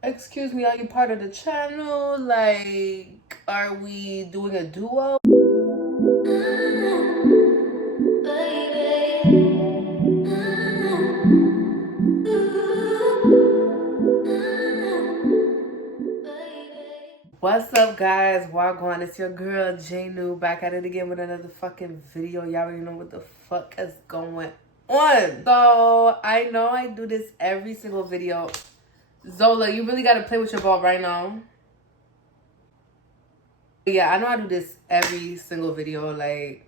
Excuse me, are you part of the channel? Like, are we doing a duo? What's up, guys? Wagwan, it's your girl jxynou back at it again with another fucking video. Y'all already know what the fuck is going on. So I know I do this every single video. Zola, you really gotta play with your ball right now. Yeah, I know I do this every single video. Like,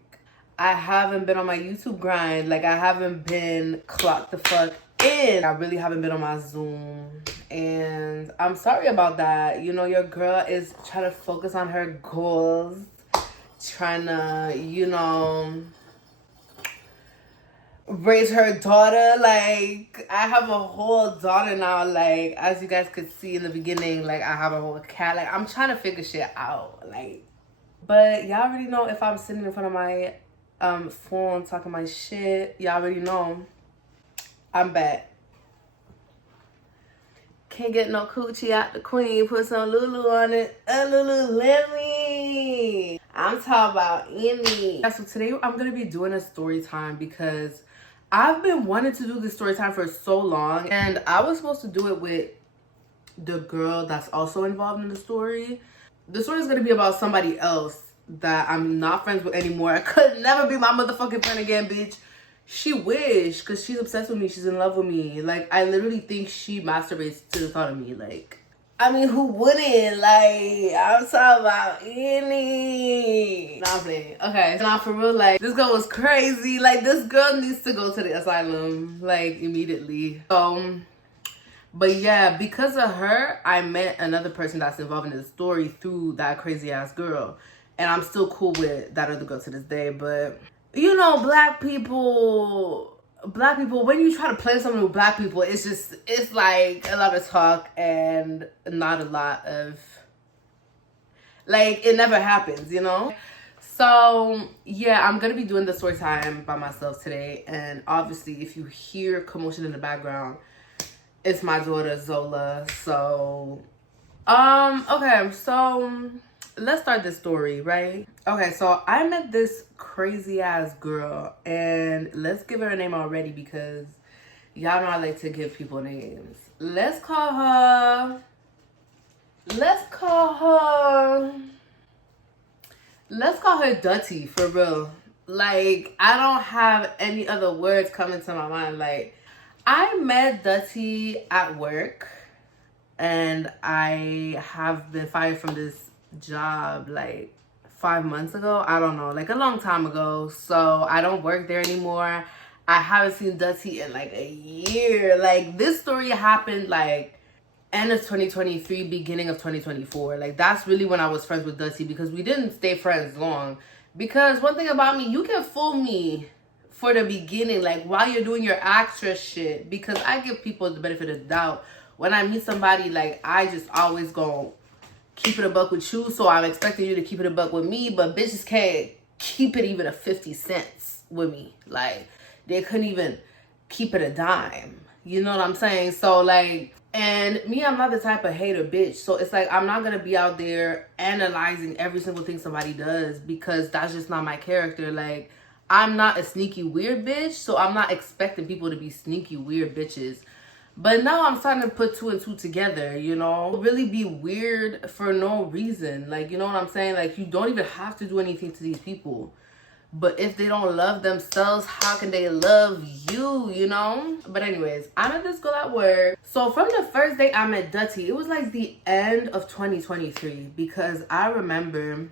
I haven't been on my YouTube grind. Like, I haven't been clocked the fuck in. I really haven't been on my Zoom. And I'm sorry about that. You know, your girl is trying to focus on her goals. Trying to, you know, raise her daughter. Like, I have a whole daughter now. Like, as you guys could see in the beginning, like, I have a whole cat. Like, I'm trying to figure shit out. Like, but y'all already know if I'm sitting in front of my phone talking my shit, y'all already know I'm back. Can't get no coochie out the queen. Put some Lulu on it. Lululemon. I'm talking about any. So today I'm gonna be doing a story time because I've been wanting to do this story time for so long, and I was supposed to do it with the girl that's also involved in the story. The story is gonna be about somebody else that I'm not friends with anymore. I could never be my motherfucking friend again, bitch. She wish, because she's obsessed with me. She's in love with me. Like, I literally think she masturbates to the thought of me. Like, I mean, who wouldn't? Like, I'm talking about any. Nah, I'm playing. Okay, nah, for real, like, this girl was crazy. Like, this girl needs to go to the asylum, like, immediately. But yeah, because of her, I met another person that's involved in the story through that crazy ass girl. And I'm still cool with that other girl to this day. But, you know, black people, when you try to play something with black people, it's like a lot of talk and not a lot of, like, it never happens, you know? So, yeah, I'm going to be doing the story time by myself today. And obviously, if you hear commotion in the background, it's my daughter Zola. So okay, so let's start this story, right? Okay, so I met this crazy ass girl, and let's give her a name already because y'all know I like to give people names. Let's call her Dutty, for real. Like, I don't have any other words coming to my mind. Like, I met Dutty at work, and I have been fired from this job like 5 months ago. I don't know, like a long time ago. So I don't work there anymore. I haven't seen Dutty in like a year. Like, this story happened like end of 2023, beginning of 2024. Like, that's really when I was friends with Dutty, because we didn't stay friends long. Because one thing about me, you can fool me for the beginning, like while you're doing your extra shit, because I give people the benefit of the doubt. When I meet somebody, like, I just always go keep it a buck with you, so I'm expecting you to keep it a buck with me. But bitches can't keep it even a 50 cents with me. Like, they couldn't even keep it a dime, you know what I'm saying? So, like, and me, I'm not the type of hater bitch. So it's like, I'm not gonna be out there analyzing every single thing somebody does, because that's just not my character. Like, I'm not a sneaky weird bitch, so I'm not expecting people to be sneaky weird bitches. But now I'm starting to put two and two together, you know? Really be weird for no reason. Like, you know what I'm saying? Like, you don't even have to do anything to these people. But if they don't love themselves, how can they love you, you know? But anyways, I met this girl at work. So from the first day I met Dutty, it was like the end of 2023, because I remember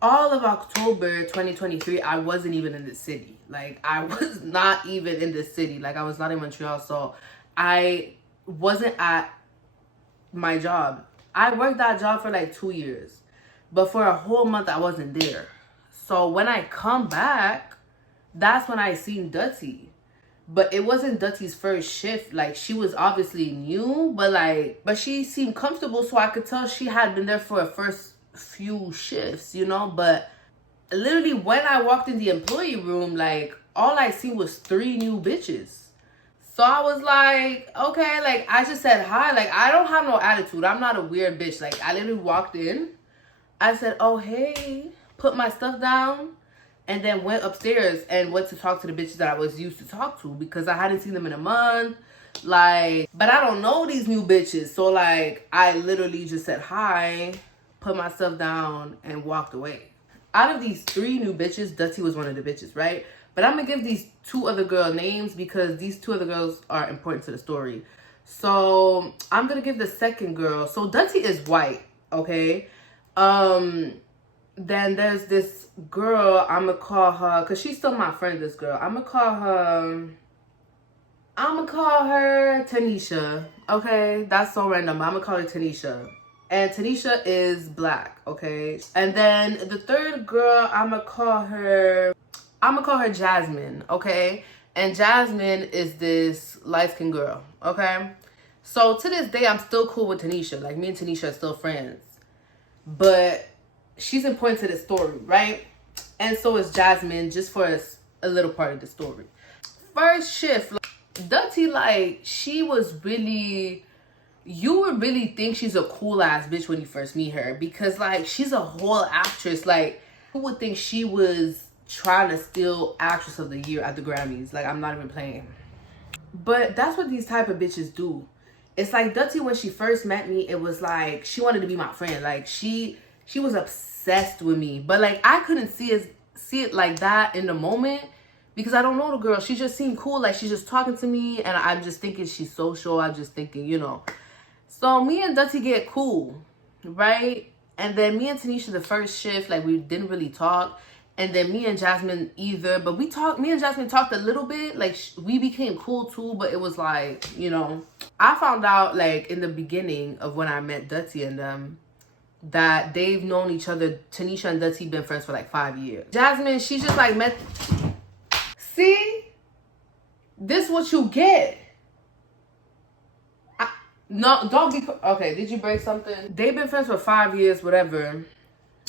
all of October 2023, I wasn't even in the city. Like, I was not even in the city. Like, I was not in Montreal, so I wasn't at my job. I worked that job for like 2 years, but for a whole month, I wasn't there. So when I come back, that's when I seen Dutty. But it wasn't Dutty's first shift. Like, she was obviously new, but she seemed comfortable, so I could tell she had been there for a first few shifts, you know? But literally when I walked in the employee room, like, all I seen was 3 new bitches. So I was like, okay, like I just said hi. Like I don't have no attitude. I'm not a weird bitch. Like I literally walked in. I said, oh, hey, put my stuff down, and then went upstairs and went to talk to the bitches that I was used to talk to because I hadn't seen them in a month. Like, but I don't know these new bitches. So like I literally just said hi, put my stuff down, and walked away. Out of these 3 new bitches, Dutty was one of the bitches, right? But I'm gonna give these 2 other girl names because these 2 other girls are important to the story. So I'm gonna give the second girl. So Dutty is white, okay? Then there's this girl, I'm gonna call her, cause she's still my friend, this girl. I'm gonna call her Tanisha, okay? That's so random, but I'm gonna call her Tanisha. And Tanisha is black, okay? And then the third girl, I'm gonna call her Jasmine, okay? And Jasmine is this light-skinned girl, okay? So to this day, I'm still cool with Tanisha. Like, me and Tanisha are still friends. But she's important to the story, right? And so is Jasmine, just for a little part of the story. First shift, like, Dutty, like, she was really... You would really think she's a cool ass bitch when you first meet her because like she's a whole actress. Like who would think she was trying to steal actress of the year at the Grammys? Like I'm not even playing. But that's what these type of bitches do. It's like Dutty, when she first met me, it was like she wanted to be my friend. Like she was obsessed with me. But like I couldn't see it like that in the moment because I don't know the girl. She just seemed cool. Like she's just talking to me and I'm just thinking she's social. I'm just thinking, you know. So me and Dutty get cool, right? And then me and Tanisha, the first shift, like we didn't really talk. And then me and Jasmine either, but me and Jasmine talked a little bit. Like we became cool too, but it was like, you know. I found out like in the beginning of when I met Dutty and them that they've known each other. Tanisha and Dutty been friends for like 5 years. Jasmine, she just like met. See? This what you get. No, don't be... Okay, did you break something? They've been friends for 5 years, whatever.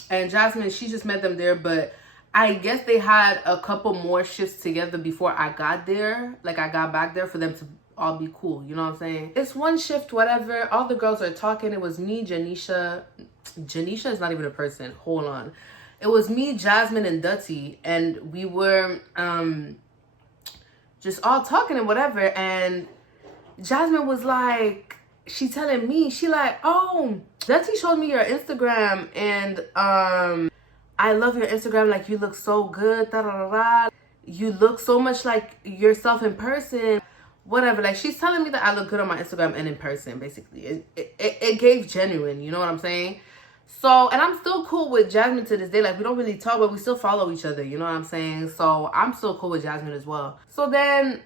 And Jasmine, she just met them there. But I guess they had a couple more shifts together before I got there. Like, I got back there for them to all be cool. You know what I'm saying? It's one shift, whatever. All the girls are talking. It was me, Janisha. Janisha is not even a person. Hold on. It was me, Jasmine, and Dutty. And we were just all talking and whatever. And Jasmine was like... She telling me, she like, oh, Dutty showed me your Instagram and I love your Instagram. Like, you look so good. Da, da, da, da. You look so much like yourself in person. Whatever. Like, she's telling me that I look good on my Instagram and in person, basically. It gave genuine, you know what I'm saying? So, and I'm still cool with Jasmine to this day. Like, we don't really talk, but we still follow each other, you know what I'm saying? So, I'm still cool with Jasmine as well. So then...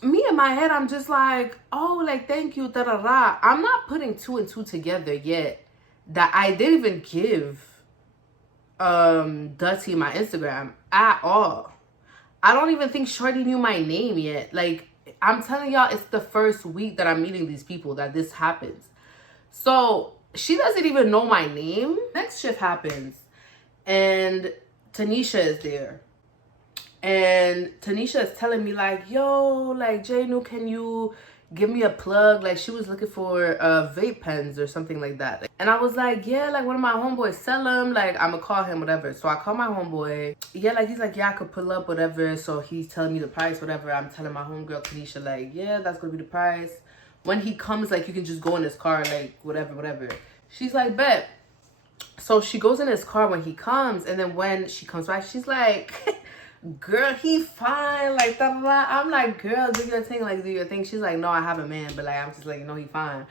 me in my head, I'm just like, oh, like, thank you, da-da-da. I'm not putting 2 and 2 together yet that I didn't even give Dutty my Instagram at all. I don't even think Shorty knew my name yet. Like, I'm telling y'all, it's the first week that I'm meeting these people that this happens. So, she doesn't even know my name. Next shift happens, and Tanisha is there. And Tanisha is telling me like, yo, like, Jxynou, can you give me a plug? Like, she was looking for vape pens or something like that. And I was like, yeah, like, one of my homeboys sell them. Like, I'm gonna call him, whatever. So I call my homeboy. Yeah, like, he's like, yeah, I could pull up, whatever. So he's telling me the price, whatever. I'm telling my homegirl, Tanisha, like, yeah, that's gonna be the price. When he comes, like, you can just go in his car, like, whatever. She's like, bet. So she goes in his car when he comes. And then when she comes back, she's like... girl, he fine, like, da, da, da. I'm like, girl, do your thing, like, do your thing. She's like, no, I have a man, but like, I'm just like, no, he fine.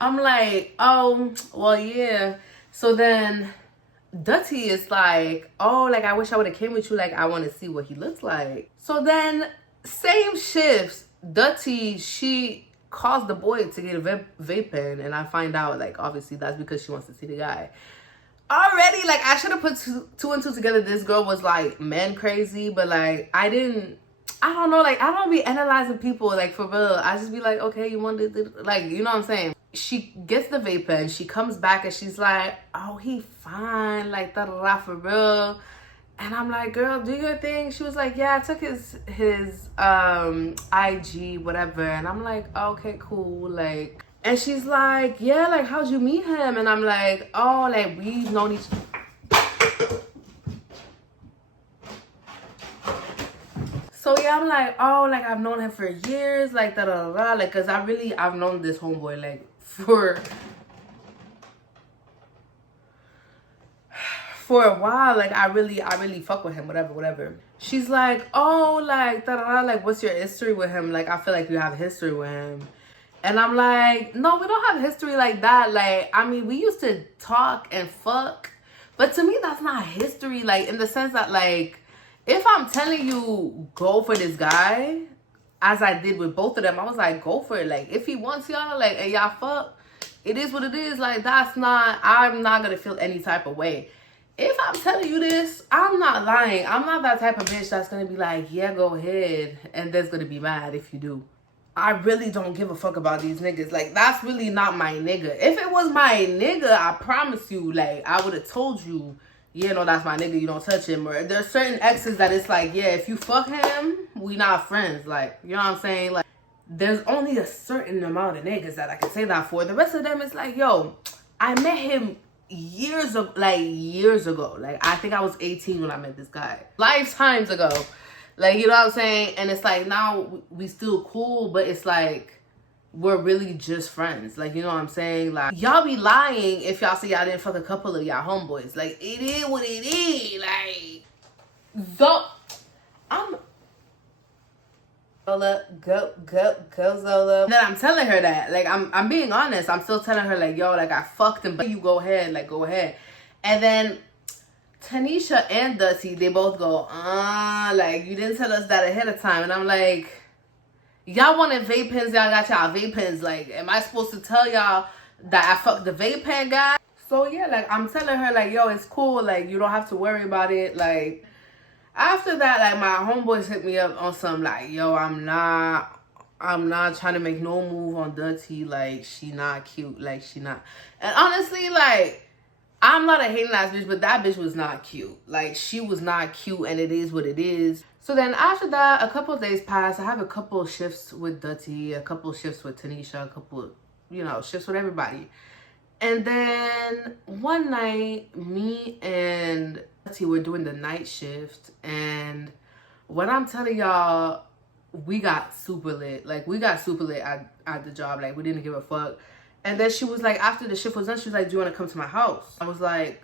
I'm like, oh, well, yeah. So then Dutty is like, oh, like, I wish I would have came with you. Like, I want to see what he looks like. So then same shifts, Dutty, she calls the boy to get a vape pen, and I find out, like, obviously that's because she wants to see the guy. Already, like, I should have put two and two together. This girl was like man crazy, but like I don't know, like, I don't be analyzing people, like, for real. I just be like, okay, you want to, like, you know what I'm saying? She gets the vape pen, she comes back and she's like, oh, he fine, like, da da da, for real. And I'm like, girl, do your thing. She was like, yeah, I took his IG, whatever. And I'm like, okay, cool. Like, and she's like, yeah, like, how'd you meet him? And I'm like, oh, like, we've known each. So yeah, I'm like, oh, like, I've known him for years, like, da da da da, like, cause I've known this homeboy like for a while. Like, I really fuck with him, whatever. She's like, oh, like, da da da, like, what's your history with him? Like, I feel like you have history with him. And I'm like, no, we don't have history like that. Like, I mean, we used to talk and fuck, but to me, that's not history. Like, in the sense that, like, if I'm telling you, go for this guy, as I did with both of them, I was like, go for it. Like, if he wants y'all, like, and y'all fuck, it is what it is. Like, I'm not gonna feel any type of way. If I'm telling you this, I'm not lying. I'm not that type of bitch that's gonna be like, yeah, go ahead, and there's gonna be mad if you do. I really don't give a fuck about these niggas. Like, that's really not my nigga. If it was my nigga, I promise you, like, I would have told you, yeah, no, that's my nigga, you don't touch him. Or there's certain exes that it's like, yeah, if you fuck him, we not friends. Like, you know what I'm saying? Like, there's only a certain amount of niggas that I can say that for. The rest of them, it's like, yo, I met him years ago. Like, I think I was 18 when I met this guy. Lifetimes ago. Like, you know what I'm saying? And it's like, now we still cool, but it's like, we're really just friends. Like, you know what I'm saying? Like, y'all be lying if y'all say y'all didn't fuck a couple of y'all homeboys. Like, it is what it is. Like, I'm Zola, go Zola. And then I'm telling her that. Like, I'm being honest. I'm still telling her, like, yo, like, I fucked him, but you go ahead. Like, go ahead. And then Tanisha and Dutty, they both go, like, you didn't tell us that ahead of time. And I'm like, y'all wanted vape pens, y'all got y'all vape pens. Like, am I supposed to tell y'all that I fucked the vape pen guy? So yeah, like, I'm telling her, like, yo, it's cool. Like, you don't have to worry about it. Like, after that, like, my homeboys hit me up on some, like, yo, I'm not trying to make no move on Dutty. Like, she not cute. Like, she not. And honestly, like, I'm not a hating ass bitch, but that bitch was not cute. Like, she was not cute, and it is what it is. So then after that, a couple of days passed. I have a couple of shifts with Dutty, a couple of shifts with Tanisha, a couple of, you know, shifts with everybody. And then one night, me and Dutty were doing the night shift. And when I'm telling y'all, we got super lit. Like, we got super lit at the job. Like, we didn't give a fuck. And then she was like, after the shift was done, she was like, do you want to come to my house? I was like,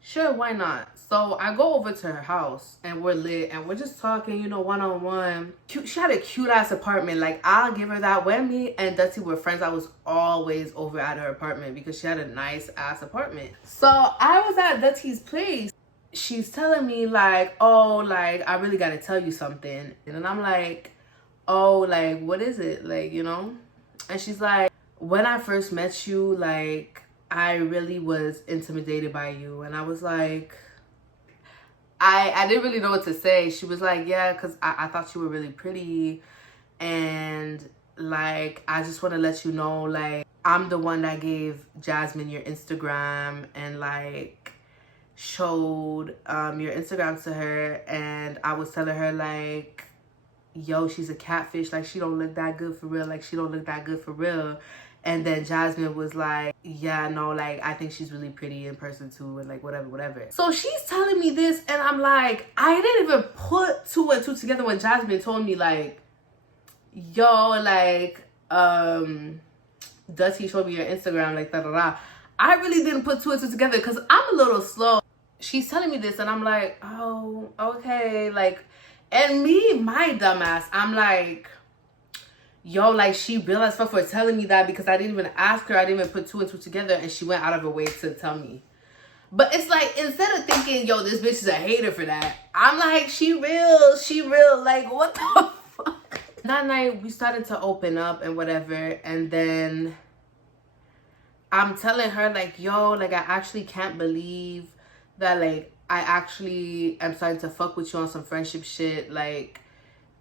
sure, why not? So I go over to her house and we're lit and we're just talking, you know, one-on-one. She had a cute ass apartment. Like, I'll give her that. When me and Dutty were friends, I was always over at her apartment because she had a nice ass apartment. So I was at Dutty's place. She's telling me, like, oh, like, I really got to tell you something. And I'm like, oh, like, what is it? Like, you know? And she's like, when I first met you, like, I really was intimidated by you. And I was like, I didn't really know what to say. She was like, yeah, because I thought you were really pretty. And, like, I just want to let you know, like, I'm the one that gave Jasmine your Instagram and, like, showed your Instagram to her. And I was telling her, like, yo, she's a catfish. Like, she don't look that good for real. Like, she don't look that good for real. And then Jasmine was like, yeah, no, like, I think she's really pretty in person too, and like, whatever. So she's telling me this, and I'm like, I didn't even put two and two together when Jasmine told me, like, yo, like, Dutty showed me your Instagram, like, da-da-da. I really didn't put two and two together because I'm a little slow. She's telling me this, and I'm like, oh, okay, like, and me, my dumbass, I'm like, yo, like, she real as fuck for telling me that because I didn't even ask her. I didn't even put two and two together, and she went out of her way to tell me. But it's like, instead of thinking, yo, this bitch is a hater for that, I'm like, she real. Like, what the fuck? That night, we started to open up and whatever, and then I'm telling her, like, yo, like, I actually can't believe that, like, I actually am starting to fuck with you on some friendship shit, like,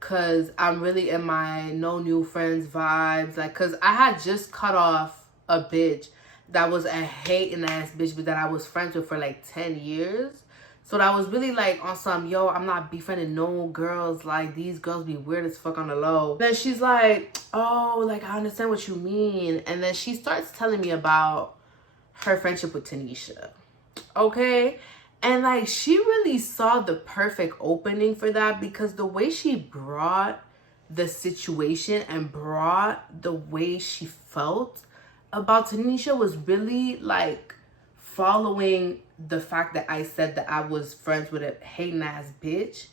cause I'm really in my no new friends vibes. Like, cause I had just cut off a bitch that was a hating ass bitch, but that I was friends with for like 10 years. So that was really like on some, yo, I'm not befriending no girls. Like, these girls be weird as fuck on the low. Then she's like, oh, like, I understand what you mean. And then she starts telling me about her friendship with Tanisha. Okay? And like, she really saw the perfect opening for that, because the way she brought the situation and brought the way she felt about Tanisha was really like following the fact that I said that I was friends with a hating ass bitch,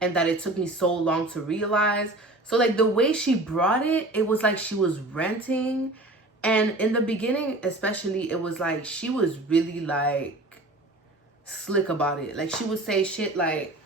and that it took me so long to realize. So like, the way she brought it, it was like she was renting. And in the beginning especially, it was like she was really like slick about it. Like, she would say shit like,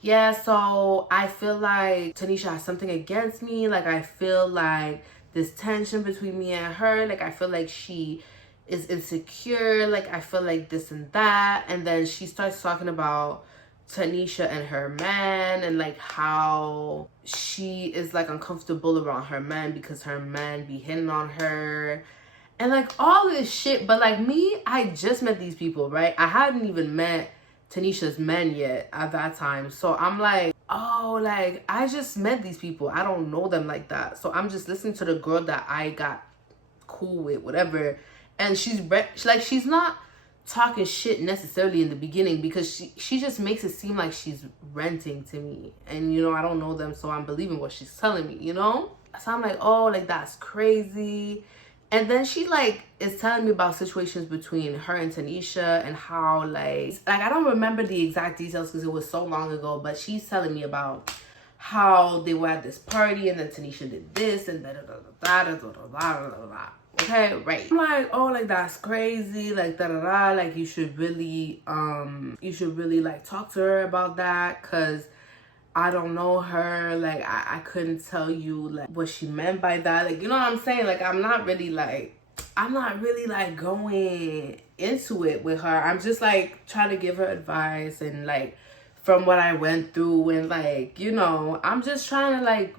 yeah, so I feel like Tanisha has something against me. Like, I feel like this tension between me and her. Like, I feel like she is insecure. Like, I feel like this and that. And then she starts talking about Tanisha and her man, and like how she is like uncomfortable around her man because her man be hitting on her. And like all of this shit. But like, me, I just met these people, right? I hadn't even met Tanisha's men yet at that time. So I'm like, oh, like, I just met these people. I don't know them like that. So I'm just listening to the girl that I got cool with, whatever. And she's not talking shit necessarily in the beginning, because she just makes it seem like she's renting to me. And, you know, I don't know them, so I'm believing what she's telling me, you know? So I'm like, oh, like, that's crazy. And then she like is telling me about situations between her and Tanisha, and how like I don't remember the exact details because it was so long ago, but she's telling me about how they were at this party and then Tanisha did this and da da da da da da da da da. Okay, right. I'm like, oh, like, that's crazy, like, da da da, like, you should really like talk to her about that, because I don't know her. Like, I couldn't tell you like what she meant by that. Like, you know what I'm saying? Like, I'm not really like going into it with her. I'm just like trying to give her advice, and like from what I went through, and like, you know, I'm just trying to like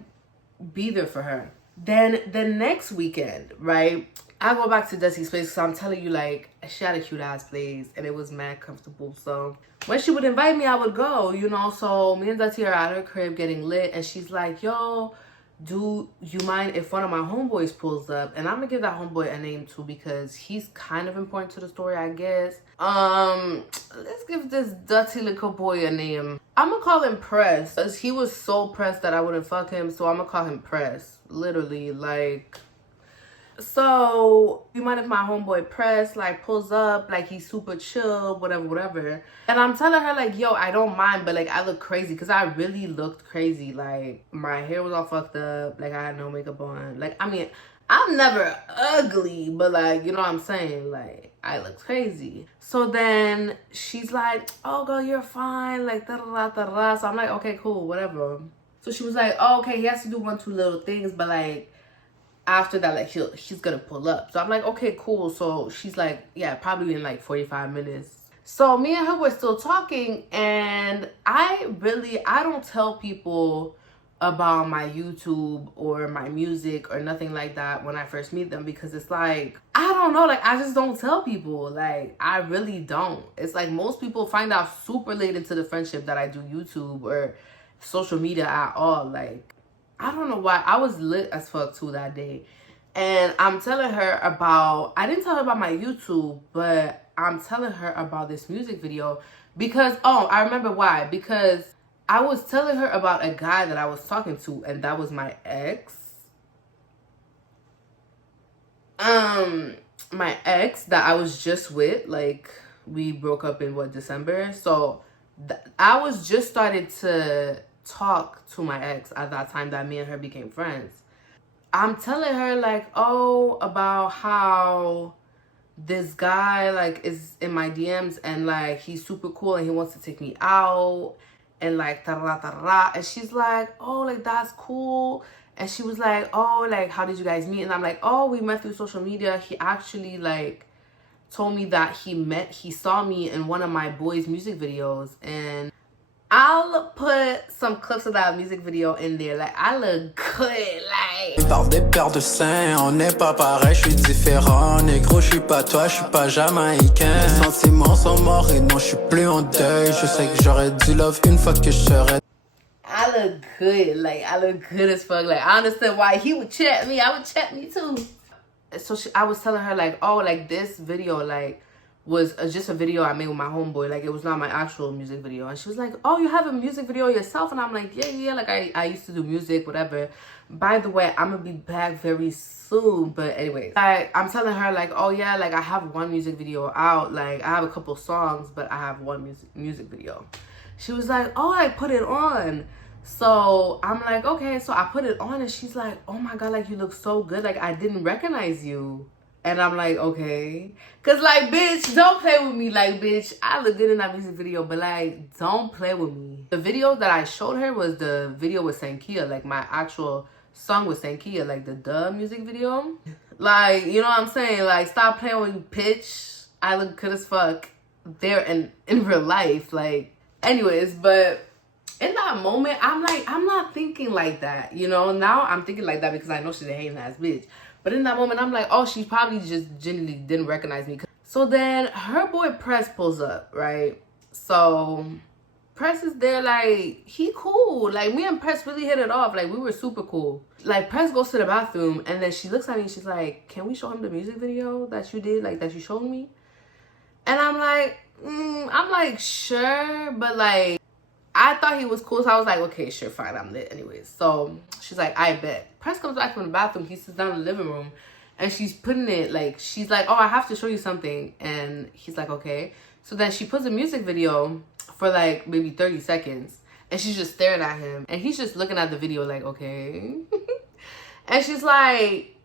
be there for her. Then the next weekend, right, I go back to Desi's place, because I'm telling you, like, she had a cute ass place and it was mad comfortable. So when she would invite me, I would go, you know. So me and Desi are at her crib getting lit, and she's like, yo, do you mind if one of my homeboys pulls up? And I'm gonna give that homeboy a name too, because he's kind of important to the story, I guess. Let's give this dirty little boy a name. I'm gonna call him Press, because he was so pressed that I wouldn't fuck him. So I'm gonna call him Press, literally. Like, so you mind if my homeboy Press like pulls up, like, he's super chill, whatever. And I'm telling her like, yo, I don't mind, but like, I look crazy, because I really looked crazy. Like, my hair was all fucked up, like, I had no makeup on. Like, I mean, I'm never ugly, but like, you know what I'm saying, like, I look crazy. So then she's like, oh girl, you're fine, like, da da da da da. So I'm like, okay, cool, whatever. So she was like, oh, okay, he has to do 1-2 little things, but like, after that, like, she's gonna pull up. So I'm like, okay, cool. So she's like, yeah, probably in like 45 minutes. So me and her were still talking, and I don't tell people about my YouTube or my music or nothing like that when I first meet them, because it's like, I don't know, like, I just don't tell people. Like, I really don't. It's like most people find out super late into the friendship that I do YouTube or social media at all. Like, I don't know why. I was lit as fuck too that day. And I'm telling her about, I didn't tell her about my YouTube, but I'm telling her about this music video because, oh, I remember why. Because I was telling her about a guy that I was talking to, and that was my ex. My ex that I was just with, like, we broke up in December. So I was just started to talk to my ex at that time that me and her became friends. I'm telling her like, oh, about how this guy like is in my DMs and like he's super cool and he wants to take me out and like ta-ra, ta-ra. And she's like, oh, like, that's cool. And she was like, oh, like, how did you guys meet? And I'm like, oh, we met through social media. He actually like told me that he saw me in one of my boys' music videos, and I'll put some clips of that music video in there. Like, I look good, like. Par des paires de seins, on n'est pas pareil, je suis différent. Négro, je suis pas toi, je suis pas jamaïcain. Les sentiments sont morts et non, je suis plus en deuil. Je sais que j'aurais dû love une fois que je serais. I look good, like, I look good as fuck. Like, I understand why he would chat me. I would chat me too. So I was telling her, like, oh, like, this video, like, was just a video I made with my homeboy. Like, it was not my actual music video. And she was like, oh, you have a music video yourself? And I'm like, yeah, like, I used to do music, whatever. By the way, I'm gonna be back very soon. But anyways, I'm telling her, like, oh yeah, like, I have one music video out. Like, I have a couple songs, but I have one music video. She was like, oh, I put it on. So I'm like, okay. So I put it on and she's like, oh my God, like, you look so good. Like, I didn't recognize you. And I'm like, okay. Cause, like, bitch, don't play with me. Like, bitch, I look good in that music video, but, like, don't play with me. The video that I showed her was the video with Sankia. Like, my actual song with Sankia. Like, the music video. Like, you know what I'm saying? Like, stop playing with me, bitch. I look good as fuck there and in real life. Like, anyways, but in that moment, I'm like, I'm not thinking like that. You know, now I'm thinking like that because I know she's a hating ass bitch. But in that moment, I'm like, oh, she probably just genuinely didn't recognize me. So then her boy Press pulls up, right? So Press is there, like, he cool. Like, me and Press really hit it off. Like, we were super cool. Like, Press goes to the bathroom, and then she looks at me and she's like, can we show him the music video that you did? Like, that you showed me? And I'm like, sure. But, like, I thought he was cool, so I was like, okay, sure, fine, I'm lit anyways. So she's like, I bet. Press comes back from the bathroom. He sits down in the living room, and she's putting it, like, she's like, oh, I have to show you something. And he's like, okay. So then she puts a music video for, like, maybe 30 seconds, and she's just staring at him. And he's just looking at the video like, okay. And she's like,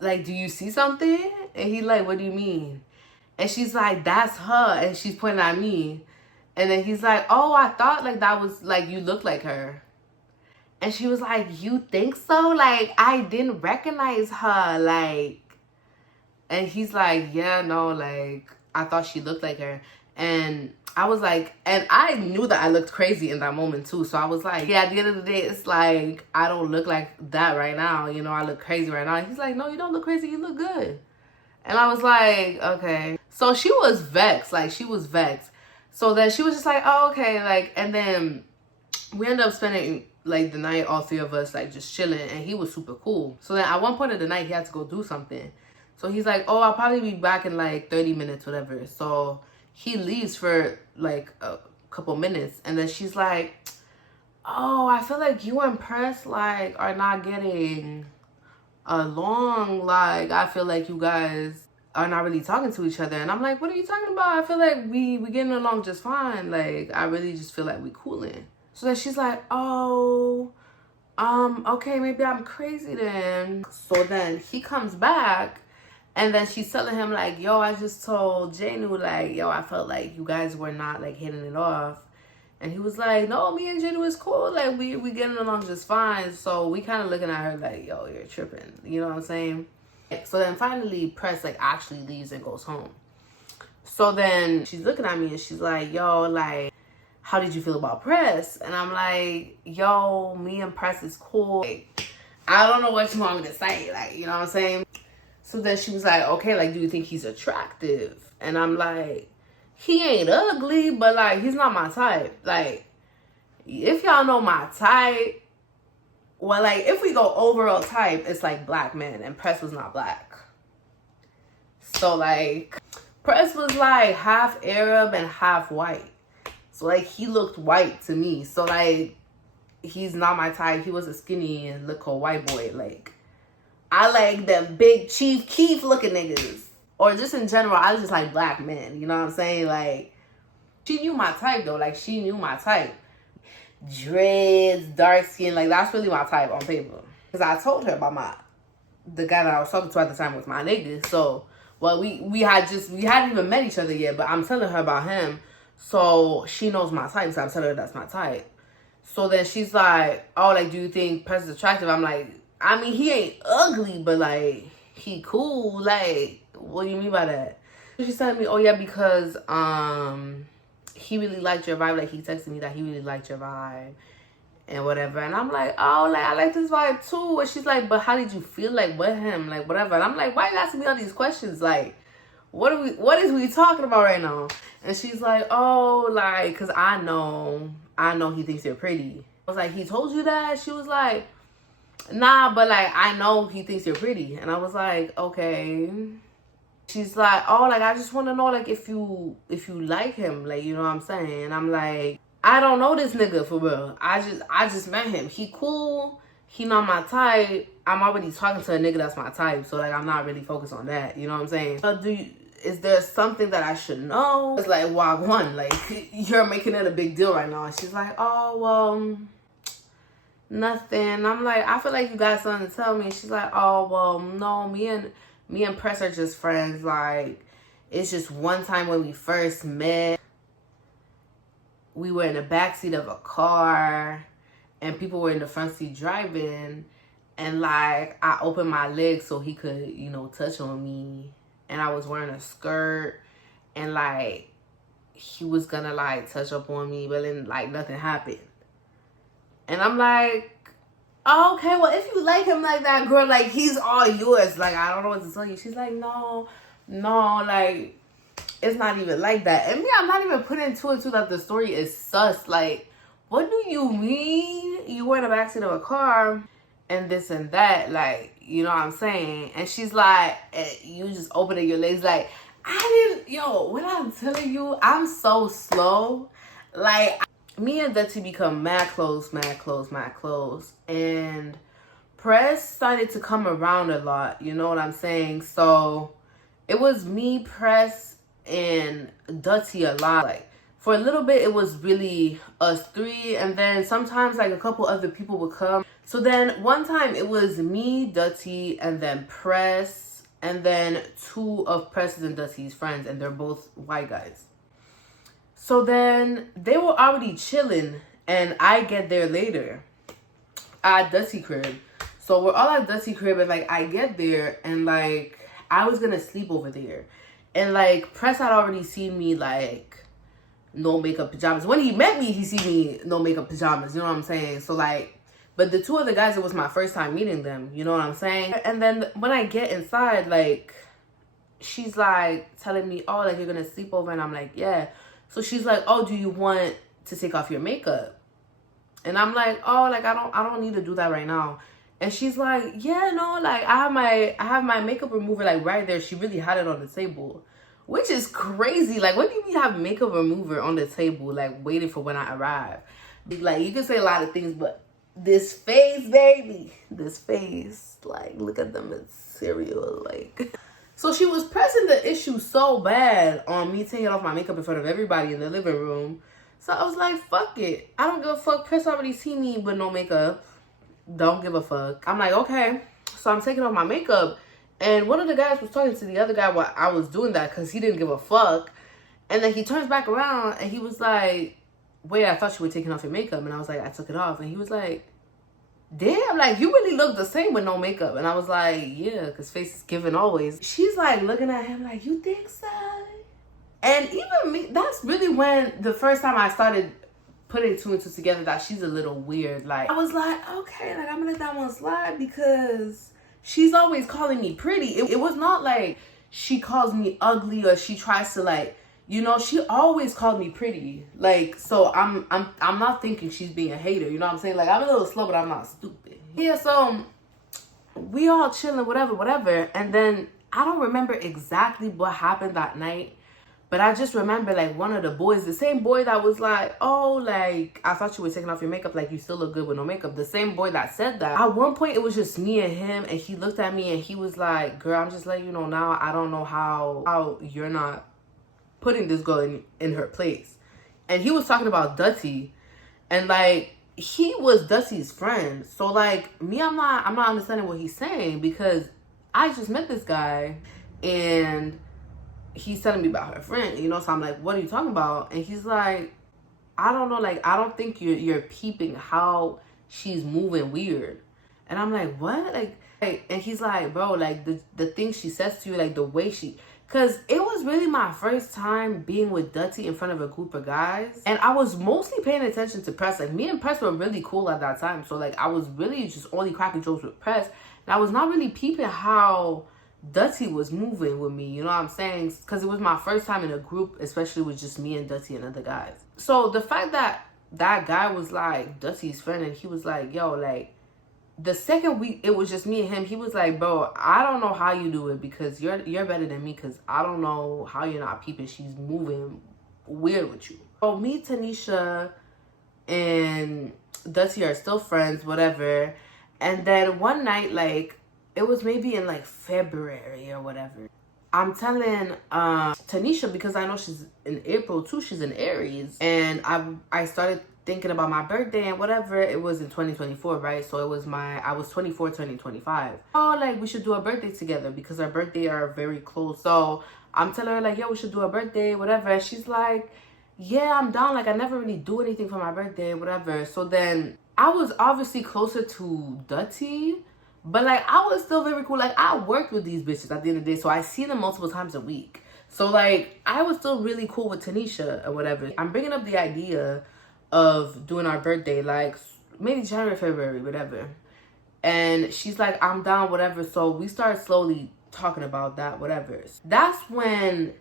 do you see something? And he's like, what do you mean? And she's like, that's her. And she's pointing at me. And then he's like, oh, I thought, like, that was, like, you look like her. And she was like, you think so? Like, I didn't recognize her, like. And he's like, yeah, no, like, I thought she looked like her. And I was like, and I knew that I looked crazy in that moment, too. So I was like, yeah, at the end of the day, it's like, I don't look like that right now. You know, I look crazy right now. And he's like, no, you don't look crazy. You look good. And I was like, okay. So she was vexed. Like, she was vexed. So then she was just like, oh, okay, like, and then we ended up spending, like, the night, all three of us, like, just chilling, and he was super cool. So then at one point of the night, he had to go do something. So he's like, oh, I'll probably be back in, like, 30 minutes, whatever. So he leaves for, like, a couple minutes, and then she's like, oh, I feel like you and Press, like, are not getting along. Like, I feel like you guys are not really talking to each other. And I'm like, what are you talking about? I feel like we getting along just fine. Like, I really just feel like we cooling. So then she's like, oh, okay, maybe I'm crazy then. So then he comes back, and then she's telling him, like, yo, I just told jxynou, like, yo, I felt like you guys were not, like, hitting it off. And he was like, no, me and jxynou is cool. Like, we getting along just fine. So we kind of looking at her like, yo, you're tripping. You know what I'm saying? So then finally Press, like, actually leaves and goes home. So then she's looking at me and she's like, yo, like, how did you feel about Press? And I'm like, yo, me and Press is cool. Like, I don't know what you want me to say. Like, you know what I'm saying? So then she was like, okay, like, do you think he's attractive? And I'm like, he ain't ugly, but, like, he's not my type. Like, if y'all know my type, well, like, if we go overall type, it's, like, black men, and Press was not black. So, like, Press was, like, half Arab and half white. So, like, he looked white to me. So, like, he's not my type. He was a skinny and little white boy. Like, I like the big Chief Keef looking niggas. Or just in general, I just like black men. You know what I'm saying? Like, she knew my type, though. Like, she knew my type. Dreads, dark skin, like, that's really my type on paper. Because I told her about the guy that I was talking to at the time was my nigga. So, well, we hadn't even met each other yet, but I'm telling her about him. So she knows my type, so I'm telling her that's my type. So then she's like, oh, like, do you think Press is attractive? I'm like, I mean, he ain't ugly, but, like, he cool. Like, what do you mean by that? She's telling me, oh, yeah, because, he really liked your vibe. Like, he texted me that he really liked your vibe and whatever. And I'm like, oh, like, I like this vibe too. And she's like, but how did you feel like with him? Like, whatever. And I'm like, why you asking me all these questions? Like, what is we talking about right now? And she's like, oh, like, cause I know he thinks you're pretty. I was like, he told you that? She was like, nah, but like, I know he thinks you're pretty. And I was like, okay. She's like, oh, like, I just want to know, like, if you like him, like, you know what I'm saying? And I'm like, I don't know this nigga for real. I just met him. He cool. He not my type. I'm already talking to a nigga that's my type, so like, I'm not really focused on that. You know what I'm saying? Is there something that I should know? It's like, one, like, you're making it a big deal right now. And she's like, oh, well, nothing. I'm like, I feel like you got something to tell me. And she's like, oh, well, no, me and Press are just friends. Like, it's just one time when we first met, we were in the backseat of a car and people were in the front seat driving, and like, I opened my legs so he could, you know, touch on me. And I was wearing a skirt, and like, he was gonna like touch up on me, but then like, nothing happened. And I'm like, oh, okay, well, if you like him like that, girl, like, he's all yours. Like, I don't know what to tell you. She's like, no, like, it's not even like that. And me, I'm not even putting two and two that the story is sus. Like, what do you mean you were in the backseat of a car and this and that? Like, you know what I'm saying? And she's like, you just opening your legs. Like, when I'm telling you, I'm so slow. Like, me and Dutty become mad close. And Press started to come around a lot. You know what I'm saying? So it was me, Press, and Dutty a lot. Like, for a little bit, it was really us three. And then sometimes, like, a couple other people would come. So then one time it was me, Dutty, and then Press, and then two of Press's and Dutty's friends, and they're both white guys. So then they were already chilling, and I get there later at Dutty crib. So we're all at Dutty crib, and like, I get there, and like, I was gonna sleep over there, and like, Press had already seen me like no makeup pajamas. When he met me, he seen me no makeup pajamas. You know what I'm saying? So like, but the two other guys, it was my first time meeting them. You know what I'm saying? And then when I get inside, like, she's like telling me, oh, like, you're gonna sleep over, and I'm like, yeah. So she's like, oh, do you want to take off your makeup? And I'm like, oh, like, I don't need to do that right now. And she's like, yeah, no, like, I have my makeup remover like right there. She really had it on the table, which is crazy. Like, what do you mean have makeup remover on the table, like, waiting for when I arrive? Like, you can say a lot of things, but this face, baby, this face, like, look at them, it's cereal, like. So she was pressing the issue so bad on me taking off my makeup in front of everybody in the living room. So I was like, fuck it. I don't give a fuck. Press already see me with no makeup. Don't give a fuck. I'm like, okay. So I'm taking off my makeup. And one of the guys was talking to the other guy while I was doing that because he didn't give a fuck. And then he turns back around and he was like, wait, I thought you were taking off your makeup. And I was like, I took it off. And he was like, damn, like, you really look the same with no makeup. And I was like, yeah, because face is given always. She's like looking at him like, you think so? And even me, that's really when the first time I started putting two and two together that she's a little weird. Like, I was like, okay, like, I'm gonna let that one slide because she's always calling me pretty. It was not like she calls me ugly or she tries to, like, you know, she always called me pretty. Like, so I'm not thinking she's being a hater. You know what I'm saying? Like, I'm a little slow, but I'm not stupid. Yeah, so we all chilling, whatever. And then I don't remember exactly what happened that night, but I just remember, like, one of the boys, the same boy that was like, oh, like, I thought you were taking off your makeup, like, you still look good with no makeup. The same boy that said that. At one point, it was just me and him, and he looked at me and he was like, girl, I'm just letting you know now, I don't know how you're not putting this girl in her place. And he was talking about Dutty, and like, he was Dutty's friend. So like, me, I'm not understanding what he's saying because I just met this guy and he's telling me about her friend, you know. So I'm like, what are you talking about? And he's like, I don't know, like, I don't think you're peeping how she's moving weird. And I'm like, what? Like, and he's like, bro, like, the things she says to you, like, the way she, Because it was really my first time being with Dutty in front of a group of guys. And I was mostly paying attention to Press. Like, me and Press were really cool at that time. So, like, I was really just only cracking jokes with Press. And I was not really peeping how Dutty was moving with me. You know what I'm saying? Because it was my first time in a group, especially with just me and Dutty and other guys. So, the fact that that guy was, like, Dutty's friend, and he was like, yo, like, the second week it was just me and him, he was like, bro, I don't know how you do it because you're better than me, because I don't know how you're not peeping. She's moving weird with you. So me, Tanisha, and Dutty are still friends, whatever. And then one night, like, it was maybe in like February or whatever, I'm telling Tanisha, because I know she's in April too, she's in Aries, and I started thinking about my birthday and whatever. It was in 2024, right? So it was I was 24 turning 25. Oh, like, we should do a birthday together because our birthday are very close. So I'm telling her, like, yo, we should do a birthday, whatever. And she's like, yeah, I'm down. Like, I never really do anything for my birthday, whatever. So then I was obviously closer to Dutty, but like, I was still very cool. Like, I worked with these bitches at the end of the day, so I see them multiple times a week. So like, I was still really cool with Tanisha or whatever. I'm bringing up the idea of doing our birthday, like maybe January, February, whatever. And she's like, I'm down, whatever. So we started slowly talking about that, whatever. That's when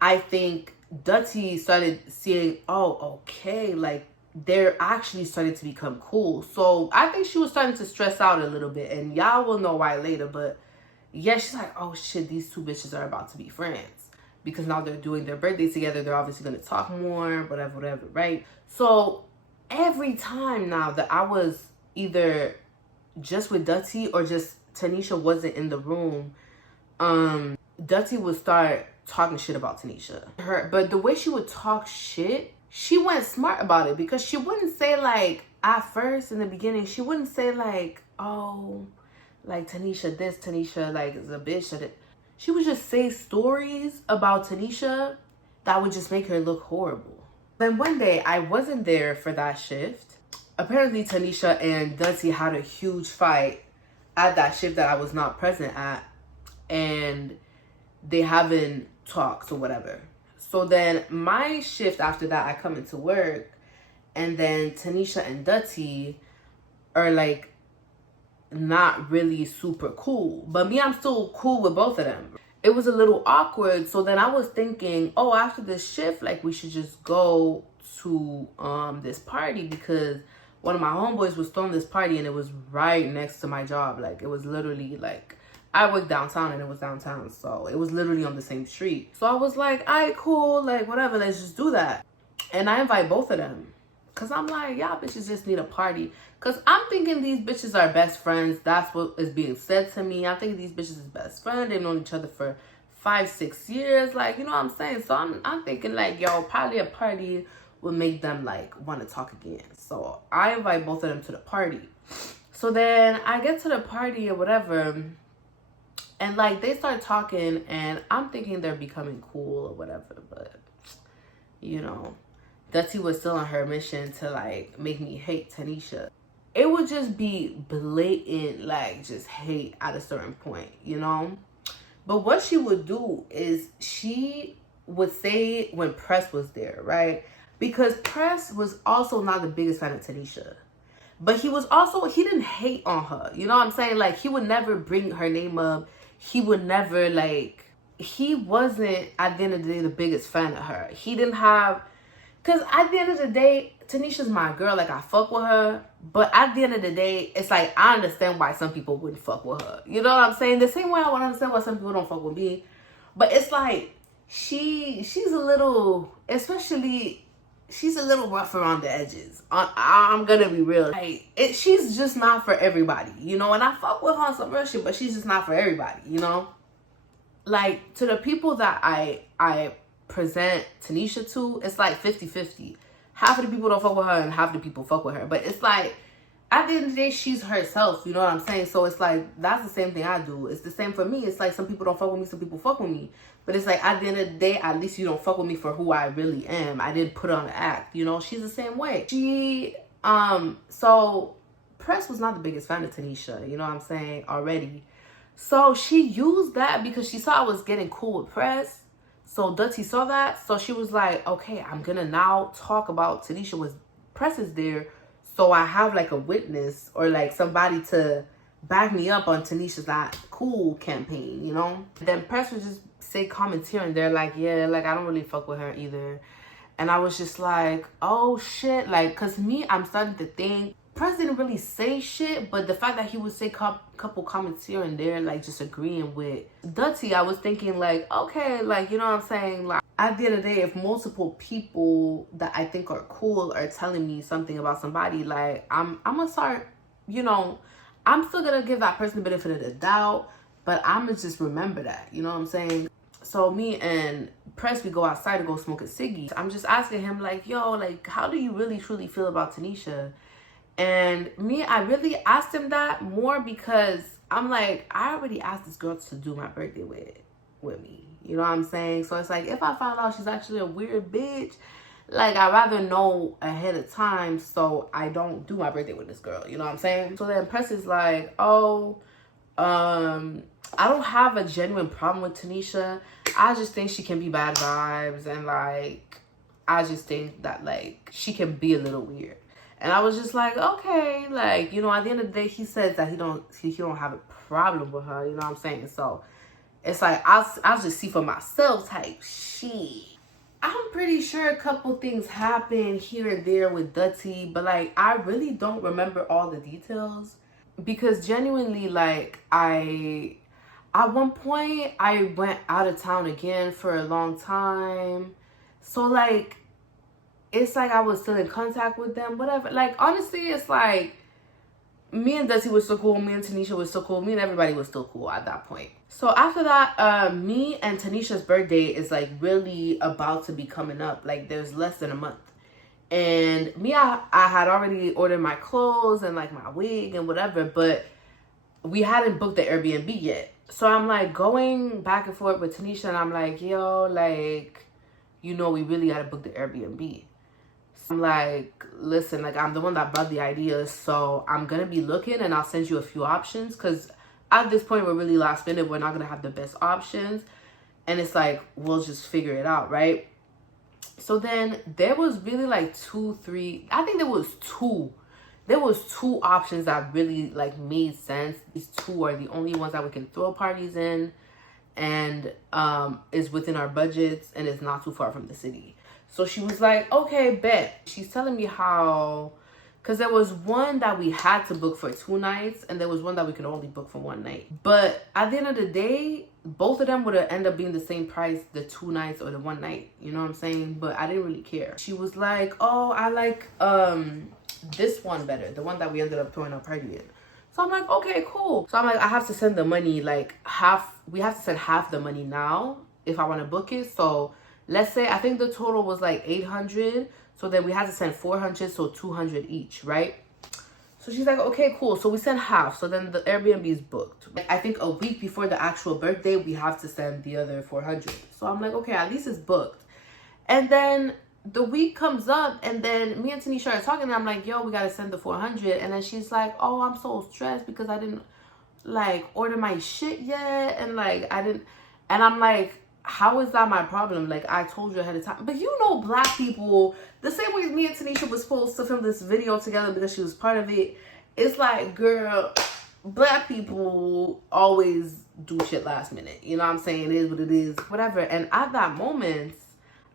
I think Dutty started seeing, oh, okay, like, they're actually starting to become cool. So I think she was starting to stress out a little bit, and y'all will know why later. But yeah, she's like, oh shit, these two bitches are about to be friends, because now they're doing their birthday together. They're obviously going to talk more, whatever, right? So every time now that I was either just with Dutty or just Tanisha wasn't in the room, Dutty would start talking shit about Tanisha. But the way she would talk shit, she went smart about it, because she wouldn't say, like, at first in the beginning, she wouldn't say like, oh, like, Tanisha this, Tanisha, like, is a bitch. She would just say stories about Tanisha that would just make her look horrible. Then one day, I wasn't there for that shift. Apparently, Tanisha and Dutty had a huge fight at that shift that I was not present at. And they haven't talked or whatever. So then my shift after that, I come into work. And then Tanisha and Dutty are like not really super cool. But me, I'm still cool with both of them. It was a little awkward. So then I was thinking, oh, after this shift, like, we should just go to this party, because one of my homeboys was throwing this party and it was right next to my job. Like, it was literally like, I work downtown and it was downtown, so it was literally on the same street. So I was like, all right, cool, like, whatever, let's just do that. And I invite both of them, because I'm like, y'all bitches just need a party. Because I'm thinking these bitches are best friends. That's what is being said to me. I'm thinking these bitches is best friends. They've known each other for 5-6 years. Like, you know what I'm saying? So I'm thinking, like, yo, probably a party will make them, like, want to talk again. So I invite both of them to the party. So then I get to the party or whatever, and like, they start talking, and I'm thinking they're becoming cool or whatever. But, you know, Dutty was still on her mission to, like, make me hate Tanisha. It would just be blatant, like, just hate at a certain point, you know? But what she would do is she would say when Press was there, right? Because Press was also not the biggest fan of Tanisha. But he didn't hate on her. You know what I'm saying? Like, he would never bring her name up. He would never, like, he wasn't, at the end of the day, the biggest fan of her. He didn't have, because at the end of the day, Tanisha's my girl. Like, I fuck with her. But at the end of the day, it's like, I understand why some people wouldn't fuck with her. You know what I'm saying? The same way I would understand why some people don't fuck with me. But it's like, she's a little, especially, she's a little rough around the edges. I'm gonna be real. Like, she's just not for everybody, you know? And I fuck with her on some real shit, but she's just not for everybody, you know? Like, to the people that I present Tanisha to, it's like 50-50. Half of the people don't fuck with her and half of the people fuck with her. But it's like, at the end of the day, she's herself, you know what I'm saying? So it's like, that's the same thing I do. It's the same for me. It's like, some people don't fuck with me, some people fuck with me. But it's like, at the end of the day, at least you don't fuck with me for who I really am. I didn't put on an act, you know? She's the same way. So Press was not the biggest fan of Tanisha, you know what I'm saying, already. So she used that because she saw I was getting cool with Press. So Dutty saw that. So she was like, okay, I'm going to now talk about Tanisha with Press is there. So I have like a witness or like somebody to back me up on Tanisha's not cool campaign, you know? Then Press would just say comments here and there like, yeah, like I don't really fuck with her either. And I was just like, oh shit. Like, cause me, I'm starting to think Press didn't really say shit, but the fact that he would say couple comments here and there, like just agreeing with Dutty, I was thinking like, okay, like, you know what I'm saying? Like, at the end of the day, if multiple people that I think are cool are telling me something about somebody, like, I'm gonna start, you know, I'm still gonna give that person the benefit of the doubt, but I'm gonna just remember that, you know what I'm saying? So me and Press, we go outside to go smoke a ciggy. I'm just asking him like, yo, like, how do you really truly feel about Tanisha? And me, I really asked him that more because I'm like, I already asked this girl to do my birthday with me. You know what I'm saying? So it's like, if I find out she's actually a weird bitch, like, I'd rather know ahead of time so I don't do my birthday with this girl. You know what I'm saying? So then Press is like, oh, I don't have a genuine problem with Tanisha. I just think she can be bad vibes. And, like, I just think that, like, she can be a little weird. And I was just like, okay, like, you know, at the end of the day, he says that he don't have a problem with her, you know what I'm saying? So it's like, I'll just see for myself type shit. I'm pretty sure a couple things happened here and there with Dutty, but like, I really don't remember all the details because genuinely, like, at one point, I went out of town again for a long time. So like, it's like I was still in contact with them, whatever. Like, honestly, it's like me and Dutty was so cool. Me and Tanisha was so cool. Me and everybody was still cool at that point. So after that, me and Tanisha's birthday is like really about to be coming up. Like, there's less than a month. And me, I had already ordered my clothes and like my wig and whatever, but we hadn't booked the Airbnb yet. So I'm like going back and forth with Tanisha and I'm like, yo, like, you know, we really got to book the Airbnb. I'm like, listen, like, I'm the one that brought the idea, so I'm gonna be looking and I'll send you a few options because at this point we're really last minute. We're not gonna have the best options, and it's like we'll just figure it out, right? So then there was really like I think there was two options that really like made sense. These two are the only ones that we can throw parties in, and is within our budgets and is not too far from the city. So she was like, okay, bet. She's telling me how, because there was one that we had to book for 2 nights and there was one that we could only book for 1 night. But at the end of the day, both of them would have ended up being the same price, the 2 nights or the 1 night. You know what I'm saying? But I didn't really care. She was like, oh, I like this one better. The one that we ended up throwing our party in. So I'm like, okay, cool. So I'm like, I have to send the money, like we have to send half the money now if I want to book it. So let's say, I think the total was like 800. So then we had to send 400, so 200 each, right? So she's like, okay, cool. So we send half. So then the Airbnb is booked. I think a week before the actual birthday, we have to send the other 400. So I'm like, okay, at least it's booked. And then the week comes up and then me and Tanisha are talking and I'm like, yo, we got to send the 400. And then she's like, oh, I'm so stressed because I didn't like order my shit yet. And like, and I'm like, how is that my problem? Like, I told you ahead of time. But you know, black people, the same way me and Tanisha was supposed to film this video together because she was part of it. It's like, girl, black people always do shit last minute. You know what I'm saying? It is what it is, whatever. And at that moment,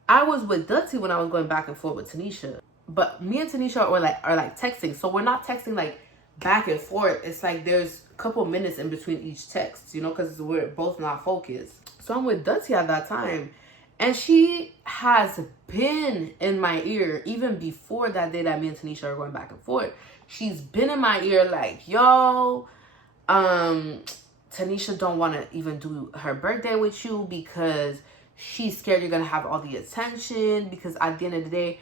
I was with Dutty when I was going back and forth with Tanisha. But me and Tanisha are like texting. So we're not texting like back and forth. It's like there's a couple minutes in between each text, you know, because we're both not focused. So I'm with Dutty at that time. And she has been in my ear even before that day that me and Tanisha are going back and forth. She's been in my ear like, yo, Tanisha don't want to even do her birthday with you because she's scared you're going to have all the attention. Because at the end of the day,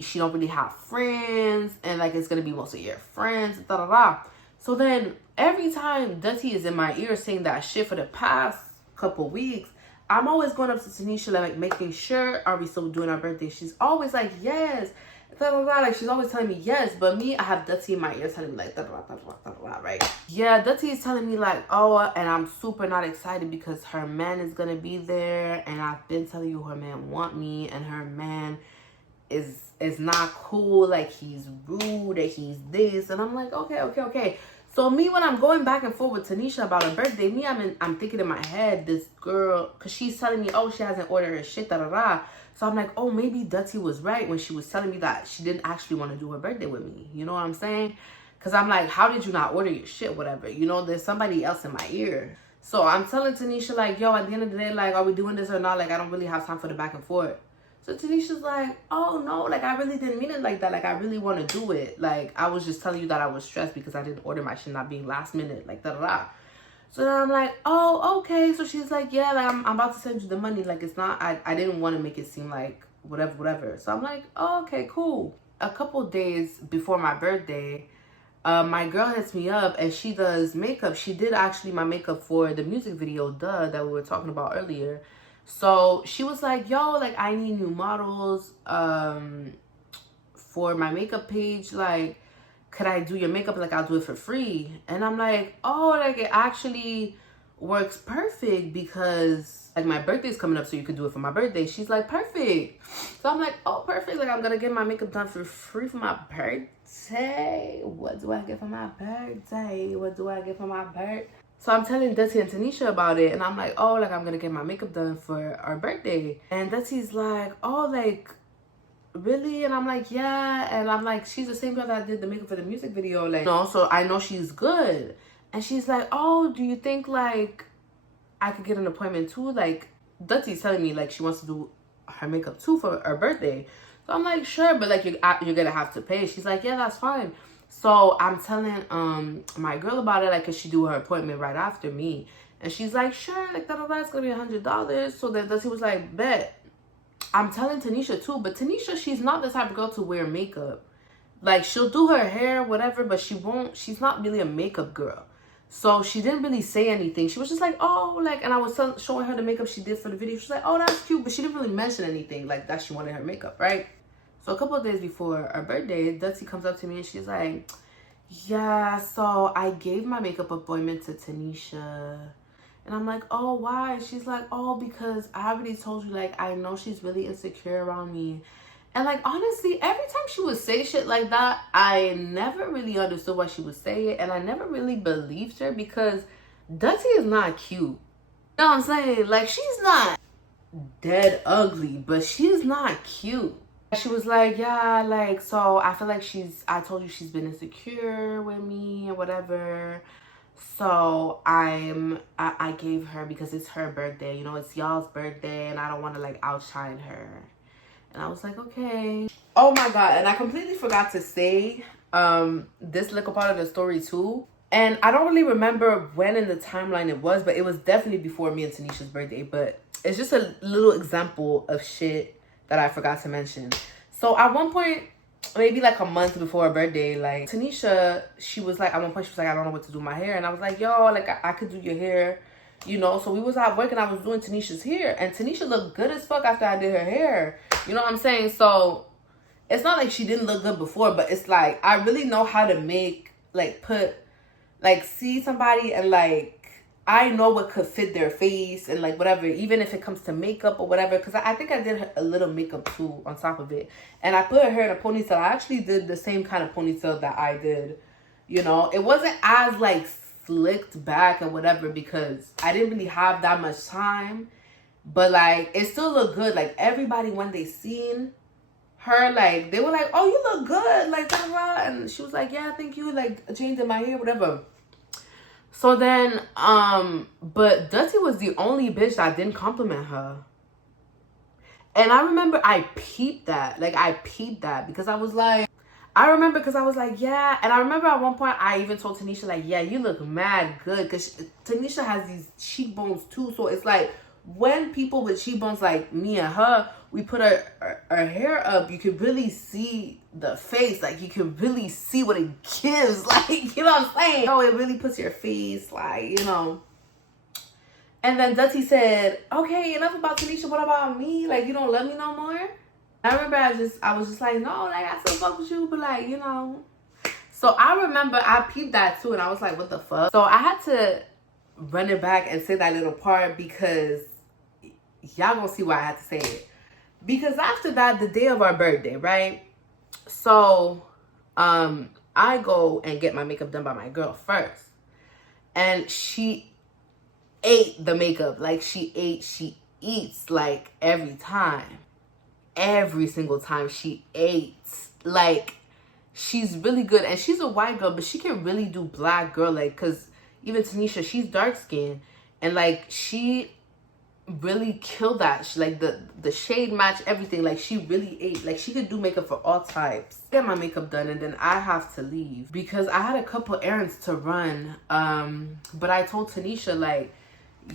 she don't really have friends. And like, it's going to be mostly your friends. Da, da, da. So then every time Dutty is in my ear saying that shit for the past couple weeks, I'm always going up to Tanisha like making sure, are we still doing our birthday? She's always like, yes. Like, she's always telling me yes, but me, I have Dutty in my ear telling me like, right? Yeah, Dutty is telling me like, oh, and I'm super not excited because her man is gonna be there, and I've been telling you her man want me, and her man is not cool, like he's rude, that he's this, and I'm like, okay. So me, when I'm going back and forth with Tanisha about her birthday, me, I'm thinking in my head, this girl, because she's telling me, oh, she hasn't ordered her shit, So I'm like, oh, maybe Dutty was right when she was telling me that she didn't actually want to do her birthday with me. You know what I'm saying? Because I'm like, how did you not order your shit, whatever? You know, there's somebody else in my ear. So I'm telling Tanisha, like, yo, at the end of the day, like, are we doing this or not? Like, I don't really have time for the back and forth. So Tanisha's like, oh, no, like, I really didn't mean it like that. Like, I really want to do it. Like, I was just telling you that I was stressed because I didn't order my shit, not being last minute, like, So then I'm like, oh, okay. So she's like, yeah, like, I'm about to send you the money. Like, it's not, I didn't want to make it seem like whatever. So I'm like, oh, okay, cool. A couple days before my birthday, my girl hits me up and she does makeup. She did actually my makeup for the music video, that we were talking about earlier. So she was like, yo, like, I need new models for my makeup page. Like, could I do your makeup? Like, I'll do it for free. And I'm like, oh, like, it actually works perfect because, like, my birthday's coming up, so you could do it for my birthday. She's like, perfect. So I'm like, oh, perfect. Like, I'm going to get my makeup done for free for my birthday. What do I get for my birthday? So I'm telling Dutty and Tanisha about it, and I'm like, oh, like, I'm going to get my makeup done for our birthday. And Dutty's like, oh, like, really? And I'm like, yeah. And I'm like, she's the same girl that did the makeup for the music video, like, you know, so I know she's good. And she's like, oh, do you think, like, I could get an appointment too? Like, Dutty's telling me, like, she wants to do her makeup too for her birthday. So I'm like, sure, but, like, you're gonna have to pay. She's like, yeah, that's fine. So I'm telling my girl about it, like, could she do her appointment right after me? And she's like, sure, like, it's gonna be $100. So then Dutty was like, bet. I'm telling Tanisha too, but Tanisha, she's not the type of girl to wear makeup. Like, she'll do her hair, whatever, but she's not really a makeup girl. So she didn't really say anything. She was just like, oh, like, and I was showing her the makeup she did for the video. She was like, oh, that's cute, but she didn't really mention anything, like, that she wanted her makeup, right? So a couple of days before our birthday, Dutty comes up to me and she's like, yeah, so I gave my makeup appointment to Tanisha. And I'm like, oh, why? She's like, oh, because I already told you, like, I know she's really insecure around me. And, like, honestly, every time she would say shit like that, I never really understood why she would say it. And I never really believed her because Dutty is not cute. You know what I'm saying? Like, she's not dead ugly, but she's not cute. She was like, yeah, like, so I feel like I told you she's been insecure with me and whatever. So I gave her, because it's her birthday, you know, it's y'all's birthday, and I don't want to, like, outshine her. And I was like, okay. Oh my God, and I completely forgot to say this little part of the story too. And I don't really remember when in the timeline it was, but it was definitely before me and Tanisha's birthday. But it's just a little example of shit that I forgot to mention. So at one point, maybe like a month before her birthday, like, Tanisha, she was like, at one point she was like, I don't know what to do with my hair. And I was like, yo, like, I could do your hair, you know. So we was at work and I was doing Tanisha's hair, and Tanisha looked good as fuck after I did her hair, you know what I'm saying? So it's not like she didn't look good before, but it's like, I really know how to make, like, see somebody and, like, I know what could fit their face and, like, whatever, even if it comes to makeup or whatever, because I think I did a little makeup too on top of it. And I put her hair in a ponytail. I actually did the same kind of ponytail that I did, you know. It wasn't as, like, slicked back and whatever because I didn't really have that much time, but, like, it still looked good. Like, everybody, when they seen her, like, they were like, oh, you look good, like, blah, blah. And she was like, yeah, thank you, like, changing my hair, whatever. So then, but Dutty was the only bitch that didn't compliment her. And I remember I peeped that. Like, I peeped that because I was like, yeah. And I remember at one point I even told Tanisha, like, yeah, you look mad good. Because Tanisha has these cheekbones too. So it's like, when people with cheekbones like me and her, we put our hair up, you can really see the face. Like, you can really see what it gives. Like, you know what I'm saying? Oh, it really puts your face, like, you know. And then Dutty said, okay, enough about Tanisha. What about me? Like, you don't love me no more? I remember I was just like, no, like, I still fuck with you, but like, you know. So I remember I peeped that too, and I was like, what the fuck? So I had to run it back and say that little part because y'all gonna see why I had to say it. Because after that, the day of our birthday, right? So I go and get my makeup done by my girl first. And she ate the makeup. Like, she eats like every time. Every single time she ate. Like, she's really good. And she's a white girl, but she can really do black girl. Like, because even Tanisha, she's dark skinned. And like, she really killed that. She, like, the shade match, everything. Like, she really ate. Like, she could do makeup for all types. Get my makeup done, and then I have to leave because I had a couple errands to run. But I told Tanisha, like,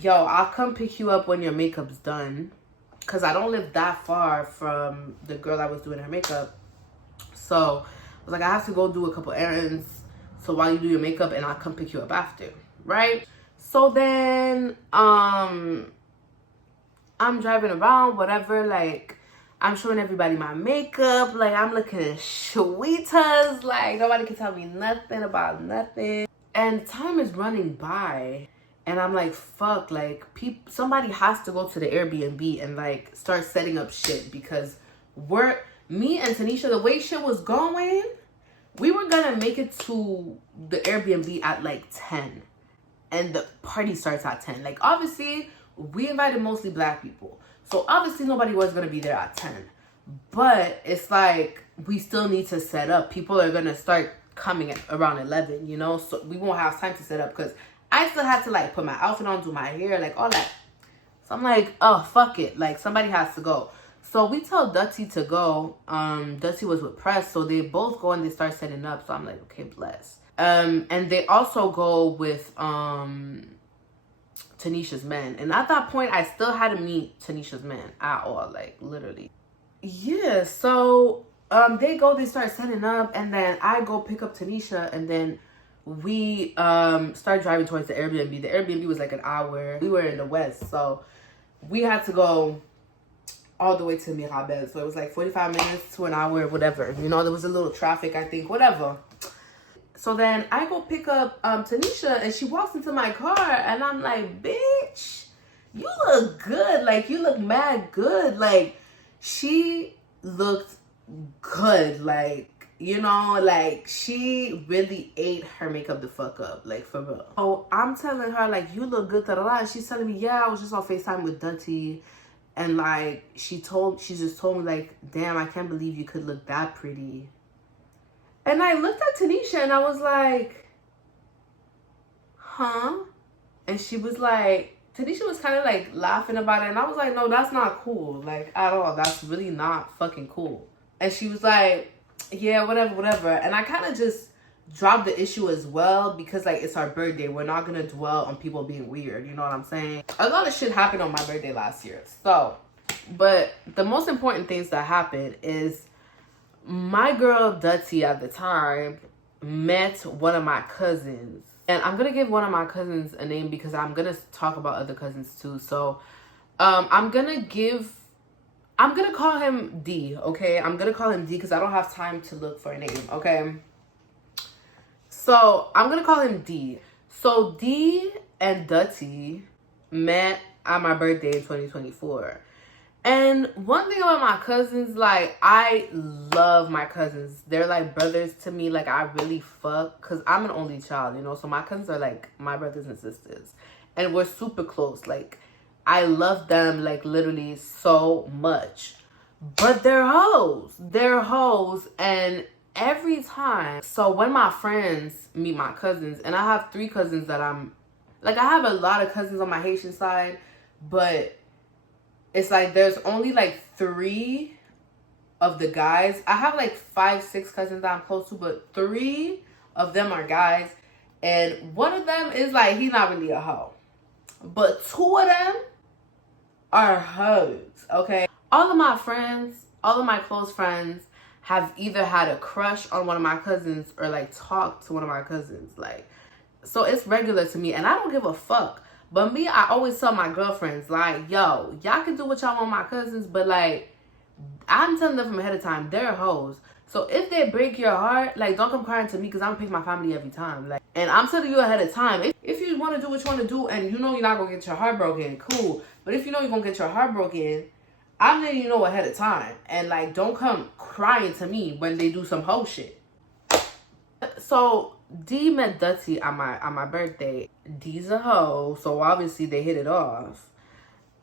yo, I'll come pick you up when your makeup's done, because I don't live that far from the girl that was doing her makeup. So I was like, I have to go do a couple errands, so while you do your makeup, and I'll come pick you up after, right? So then I'm driving around, whatever, like, I'm showing everybody my makeup, like, I'm looking at sweetas, like, nobody can tell me nothing about nothing. And time is running by, and I'm like, fuck, like, somebody has to go to the Airbnb and, like, start setting up shit, because me and Tanisha, the way shit was going, we were gonna make it to the Airbnb at, like, 10, and the party starts at 10. Like, obviously, we invited mostly black people, so obviously nobody was gonna be there at 10. But it's like, we still need to set up. People are gonna start coming at around 11, you know, so we won't have time to set up, because I still had to, like, put my outfit on, do my hair, like, all that. So I'm like, oh, fuck it, like, somebody has to go. So we tell Dutty to go. Dutty was with Press, so they both go and they start setting up. So I'm like, okay, bless. And they also go with Tanisha's man. And at that point, I still had to meet Tanisha's man at all, like, literally. Yeah, so they start setting up, and then I go pick up Tanisha, and then we start driving towards the Airbnb. The Airbnb was like an hour. We were in the west, so we had to go all the way to Mirabel. So it was like 45 minutes to an hour, whatever. You know, there was a little traffic, I think, whatever. So then I go pick up Tanisha, and she walks into my car, and I'm like, bitch, you look good. Like, you look mad good. Like, she looked good. Like, you know, like, she really ate her makeup the fuck up, like, for real. So I'm telling her, like, you look good, and she's telling me, yeah, I was just on FaceTime with Dutty, and like, she just told me, like, damn, I can't believe you could look that pretty. And I looked at Tanisha, and I was like, huh? And she was like, Tanisha was kind of like laughing about it, and I was like, no, that's not cool, like, at all. That's really not fucking cool. And she was like, yeah, whatever. And I kind of just dropped the issue as well, because, like, it's our birthday. We're not gonna dwell on people being weird, you know what I'm saying? A lot of shit happened on my birthday last year. So, but the most important things that happened is my girl Dutty at the time met one of my cousins. And I'm gonna give one of my cousins a name because I'm gonna talk about other cousins too. So I'm gonna call him D, okay? I'm gonna call him D because I don't have time to look for a name, okay? So I'm gonna call him D. So D and Dutty met at my birthday in 2024. And one thing about my cousins, like, I love my cousins. They're like brothers to me. Like, I really fuck, because I'm an only child, you know? So my cousins are like my brothers and sisters. And we're super close. Like, I love them, like, literally so much. But they're hoes. They're hoes. And every time, so when my friends meet my cousins, and I have 3 cousins that I have a lot of cousins on my Haitian side, but it's like there's only like 3 of the guys. I have like 5, 6 cousins that I'm close to, but 3 of them are guys. And one of them is like, he's not really a hoe. But 2 of them are hoes, okay? All of my friends, all of my close friends have either had a crush on one of my cousins or like talked to one of my cousins. Like, so it's regular to me, and I don't give a fuck. But me, I always tell my girlfriends, like, yo, y'all can do what y'all want with my cousins, but like, I'm telling them from ahead of time, they're hoes. So if they break your heart, like, don't come crying to me, because I'm gonna pick my family every time. Like, and I'm telling you ahead of time, if you want to do what you want to do, and you know you're not gonna get your heart broken, cool. But if you know you're gonna get your heart broken, I'm letting you know ahead of time. And like, don't come crying to me when they do some hoe shit. So D met Dutty on my birthday. D's a hoe, so obviously they hit it off.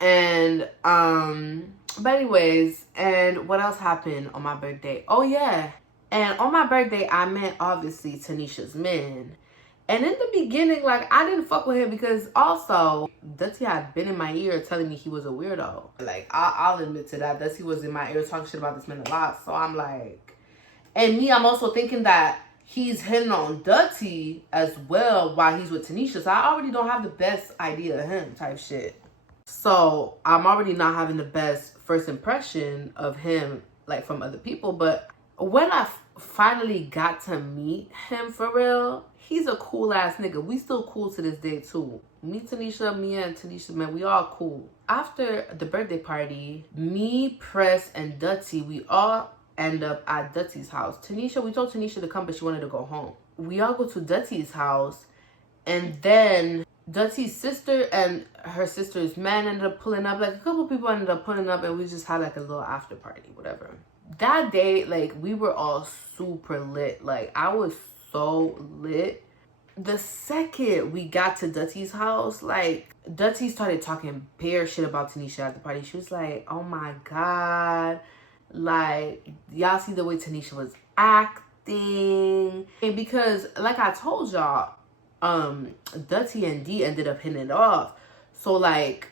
And but anyways, and what else happened on my birthday? Oh yeah. And on my birthday I met obviously Tanisha's man. And in the beginning, like, I didn't fuck with him because also Dutty had been in my ear telling me he was a weirdo. Like, I'll admit to that. Dutty was in my ear talking shit about this man a lot. So I'm like, and me, I'm also thinking that he's hitting on Dutty as well while he's with Tanisha. So I already don't have the best idea of him type shit. So I'm already not having the best first impression of him, like, from other people. But when I finally got to meet him for real, he's a cool ass nigga. We still cool to this day too. Me, Tanisha, Mia, and Tanisha, man, we all cool. After the birthday party, me, Press, and Dutty, we all end up at Dutty's house. Tanisha, we told Tanisha to come, but she wanted to go home. We all go to Dutty's house, and then Dutty's sister and her sister's man ended up pulling up. Like, a couple people ended up pulling up, and we just had like a little after party, whatever. That day, like, we were all super lit. Like, I was so lit. The second we got to Dutty's house, like, Dutty started talking bare shit about Tanisha at the party. She was like, oh my God, like, y'all see the way Tanisha was acting? And because, like I told y'all, Dutty and D ended up hitting it off. So, like,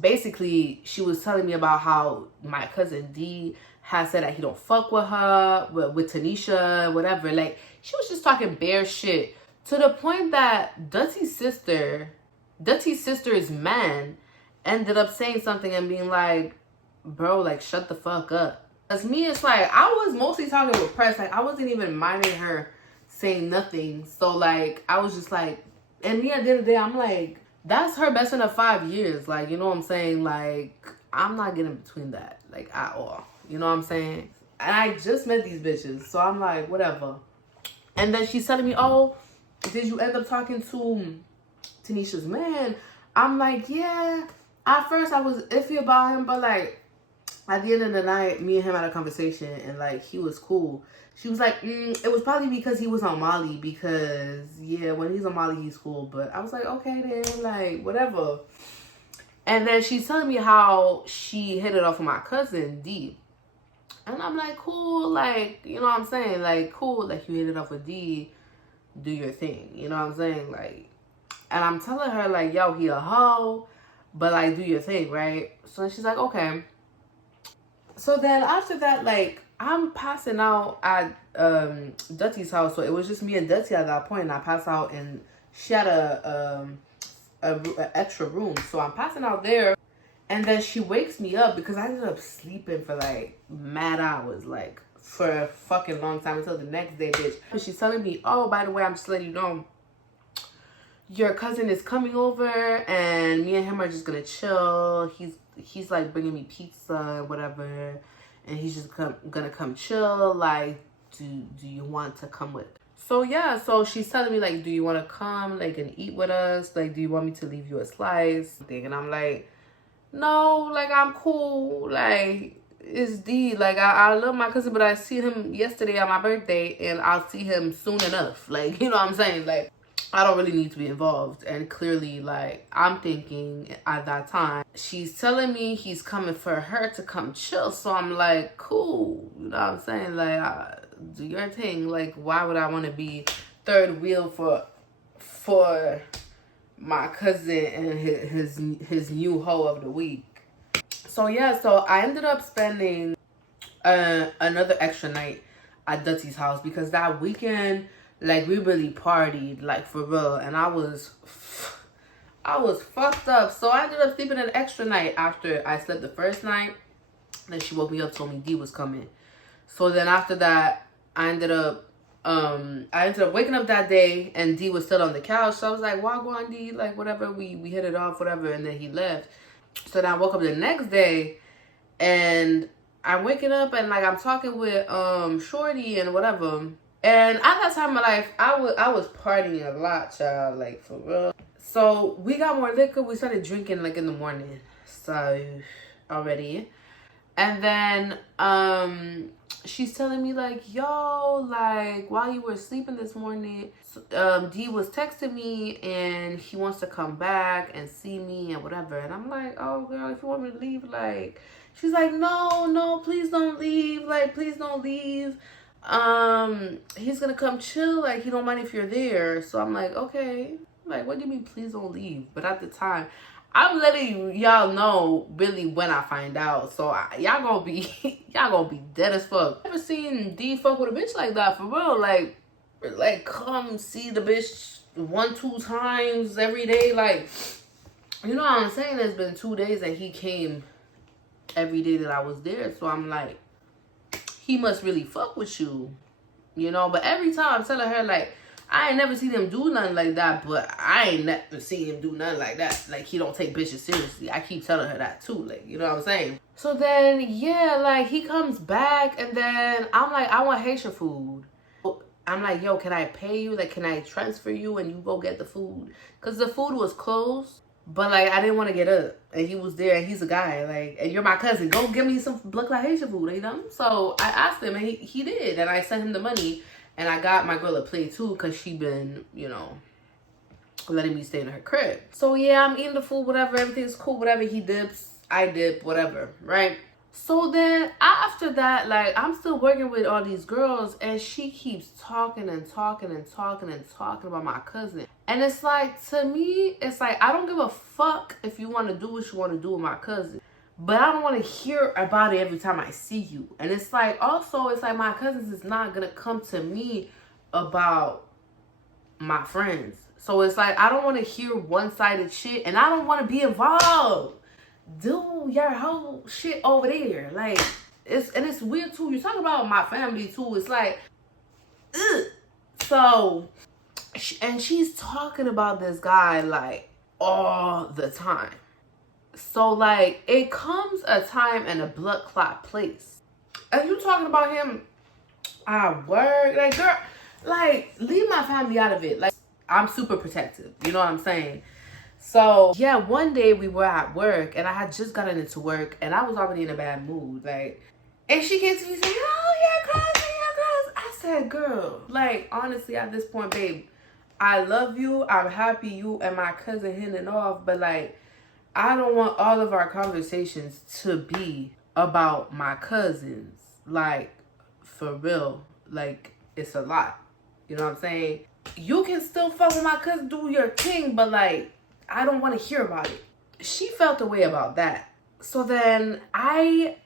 basically, she was telling me about how my cousin D has said that he don't fuck with her, with Tanisha, whatever. Like, she was just talking bare shit to the point that Dutty's sister's man ended up saying something and being like, bro, like, shut the fuck up. As me, it's like, I was mostly talking with Press. Like, I wasn't even minding her saying nothing. So, like, I was just like, and me at the end of the day, I'm like, that's her best friend of 5 years. Like, you know what I'm saying? Like, I'm not getting between that, like, at all. You know what I'm saying? And I just met these bitches. So I'm like, whatever. And then she's telling me, oh, did you end up talking to Tanisha's man? I'm like, yeah. At first, I was iffy about him. But, like, at the end of the night, me and him had a conversation. And, like, he was cool. She was like, it was probably because he was on Molly. Because, yeah, when he's on Molly, he's cool. But I was like, okay, then. Like, whatever. And then she's telling me how she hit it off with my cousin, D. And I'm like, cool, like, you know what I'm saying? Like, cool, like, you hit it off with D, do your thing, you know what I'm saying? Like, and I'm telling her, like, yo, he a hoe, but, like, do your thing, right? So she's like, okay. So then after that, like, I'm passing out at Dutty's house. So it was just me and Dutty at that point, and I passed out, and she had a extra room. So I'm passing out there. And then she wakes me up because I ended up sleeping for like mad hours, like for a fucking long time until the next day, bitch. And she's telling me, oh, by the way, I'm just letting you know, your cousin is coming over and me and him are just gonna chill. He's like bringing me pizza and whatever, and he's just gonna come chill. Like, do you want to come with? So yeah, so she's telling me like, do you want to come like and eat with us? Like, do you want me to leave you a slice? And I'm like, no, like, I'm cool. Like, it's D. Like, I love my cousin, but I see him yesterday at my birthday, and I'll see him soon enough. Like, you know what I'm saying? Like, I don't really need to be involved. And clearly, like, I'm thinking at that time, she's telling me he's coming for her to come chill. So I'm like, cool. You know what I'm saying? Like, do your thing. Like, why would I want to be third wheel for my cousin and his new hoe of the week? So yeah, so I ended up spending another extra night at Dutty's house because that weekend, like, we really partied, like, for real, and I was fucked up. So I ended up sleeping an extra night after I slept the first night. Then she woke me up, told me D was coming. So then after that, I ended up waking up that day and D was still on the couch. So I was like, why go on D? Like, whatever, we hit it off, whatever. And then he left. So then I woke up the next day and I'm waking up and like I'm talking with Shorty and whatever. And at that time of my life, I was partying a lot, child, like for real. So we got more liquor. We started drinking like in the morning. So already. And then she's telling me like, yo, like while you were sleeping this morning, D was texting me and he wants to come back and see me and whatever. And I'm like, oh girl, if you want me to leave, like, she's like, no, please don't leave. Like, please don't leave. He's gonna come chill. Like, he don't mind if you're there. So I'm like, okay. Like, what do you mean, please don't leave? But at the time, I'm letting y'all know really when I find out. So y'all gonna be dead as fuck. Never seen D fuck with a bitch like that for real. Like come see the bitch 1-2 times every day. Like, you know what I'm saying? There's been 2 days that he came every day that I was there. So I'm like, he must really fuck with you, you know? But every time I'm telling her, like, I ain't never seen him do nothing like that, but I ain't never seen him do nothing like that. Like, he don't take bitches seriously. I keep telling her that too, like, you know what I'm saying? So then, yeah, like, he comes back, and then I'm like, I want Haitian food. I'm like, yo, can I pay you? Like, can I transfer you and you go get the food? Because the food was closed. But, like, I didn't want to get up. And he was there, and he's a guy. Like, and you're my cousin. Go give me some blood clot Haitian food, you know? So, I asked him, and he did. And I sent him the money. And I got my girl a plate, too, because she been, you know, letting me stay in her crib. So, yeah, I'm eating the food, whatever. Everything's cool, whatever. He dips, I dip, whatever, right? So, then, after that, like, I'm still working with all these girls. And she keeps talking and talking and talking and talking about my cousin. And it's like, to me, it's like, I don't give a fuck if you want to do what you want to do with my cousin. But I don't want to hear about it every time I see you. And it's like, also, it's like my cousins is not going to come to me about my friends. So it's like, I don't want to hear one-sided shit. And I don't want to be involved. Do your whole shit over there. Like, it's weird, too. You're talking about my family, too. It's like, ugh. So, and she's talking about this guy, like, all the time. So, like, it comes a time and a blood clot place. And you talking about him at work. Like, girl, like, leave my family out of it. Like, I'm super protective. You know what I'm saying? So, yeah, one day we were at work, and I had just gotten into work, and I was already in a bad mood. Like, and she came to me saying, oh, your cousin. I said, girl, like, honestly, at this point, babe, I love you. I'm happy you and my cousin hitting off, but, like, I don't want all of our conversations to be about my cousins. Like, for real. Like, it's a lot. You know what I'm saying? You can still fuck with my cousin, do your thing, but, like, I don't want to hear about it. She felt a way about that. So then I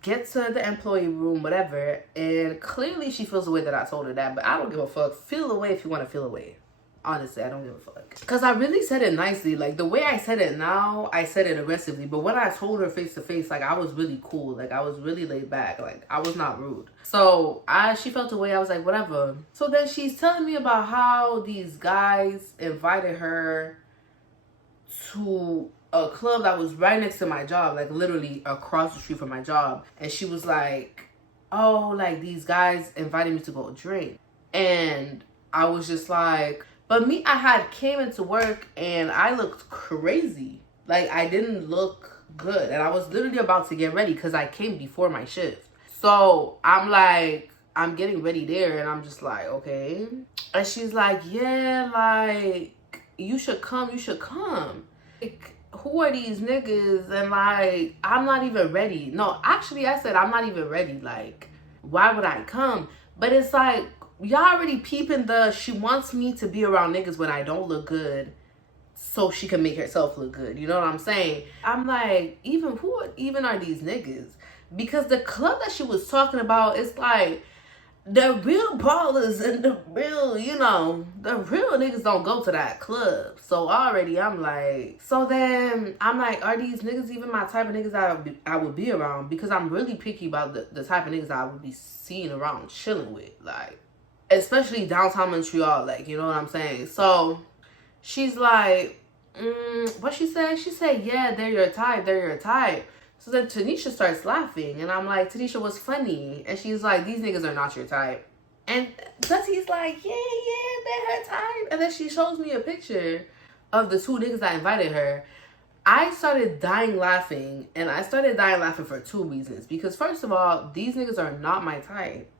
get to the employee room, whatever, and clearly she feels the way that I told her that, but I don't give a fuck. Feel the way if you want to feel the way. Honestly, I don't give a fuck. Because I really said it nicely. Like, the way I said it now, I said it aggressively. But when I told her face to face, like, I was really cool. Like, I was really laid back. Like, I was not rude. So, she felt the way. I was like, whatever. So then she's telling me about how these guys invited her to a club that was right next to my job. Like, literally across the street from my job. And she was like, oh, like, these guys invited me to go drink. And I was just like... But me, I had came into work and I looked crazy. Like, I didn't look good. And I was literally about to get ready because I came before my shift. So, I'm like, I'm getting ready there. And I'm just like, okay. And she's like, yeah, like, you should come. Like, who are these niggas? And, like, I'm not even ready. No, actually, I said, I'm not even ready. Like, why would I come? But it's like, y'all already peeping she wants me to be around niggas when I don't look good so she can make herself look good. You know what I'm saying? I'm like, who even are these niggas? Because the club that she was talking about is like, the real ballers and the real, you know, the real niggas don't go to that club. So already I'm like, so then I'm like, are these niggas even my type of niggas I would be around? Because I'm really picky about the type of niggas I would be seeing around chilling with. Like, especially downtown Montreal, like, you know what I'm saying? So she's like, what she said? She said, yeah, they're your type. So then Tanisha starts laughing, and I'm like, Tanisha, what's funny? And she's like, these niggas are not your type. And Dutty's like, yeah, they're her type. And then she shows me a picture of the 2 niggas that invited her. I started dying laughing, and I started dying laughing for 2 reasons. Because first of all, these niggas are not my type.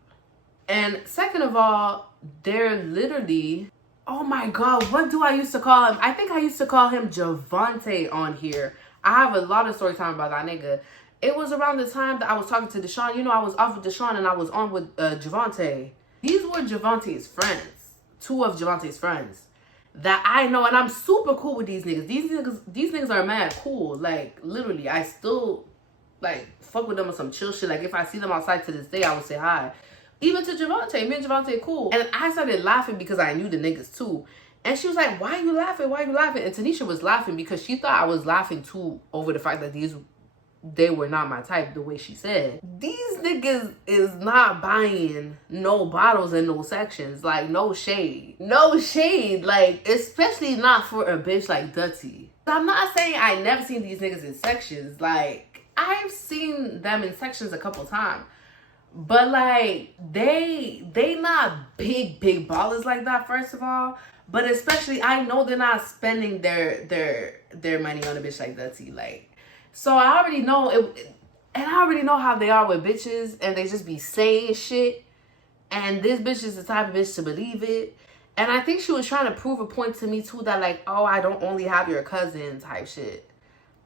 And second of all, they're literally, oh my God, what do I used to call him? I think I used to call him Javante on here. I have a lot of story time about that nigga. It was around the time that I was talking to Deshaun. You know, I was off with Deshaun and I was on with Javante. These were Javante's friends. 2 of Javante's friends that I know, and I'm super cool with these niggas. These niggas are mad cool. Like, literally, I still, like, fuck with them on some chill shit. Like, if I see them outside to this day, I would say hi. Even to Javante. Me and Javante cool. And I started laughing because I knew the niggas too. And she was like, why are you laughing? Why are you laughing? And Tanisha was laughing because she thought I was laughing too over the fact that they were not my type, the way she said. These niggas is not buying no bottles in no sections. Like, no shade. No shade. Like, especially not for a bitch like Dutty. I'm not saying I never seen these niggas in sections. Like, I've seen them in sections a couple times. But, like, they not big ballers like that, first of all. But especially, I know they're not spending their money on a bitch like Dutty. Like, so I already know it, and I already know how they are with bitches, and they just be saying shit. And this bitch is the type of bitch to believe it. And I think she was trying to prove a point to me too, that like, oh, I don't only have your cousin type shit.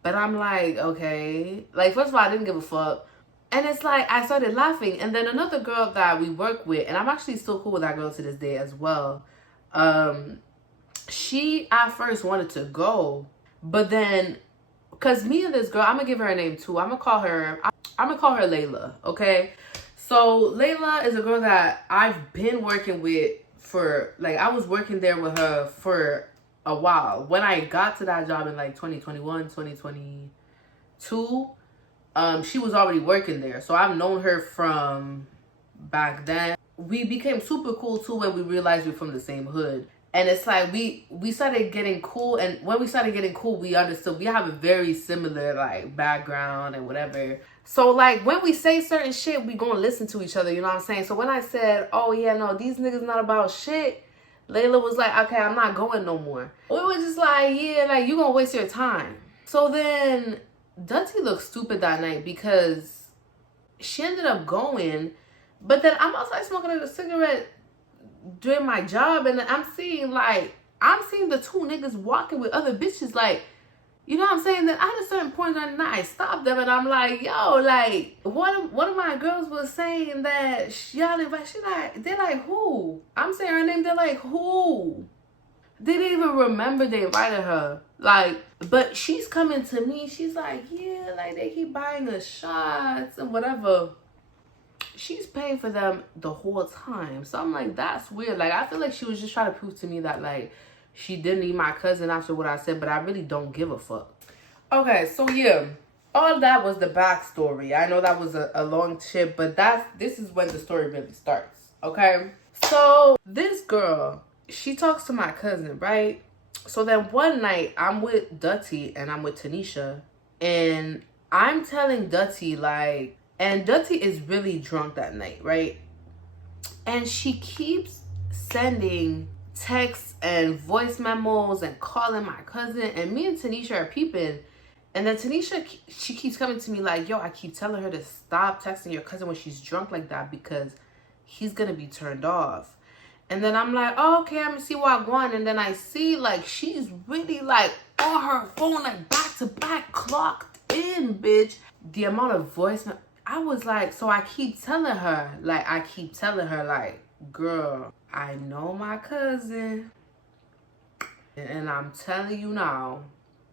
But I'm like, okay. Like, first of all, I didn't give a fuck. And it's like, I started laughing. And then another girl that we work with, and I'm actually still cool with that girl to this day as well. She at first wanted to go, but then, cause me and this girl, I'm gonna give her a name too. I'm gonna call her Layla, okay? So Layla is a girl that I've been working with for, like, I was working there with her for a while. When I got to that job in like 2021, 2022, she was already working there. So I've known her from back then. We became super cool too when we realized we're from the same hood. And it's like we started getting cool, and when we started getting cool, we understood we have a very similar like background and whatever. So like when we say certain shit, we gonna listen to each other, you know what I'm saying? So when I said, oh yeah, no, these niggas not about shit, Layla was like, okay, I'm not going no more. We were just like, yeah, like you gonna waste your time. So then Dutty looked stupid that night because she ended up going. But then I'm outside smoking a cigarette during my job, and I'm seeing the 2 niggas walking with other bitches, like, you know what I'm saying? Then at a certain point during the night, I stopped them and I'm like, yo, like, one of my girls was saying that y'all invite, they're like, who? I'm saying her name, they're like, who? They didn't even remember they invited her. Like, but she's coming to me, she's like, yeah, like, they keep buying us shots and whatever. She's paying for them the whole time. So I'm like, that's weird. Like, I feel like she was just trying to prove to me that, like, she didn't need my cousin after what I said, but I really don't give a fuck. Okay, so yeah, all that was the backstory. I know that was a long shit, but this is when the story really starts, okay? So this girl, she talks to my cousin, right? So then one night, I'm with Dutty and I'm with Tanisha, and I'm telling Dutty, like, and Dutty is really drunk that night, right? And she keeps sending texts and voice memos and calling my cousin. And me and Tanisha are peeping. And then Tanisha, she keeps coming to me like, yo, I keep telling her to stop texting your cousin when she's drunk like that because he's going to be turned off. And then I'm like, oh, okay, I'm going to see what I want. And then I see, like, she's really, like, on her phone, like, back to back, clocked in, bitch. The amount of voice I was like, so I keep telling her, like, girl, I know my cousin, and I'm telling you now,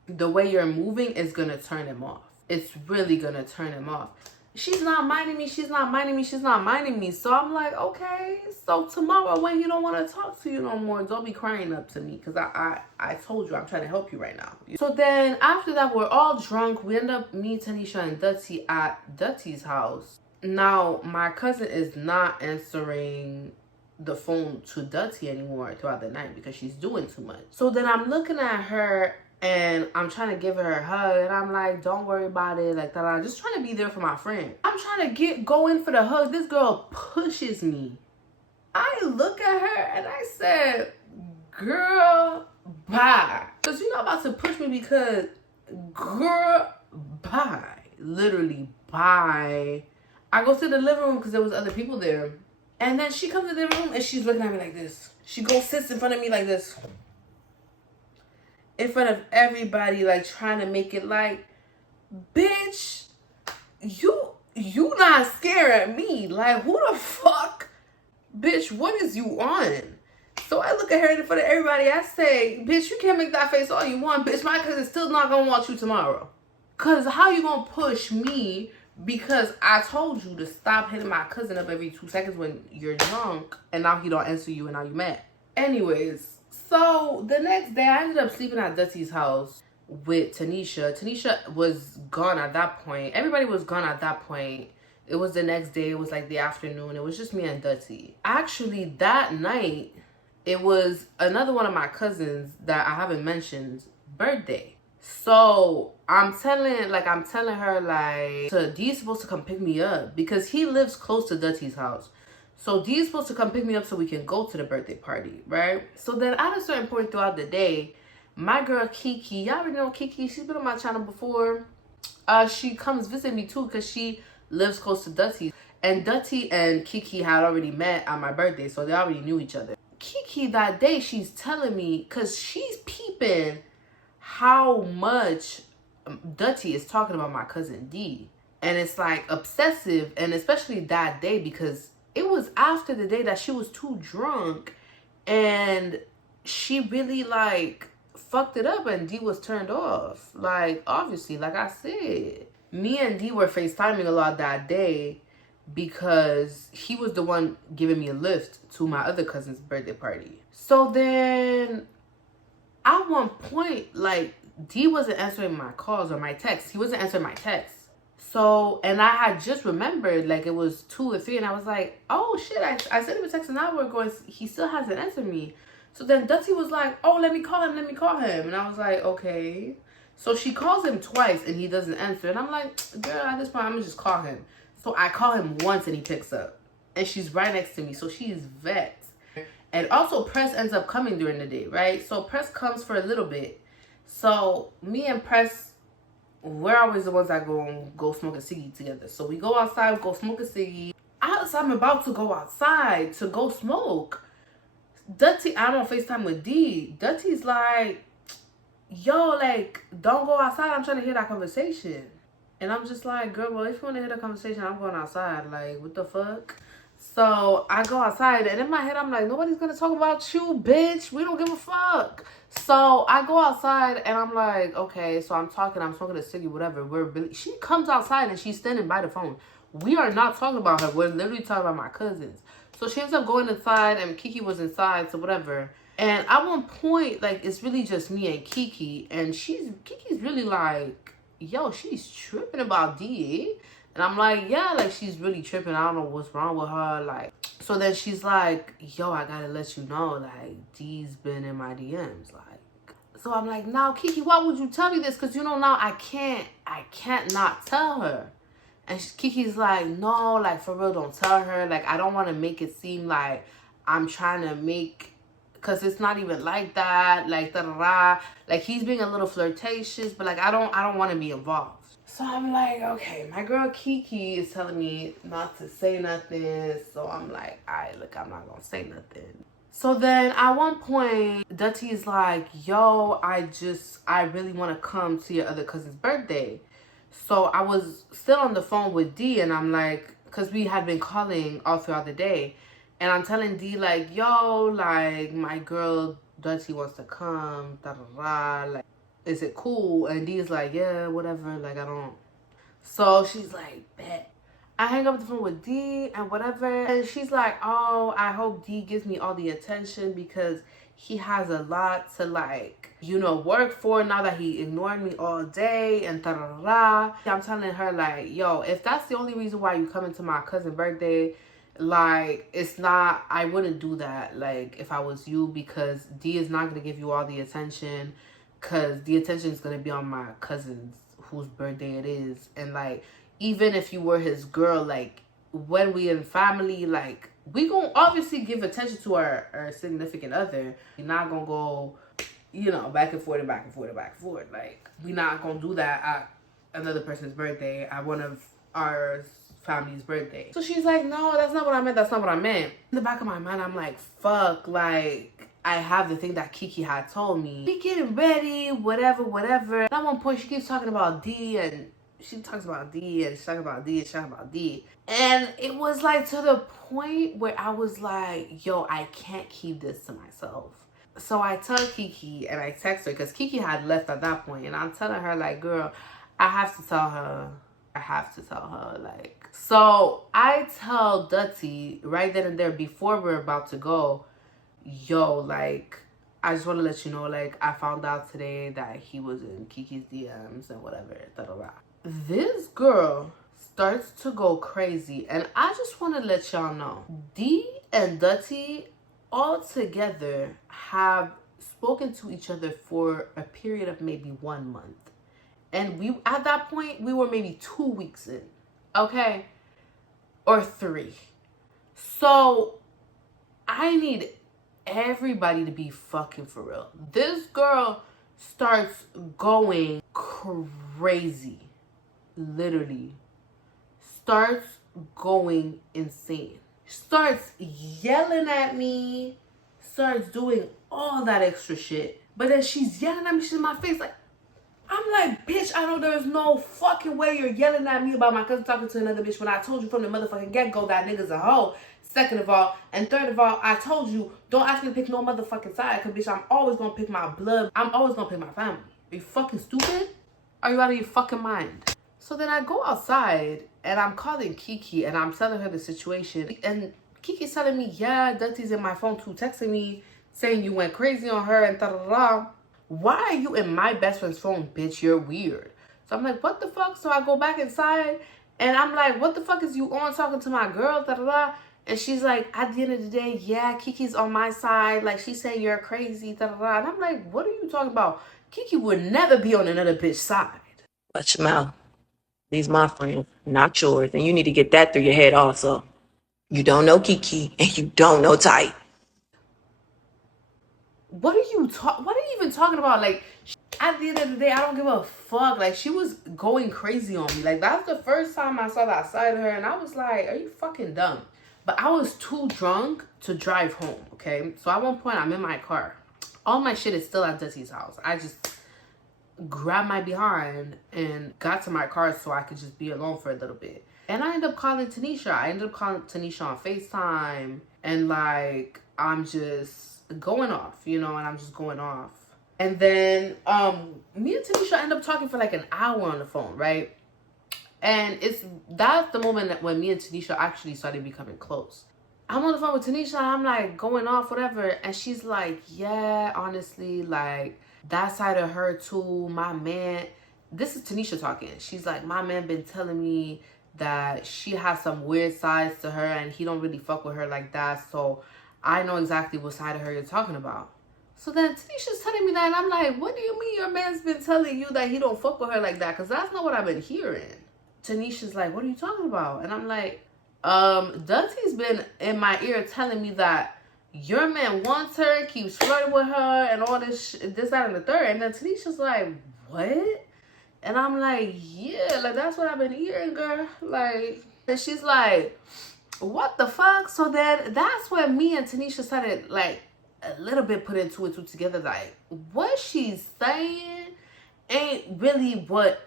the way you're moving is gonna turn him off. It's really gonna turn him off. She's not minding me, she's not minding me, she's not minding me. So I'm like, okay, so tomorrow when you don't want to talk to you no more, don't be crying up to me, because I told you I'm trying to help you right now. So then after that, we're all drunk. We end up, me, Tanisha, and Dutty at Dutty's house. Now, my cousin is not answering the phone to Dutty anymore throughout the night because she's doing too much. So then I'm looking at her And I'm trying to give her a hug, and I'm like, don't worry about it, like that. I'm just trying to be there for my friend. I'm trying to go in for the hug. This girl pushes me. I look at her and I said, girl, bye. Because you're not about to push me because, girl, bye. Literally, bye. I go to the living room because there was other people there. And then she comes to the living room and she's looking at me like this. She goes, sits in front of me like this. In front of everybody, like trying to make it like, bitch, you not scaring me. Like, who the fuck? Bitch, what is you on? So I look at her in front of everybody. I say, bitch, you can't make that face all you want. Bitch, my cousin's still not gonna want you tomorrow. Cause how you gonna push me because I told you to stop hitting my cousin up every 2 seconds when you're drunk and now he don't answer you and now you mad. Anyways, so the next day I ended up sleeping at Dutty's house with Tanisha. Tanisha was gone at that point. Everybody was gone at that point. It was the next day. It was like the afternoon. It was just me and Dutty. Actually, that night, it was another one of my cousins that I haven't mentioned birthday. So I'm telling her like, so D's supposed to come pick me up because he lives close to Dutty's house. So D's supposed to come pick me up so we can go to the birthday party, right? So then at a certain point throughout the day, my girl Kiki, y'all already know Kiki, she's been on my channel before. She comes visit me too because she lives close to Dutty. And Dutty and Kiki had already met at my birthday, so they already knew each other. Kiki that day, she's telling me, because she's peeping how much Dutty is talking about my cousin D. And it's like obsessive, and especially that day because it was after the day that she was too drunk and she really like fucked it up and D was turned off. Like, obviously, like I said, me and D were FaceTiming a lot that day because he was the one giving me a lift to my other cousin's birthday party. So then at one point, like, D wasn't answering my calls or my texts. He wasn't answering my texts. So, and I had just remembered, like, it was 2 or 3, and I was like, oh, shit, I sent him a text an hour ago, and he still hasn't answered me. So then Dutty was like, oh, let me call him. And I was like, okay. So she calls him twice, and he doesn't answer. And I'm like, girl, at this point, I'm going to just call him. So I call him once, and he picks up. And she's right next to me, so she's vexed. And also, Press ends up coming during the day, right? So Press comes for a little bit. So me and Press, we're always the ones that go smoke a ciggy together. So we go outside, go smoke a ciggy. I'm about to go outside to go smoke. Dutty, I'm on FaceTime with D. Dutty's like, yo, like, don't go outside. I'm trying to hear that conversation. And I'm just like, girl, well, if you want to hear the conversation, I'm going outside. Like, what the fuck? So I go outside, and in my head, I'm like, nobody's going to talk about you, bitch. We don't give a fuck. So I go outside, and I'm like, okay, so I'm smoking a ciggy, whatever. She comes outside, and she's standing by the phone. We are not talking about her. We're literally talking about my cousins. So she ends up going inside, and Kiki was inside, so whatever. And at one point, like, it's really just me and Kiki, and Kiki's really like, yo, she's tripping about D. And I'm like, yeah, like, she's really tripping. I don't know what's wrong with her. Like, so then she's like, yo, I gotta let you know, like, D's been in my DMs. Like, so I'm like, now, Kiki, why would you tell me this? Because, you know, now I can't not tell her. And Kiki's like, no, like, for real, don't tell her. Like, I don't want to make it seem like I'm trying to make, because it's not even like that. Like, da-da-da. Like, he's being a little flirtatious, but, like, I don't want to be involved. So I'm like, okay, my girl Kiki is telling me not to say nothing. So I'm like, all right, look, I'm not going to say nothing. So then at one point, Dutty's like, yo, I really want to come to your other cousin's birthday. So I was still on the phone with D, and I'm like, because we had been calling all throughout the day. And I'm telling D, like, yo, like, my girl Dutty wants to come, da-da-da, like, is it cool? And D is like, yeah, whatever, like, I don't. So she's like, bet. I hang up the phone with D and whatever. And she's like, oh, I hope D gives me all the attention because he has a lot to, like, you know, work for now that he ignored me all day and da-da-da-da. I'm telling her, like, yo, if that's the only reason why you come to my cousin's birthday, like, it's not, I wouldn't do that, like, if I was you, because D is not going to give you all the attention. because the attention is going to be on my cousin's whose birthday it is. And like, even if you were his girl, like when we in family, like we gonna obviously give attention to our significant other. You're not gonna go, you know, back and forth and back and forth and back and forth. Like, we not gonna do that at another person's birthday, at one of our family's birthday. So she's like, no, that's not what I meant. That's not what I meant. In the back of my mind, I'm like, fuck, like, I have the thing that Kiki had told me. Be getting ready, whatever, whatever. And at one point, she keeps talking about D, and she talks about D, and she's talking about D, and she's talking about D. And it was like to the point where I was like, yo, I can't keep this to myself. So I tell Kiki, and I text her, because Kiki had left at that point, and I'm telling her, like, girl, I have to tell her. I have to tell her, like. So I tell Dutty right then and there, before we're about to go, yo, like, I just want to let you know, like, I found out today that he was in Kiki's DMs and whatever. Da, da, da. This girl starts to go crazy, and I just want to let y'all know, D and Dutty all together have spoken to each other for a period of maybe 1 month. And we, at that point, we were maybe 2 weeks in, okay? Or 3. So I need everybody to be fucking for real. This girl starts going crazy. Literally. Starts going insane. Starts yelling at me. Starts doing all that extra shit. But then she's yelling at me, she's in my face like, I'm like, bitch, I know there's no fucking way you're yelling at me about my cousin talking to another bitch when I told you from the motherfucking get-go that nigga's a hoe. Second of all, and third of all, I told you, don't ask me to pick no motherfucking side, because bitch, I'm always gonna pick my blood. I'm always gonna pick my family. Are you fucking stupid? Are you out of your fucking mind? So then I go outside, and I'm calling Kiki, and I'm telling her the situation. And Kiki's telling me, yeah, Dutty's in my phone too, texting me, saying you went crazy on her, and da-da-da. Why are you in my best friend's phone, bitch? You're weird. So I'm like, what the fuck? So I go back inside, and I'm like, what the fuck is you on talking to my girl, da-da-da? And she's like, at the end of the day, yeah, Kiki's on my side. Like, she's saying you're crazy, da-da-da. And I'm like, what are you talking about? Kiki would never be on another bitch's side. Watch your mouth. These my friends, not yours. And you need to get that through your head also. You don't know Kiki, and you don't know Ty. What are you even talking about? Like, at the end of the day, I don't give a fuck. Like, she was going crazy on me. Like, that's the first time I saw that side of her, and I was like, are you fucking dumb? But I was too drunk to drive home, okay? So at one point, I'm in my car. All my shit is still at Dutty's house. I just grabbed my behind and got to my car so I could just be alone for a little bit. And I ended up calling Tanisha. I ended up calling Tanisha on FaceTime. And, like, I'm just going off, you know, and I'm just going off. And then me and Tanisha end up talking for like an hour on the phone, right? And that's the moment that when me and Tanisha actually started becoming close. I'm on the phone with Tanisha, and I'm like going off, whatever, and she's like, yeah, honestly, like that side of her too, my man, this is Tanisha talking. She's like, my man been telling me that she has some weird sides to her and he don't really fuck with her like that, so I know exactly what side of her you're talking about. So then Tanisha's telling me that, and I'm like, what do you mean your man's been telling you that he don't fuck with her like that? Because that's not what I've been hearing. Tanisha's like, what are you talking about? And I'm like, Dutty's been in my ear telling me that your man wants her, keeps flirting with her, and all this, this, that, and the third. And then Tanisha's like, what? And I'm like, yeah, like, that's what I've been hearing, girl. Like, and she's like, what the fuck? So then that's when me and Tanisha started, like, a little bit putting two and two together. Like, what she's saying ain't really what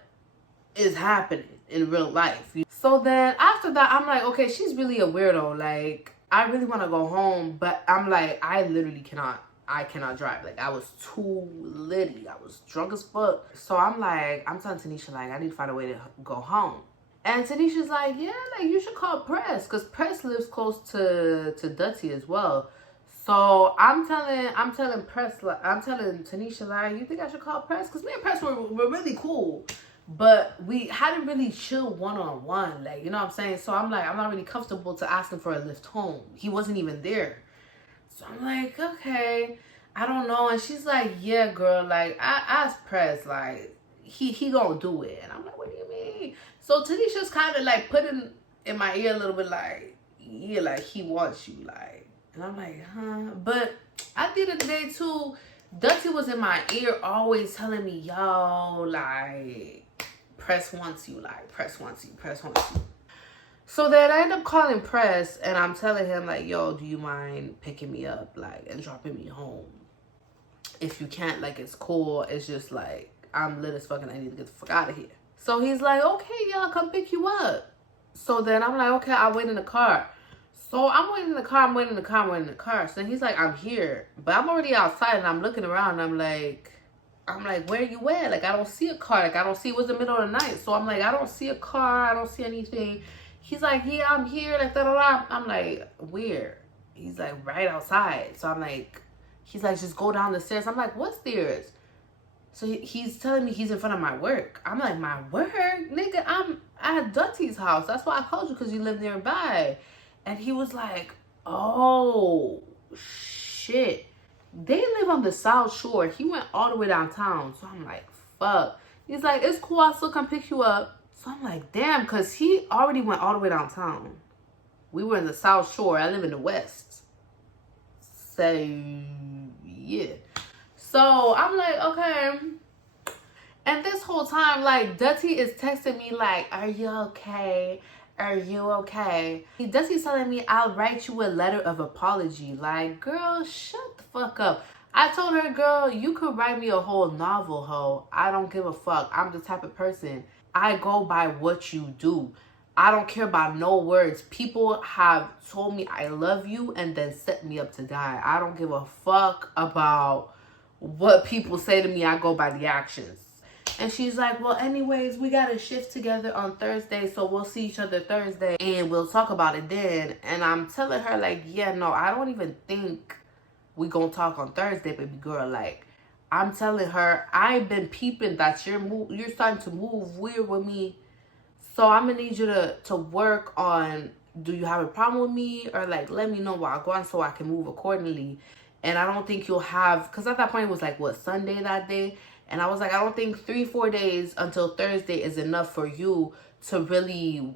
is happening in real life. So then after that, I'm like, okay, she's really a weirdo. Like, I really want to go home, but I'm like, I cannot drive. Like, I was too litty. I was drunk as fuck. So I'm like, I'm telling Tanisha, like, I need to find a way to go home. And Tanisha's like, yeah, like, you should call Press, because Press lives close to Dutty as well. So I'm telling Press, like, I'm telling Tanisha, like, you think I should call Press? Because me and Press were really cool, but we hadn't really chilled one-on-one, like, you know what I'm saying? So I'm like, I'm not really comfortable to ask him for a lift home. He wasn't even there. So I'm like, okay. I don't know. And she's like, yeah, girl, like, I asked Press, like, he gonna do it. And I'm like, what do you mean? So Tanisha's kind of like putting in my ear a little bit like, yeah, like, he wants you, like. And I'm like, huh? But at the end of the day, too, Dutty was in my ear always telling me, yo, like, Press wants you, like, Press wants you, Press wants you. So then I end up calling Press, and I'm telling him, like, yo, do you mind picking me up, like, and dropping me home? If you can't, like, it's cool. It's just, like, I'm lit as fuck and I need to get the fuck out of here. So he's like, okay, yeah, I'll come pick you up. So then I'm like, okay, I'll wait in the car. So I'm waiting in the car, I'm waiting in the car, I'm waiting in the car. So he's like, I'm here. But I'm already outside and I'm looking around and I'm like, where you at? Like, I don't see a car. Like, I don't see, it was the middle of the night. So I'm like, I don't see a car. I don't see anything. He's like, yeah, I'm here. Like, da da da. I'm like, where? He's like, right outside. So I'm like, he's like, just go down the stairs. I'm like, what stairs? So he's telling me he's in front of my work. I'm like, my work? Nigga, I'm at Dutty's house. That's why I called you, because you live nearby. And he was like, oh, shit. They live on the South Shore. He went all the way downtown. So I'm like, fuck. He's like, it's cool. I'll still come pick you up. So I'm like, damn, because he already went all the way downtown. We were in the South Shore. I live in the West. So, yeah. So I'm like, okay. And this whole time, like, Dutty is texting me like, are you okay? Are you okay? Dutty's telling me I'll write you a letter of apology. Like, girl, shut the fuck up. I told her, girl, you could write me a whole novel, ho. I don't give a fuck. I'm the type of person. I go by what you do. I don't care about no words. People have told me I love you and then set me up to die. I don't give a fuck about what people say to me. I go by the actions. And she's like, well, anyways, we got to shift together on Thursday, so we'll see each other Thursday and we'll talk about it then. And I'm telling her, like, yeah, no, I don't even think we gonna talk on Thursday, baby girl. Like, I'm telling her, I've been peeping that you're starting to move weird with me. So I'm gonna need you to work on, do you have a problem with me? Or, like, let me know while I go on so I can move accordingly. And I don't think you'll have, because at that point it was like, what, Sunday that day? And I was like, I don't think 3-4 days until Thursday is enough for you to really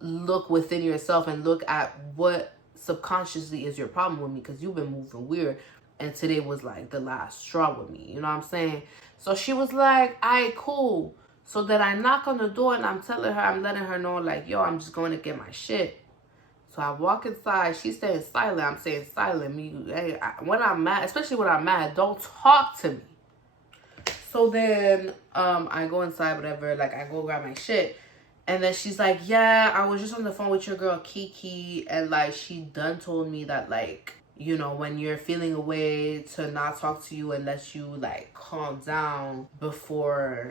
look within yourself and look at what subconsciously is your problem with me, because you've been moving weird. And today was like the last straw with me. You know what I'm saying? So she was like, all right, cool. So then I knock on the door and I'm telling her, I'm letting her know, like, yo, I'm just going to get my shit. So I walk inside. She's staying silent. I'm saying silent. When I'm mad, especially when I'm mad, don't talk to me. So then I go inside, whatever. Like, I go grab my shit. And then she's like, yeah, I was just on the phone with your girl, Kiki. And, like, she done told me that, like, you know, when you're feeling a way, to not talk to you and let you, like, calm down before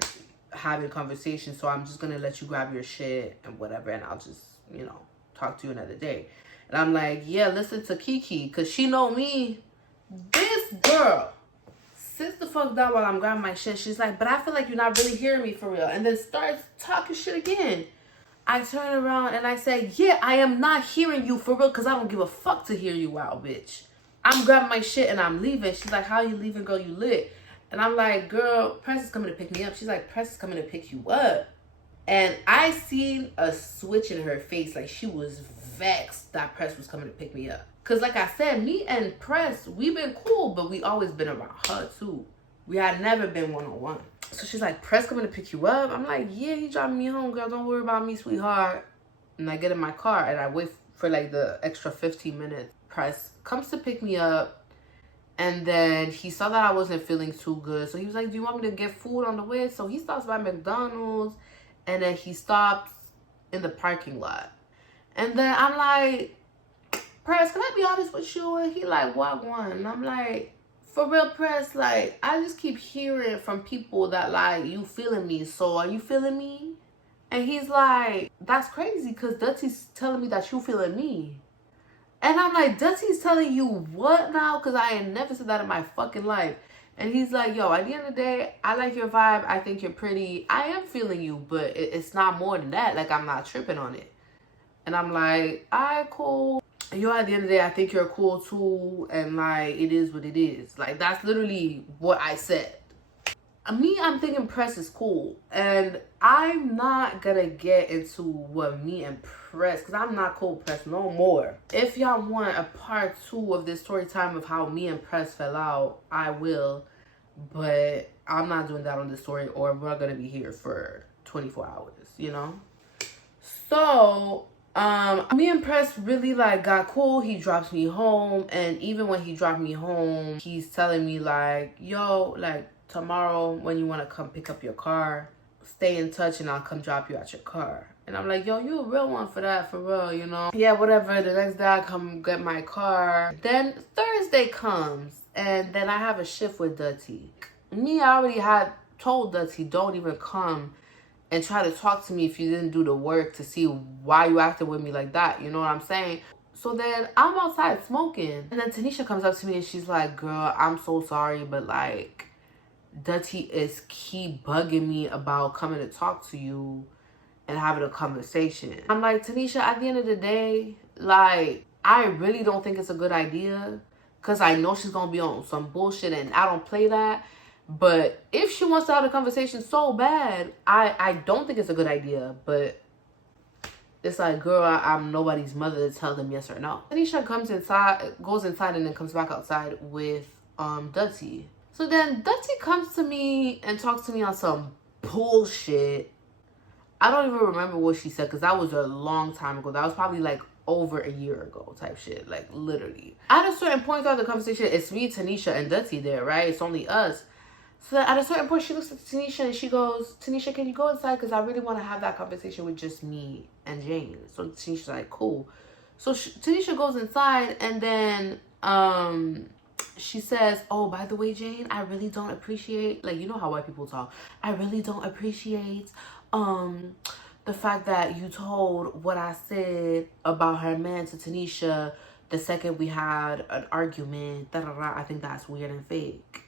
having conversation. So I'm just going to let you grab your shit and whatever. And I'll just, you know, talk to you another day. And I'm like, yeah, listen to Kiki, because she know me. This girl sits the fuck down while I'm grabbing my shit. She's like, but I feel like you're not really hearing me for real. And then starts talking shit again. I turn around and I say, yeah, I am not hearing you for real, because I don't give a fuck to hear you out, bitch. I'm grabbing my shit and I'm leaving. She's like, how are you leaving, girl? You lit. And I'm like, girl, Press is coming to pick me up. She's like, Press is coming to pick you up. And I seen a switch in her face. Like, she was vexed that Press was coming to pick me up. Because, like I said, me and Press, we've been cool, but we always been around her, too. We had never been one-on-one. So she's like, Press coming to pick you up? I'm like, yeah, he dropping me home, girl. Don't worry about me, sweetheart. And I get in my car, and I wait for, like, the extra 15 minutes. Press comes to pick me up, and then he saw that I wasn't feeling too good. So he was like, do you want me to get food on the way? So he stops by McDonald's, and then he stops in the parking lot. And then I'm like, Press, can I be honest with you? And he like, what one? And I'm like, for real, Press, like, I just keep hearing from people that, like, you feeling me. So are you feeling me? And he's like, that's crazy, because Dutty's telling me that you feeling me. And I'm like, Dutty's telling you what now? Because I ain't never said that in my fucking life. And he's like, yo, at the end of the day, I like your vibe. I think you're pretty. I am feeling you, but it's not more than that. Like, I'm not tripping on it. And I'm like, all right, cool. yo, at the end of the day, I think you're cool too, and like, it is what it is. Like, that's literally what I said. Me, I'm thinking Press is cool, and I'm not gonna get into what me and Press, because I'm not cool with Press no more. If y'all want a part 2 of this story time of how me and Press fell out, I will, but I'm not doing that on this story, or we're gonna be here for 24 hours, you know? So, me and Press really like got cool. He drops me home, and even when he dropped me home, he's telling me like, yo, like, tomorrow when you want to come pick up your car, stay in touch and I'll come drop you at your car. And I'm like, yo, you a real one for that, for real, you know? Yeah, whatever. The next day I come get my car. Then Thursday comes, and then I have a shift with Dutty. Me, I already had told Dutty, don't even come and try to talk to me if you didn't do the work to see why you acted with me like that. You know what I'm saying? So then I'm outside smoking, and then Tanisha comes up to me and she's like, girl, I'm so sorry, but like, Dutty is keep bugging me about coming to talk to you and having a conversation. I'm like, Tanisha, at the end of the day, like, I really don't think it's a good idea, because I know she's gonna be on some bullshit and I don't play that. But if she wants to have a conversation so bad, I don't think it's a good idea. But it's like, girl, I'm nobody's mother to tell them yes or no. Tanisha comes inside, goes inside, and then comes back outside with Dutty. So then Dutty comes to me and talks to me on some bullshit. I don't even remember what she said, because that was a long time ago. That was probably like over a year ago type shit. Like, literally. At a certain point throughout the conversation, it's me, Tanisha, and Dutty there, right? It's only us. So at a certain point, she looks at Tanisha and she goes, Tanisha, can you go inside? Because I really want to have that conversation with just me and Jane. So Tanisha's like, cool. So Tanisha goes inside, and then she says, oh, by the way, Jane, I really don't appreciate, like, you know how white people talk. I really don't appreciate the fact that you told what I said about her man to Tanisha the second we had an argument. I think that's weird and fake.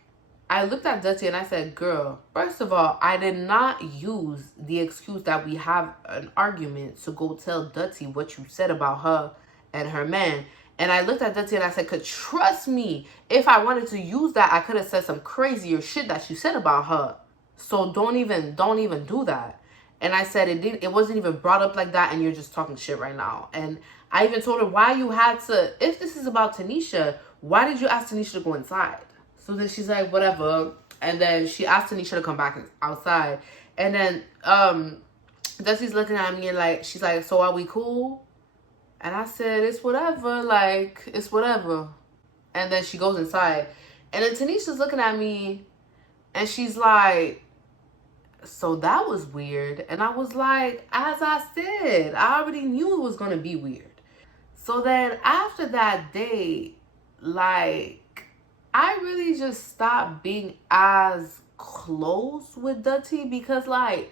I looked at Dutty and I said, girl, first of all, I did not use the excuse that we have an argument to go tell Dutty what you said about her and her man. And I looked at Dutty and I said, cause trust me, if I wanted to use that, I could have said some crazier shit that you said about her. So don't even do that. And I said, it wasn't even brought up like that, and you're just talking shit right now. And I even told her why you had to, if this is about Tanisha, why did you ask Tanisha to go inside? So then she's like, whatever. And then she asked Tanisha to come back outside. And then Dutty's looking at me and like, she's like, so are we cool? And I said, it's whatever. Like, it's whatever. And then she goes inside. And then Tanisha's looking at me and she's like, so that was weird. And I was like, as I said, I already knew it was going to be weird. So then after that day, like, I really just stopped being as close with Dutty, because like,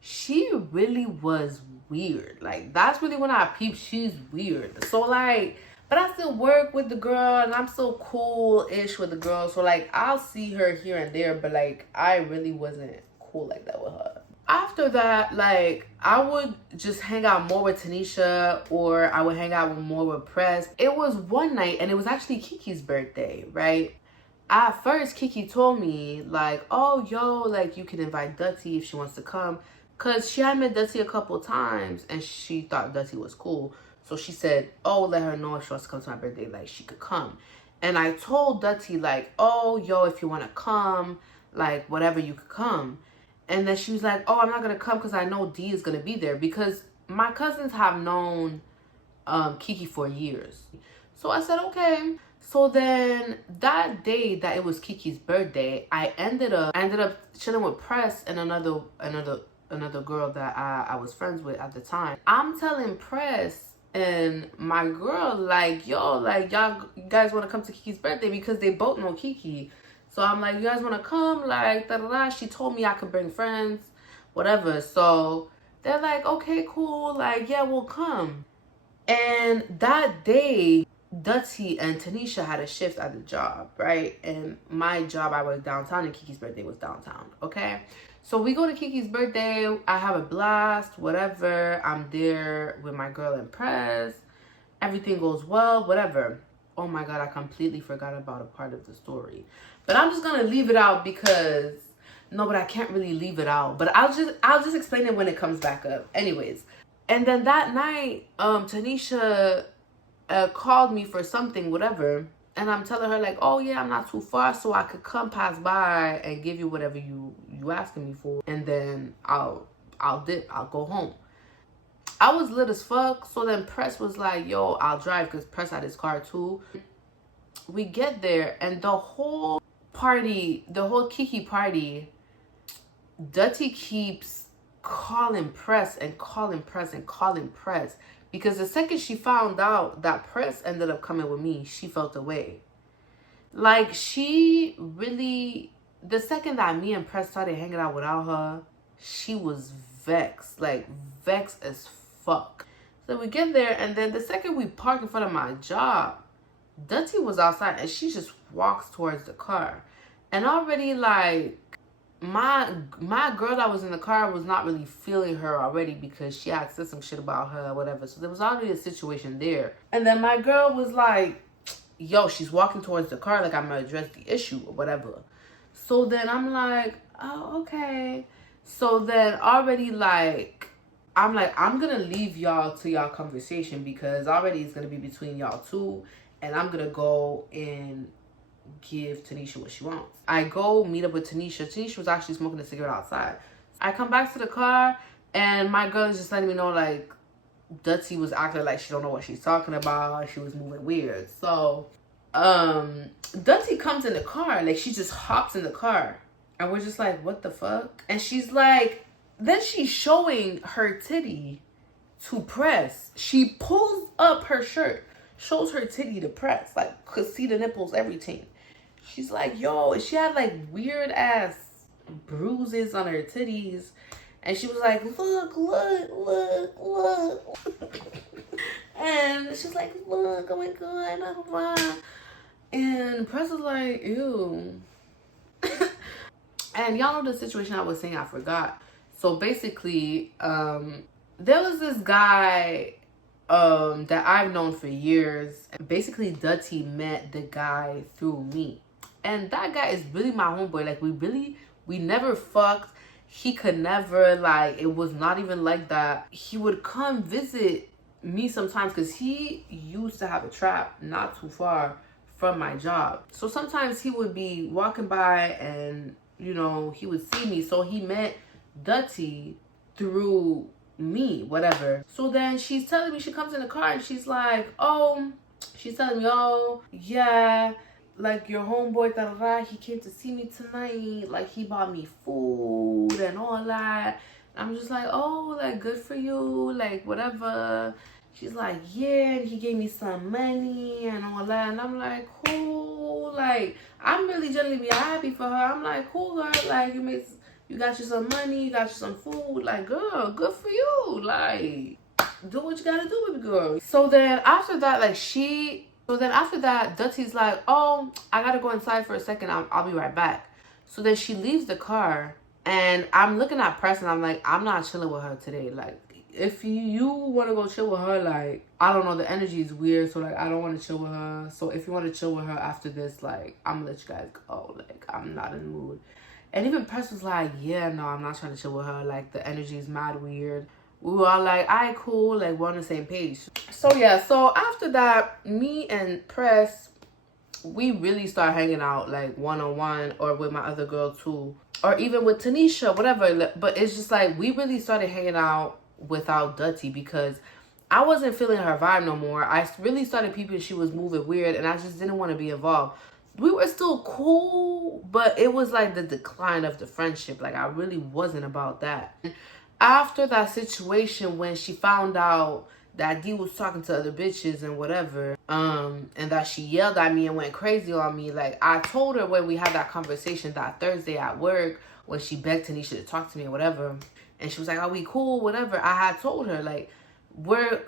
she really was weird. Like, that's really when I peeped, she's weird. So like, but I still work with the girl and I'm still cool-ish with the girl. So like, I'll see her here and there, but like, I really wasn't cool like that with her. After that, like, I would just hang out more with Tanisha, or I would hang out more with Press. It was one night, and it was actually Kiki's birthday, right? At first, Kiki told me, like, oh, yo, like, you can invite Dutty if she wants to come. Because she had met Dutty a couple times, and she thought Dutty was cool. So she said, oh, let her know if she wants to come to my birthday, like, she could come. And I told Dutty, like, oh, yo, if you want to come, like, whatever, you could come. And then she was like, oh, I'm not going to come because I know D is going to be there. Because my cousins have known Kiki for years. So I said, okay. So then that day that it was Kiki's birthday, I ended up chilling with Press and another girl that I was friends with at the time. I'm telling Press and my girl, like, yo, like, you guys want to come to Kiki's birthday, because they both know Kiki. So I'm like, you guys want to come? Like, da-da-da. She told me I could bring friends, whatever. So they're like, okay, cool. Like, yeah, we'll come. And that day, Dutty and Tanisha had a shift at the job, right? And my job, I worked downtown, and Kiki's birthday was downtown, okay? So we go to Kiki's birthday. I have a blast, whatever. I'm there with my girl and Press. Everything goes well, whatever. Oh my God, I completely forgot about a part of the story. But I'm just gonna leave it out because no, but I can't really leave it out. But I'll just explain it when it comes back up. Anyways. And then that night, Tanisha called me for something, whatever. And I'm telling her like, oh yeah, I'm not too far, so I could come pass by and give you whatever you asking me for. And then I'll dip, I'll go home. I was lit as fuck. So then Press was like, yo, I'll drive, because Press had his car too. We get there and the whole party, the whole Kiki party, Dutty keeps calling Press and calling Press and calling Press. Because the second she found out that Press ended up coming with me, she felt away. Like, she really, the second that me and Press started hanging out without her, she was vexed. Like, vexed as fuck. So we get there, and then the second we park in front of my job, Dutty was outside, and she just walks towards the car. And already, like, my girl that was in the car was not really feeling her already because she had said some shit about her or whatever. So there was already a situation there. And then my girl was like, yo, she's walking towards the car, like I'm gonna address the issue or whatever. So then I'm like, oh, okay. So then already like, I'm like, I'm gonna leave y'all to y'all conversation because already it's gonna be between y'all two, and I'm gonna go and give Tanisha what she wants. I go meet up with Tanisha. Tanisha was actually smoking a cigarette outside. I come back to the car, and my girl is just letting me know, like, Dutty was acting like she don't know what she's talking about. She was moving weird. So, Dutty comes in the car. Like, she just hops in the car. And we're just like, what the fuck? And she's like, then she's showing her titty to Press. She pulls up her shirt, shows her titty to Press. Like, could see the nipples, everything. She's like, yo, she had like weird ass bruises on her titties. And she was like, look. And she's like, look, oh my God, blah, blah, blah. And Press was like, ew. And y'all know the situation I was saying, I forgot. So basically, there was this guy that I've known for years. Basically, Dutty met the guy through me. And that guy is really my homeboy. Like, we never fucked. He could never, like, it was not even like that. He would come visit me sometimes because he used to have a trap not too far from my job. So sometimes he would be walking by and, you know, he would see me. So he met Dutty through me, whatever. So then she's telling me, she comes in the car and she's like, oh, she's telling me, oh, yeah, like your homeboy, he came to see me tonight. Like, he bought me food and all that. I'm just like, oh, like, good for you, like, whatever. She's like, yeah, and he gave me some money and all that. And I'm like, cool. Like, I'm really genuinely happy for her. I'm like, cool, girl. Like, you got you some money, you got you some food. Like, girl, good for you. Like, do what you gotta do, baby girl. So then after that, Dutty's like, oh, I gotta go inside for a second. I'll be right back. So then she leaves the car, and I'm looking at Press, and I'm like, I'm not chilling with her today. Like, if you want to go chill with her, like, I don't know, the energy is weird, so, like, I don't want to chill with her. So if you want to chill with her after this, like, I'm gonna let you guys go. Like, I'm not in the mood. And even Press was like, yeah, no, I'm not trying to chill with her. Like, the energy is mad weird. We were all like, all right, cool. Like, we're on the same page. So, yeah. So, after that, me and Press, we really start hanging out, like, one-on-one or with my other girl, too. Or even with Tanisha, whatever. But it's just, like, we really started hanging out without Dutty because I wasn't feeling her vibe no more. I really started peeping she was moving weird, and I just didn't want to be involved. We were still cool, but it was like the decline of the friendship. Like, I really wasn't about that. After that situation, when she found out that D was talking to other bitches and whatever, and that she yelled at me and went crazy on me, like, I told her when we had that conversation that Thursday at work, when she begged Tanisha to talk to me or whatever, and she was like, are we cool, whatever. I had told her, like,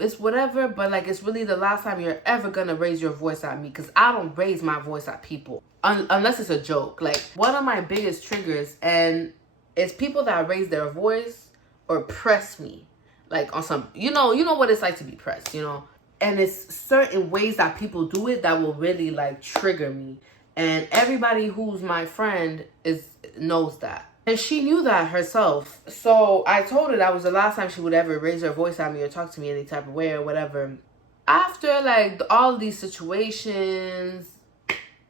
it's whatever, but, like, it's really the last time you're ever gonna raise your voice at me, because I don't raise my voice at people unless it's a joke. Like, one of my biggest triggers, and it's people that raise their voice or press me, like, on some, you know what it's like to be pressed, you know. And it's certain ways that people do it that will really like trigger me. And everybody who's my friend knows that. And she knew that herself. So I told her that was the last time she would ever raise her voice at me or talk to me any type of way or whatever. After like all these situations,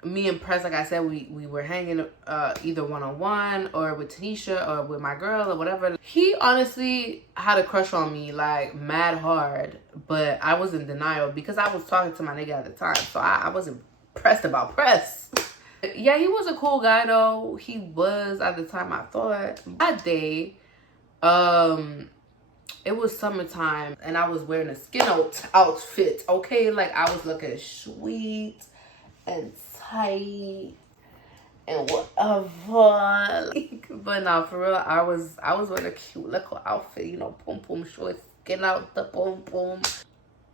me and Press, like I said, we were hanging either one-on-one or with Tanisha or with my girl or whatever. He honestly had a crush on me like mad hard, but I was in denial because I was talking to my nigga at the time. So I wasn't pressed about Press. Yeah, he was a cool guy though. He was at the time, I thought. That day, it was summertime and I was wearing a skin outfit, okay? Like I was looking sweet and tight and whatever. But no, for real, I was wearing a cute little outfit, you know, pom pom shorts, skin out the pom pom.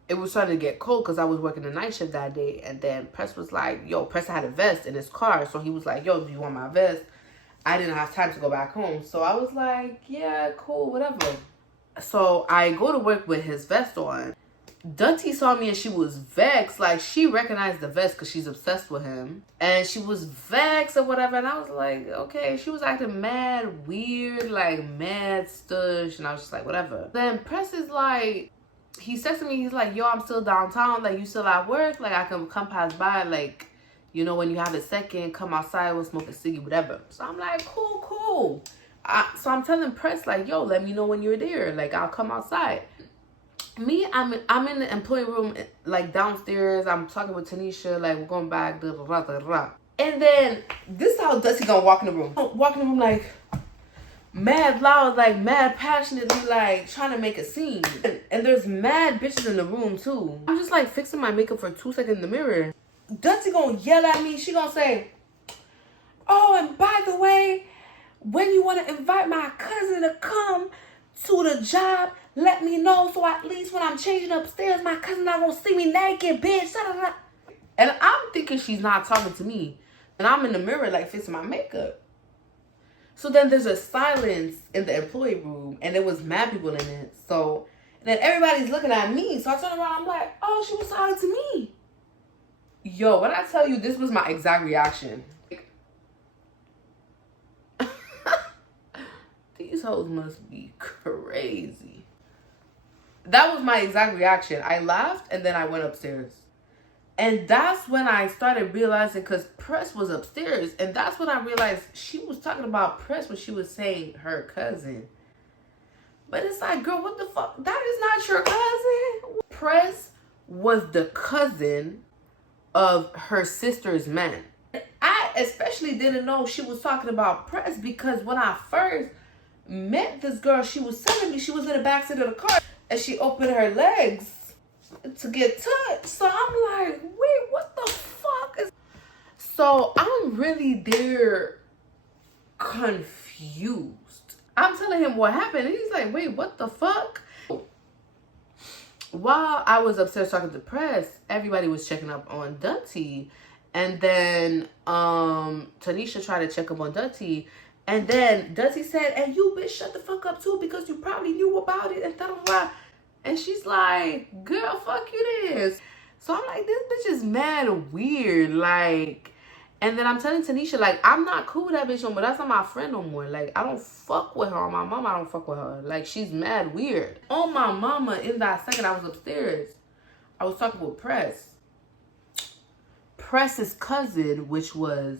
It was starting to get cold because I was working the night shift that day. And then Press was like, yo, Press had a vest in his car. So he was like, yo, do you want my vest? I didn't have time to go back home. So I was like, yeah, cool, whatever. So I go to work with his vest on. Dutty saw me and she was vexed. Like, she recognized the vest because she's obsessed with him. And she was vexed or whatever. And I was like, okay. She was acting mad weird, like mad stush. And I was just like, whatever. Then Press is like, he says to me, he's like, yo, I'm still downtown. Like, you still at work? Like, I can come pass by. Like, you know, when you have a second, come outside, we'll smoke a ciggy, whatever. So I'm like, cool. So I'm telling Press, like, yo, let me know when you're there. Like, I'll come outside. Me, I'm in the employee room, like, downstairs. I'm talking with Tanisha. Like, we're going back. And then, this is how Dusty gonna walk in the room. Walk in the room, like, mad loud, like mad passionately, like trying to make a scene. And there's mad bitches in the room too. I'm just like fixing my makeup for 2 seconds in the mirror. Dutty gonna yell at me. She gonna say, oh, and by the way, when you want to invite my cousin to come to the job, let me know, so at least when I'm changing upstairs, my cousin not gonna see me naked, bitch. And I'm thinking she's not talking to me, and I'm in the mirror like fixing my makeup. So then there's a silence in the employee room, and there was mad people in it. So then everybody's looking at me. So I turn around, I'm like, oh, she was talking to me. Yo, when I tell you, this was my exact reaction. These hoes must be crazy. That was my exact reaction. I laughed, and then I went upstairs. And that's when I started realizing, because Press was upstairs, and that's when I realized she was talking about Press when she was saying her cousin. But it's like, girl, what the fuck? That is not your cousin. Press was the cousin of her sister's man. I especially didn't know she was talking about Press, because when I first met this girl, she was telling me she was in the backseat of the car and she opened her legs to get touched. So I'm like, wait, what the fuck is... So I'm really there confused. I'm telling him what happened, and he's like, wait, what the fuck? While I was upstairs talking to Press, everybody was checking up on Dutty. And then Tanisha tried to check up on Dutty. And then Dutty said, and you bitch shut the fuck up too, because you probably knew about it and blah. And she's like, girl, fuck you this. So I'm like, this bitch is mad weird. Like, and then I'm telling Tanisha, like, I'm not cool with that bitch no more. That's not my friend no more. Like, I don't fuck with her. On my mama, I don't fuck with her. Like, she's mad weird. On my mama, in that second I was upstairs, I was talking with Press. Press's cousin, which was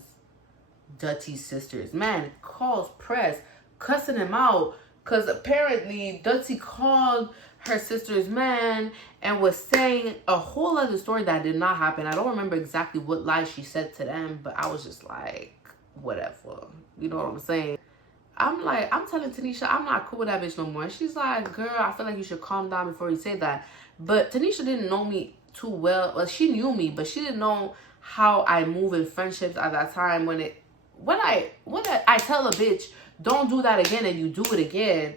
Dutty's sister's man, calls Press, cussing him out, because apparently Dutty called her sister's man and was saying a whole other story that did not happen. I don't remember exactly what lie she said to them, but I was just like, whatever. You know what I'm saying? I'm like, I'm telling Tanisha, I'm not cool with that bitch no more. And she's like, girl, I feel like you should calm down before you say that. But Tanisha didn't know me too well. Well, she knew me, but she didn't know how I move in friendships at that time. When I tell a bitch, don't do that again, and you do it again,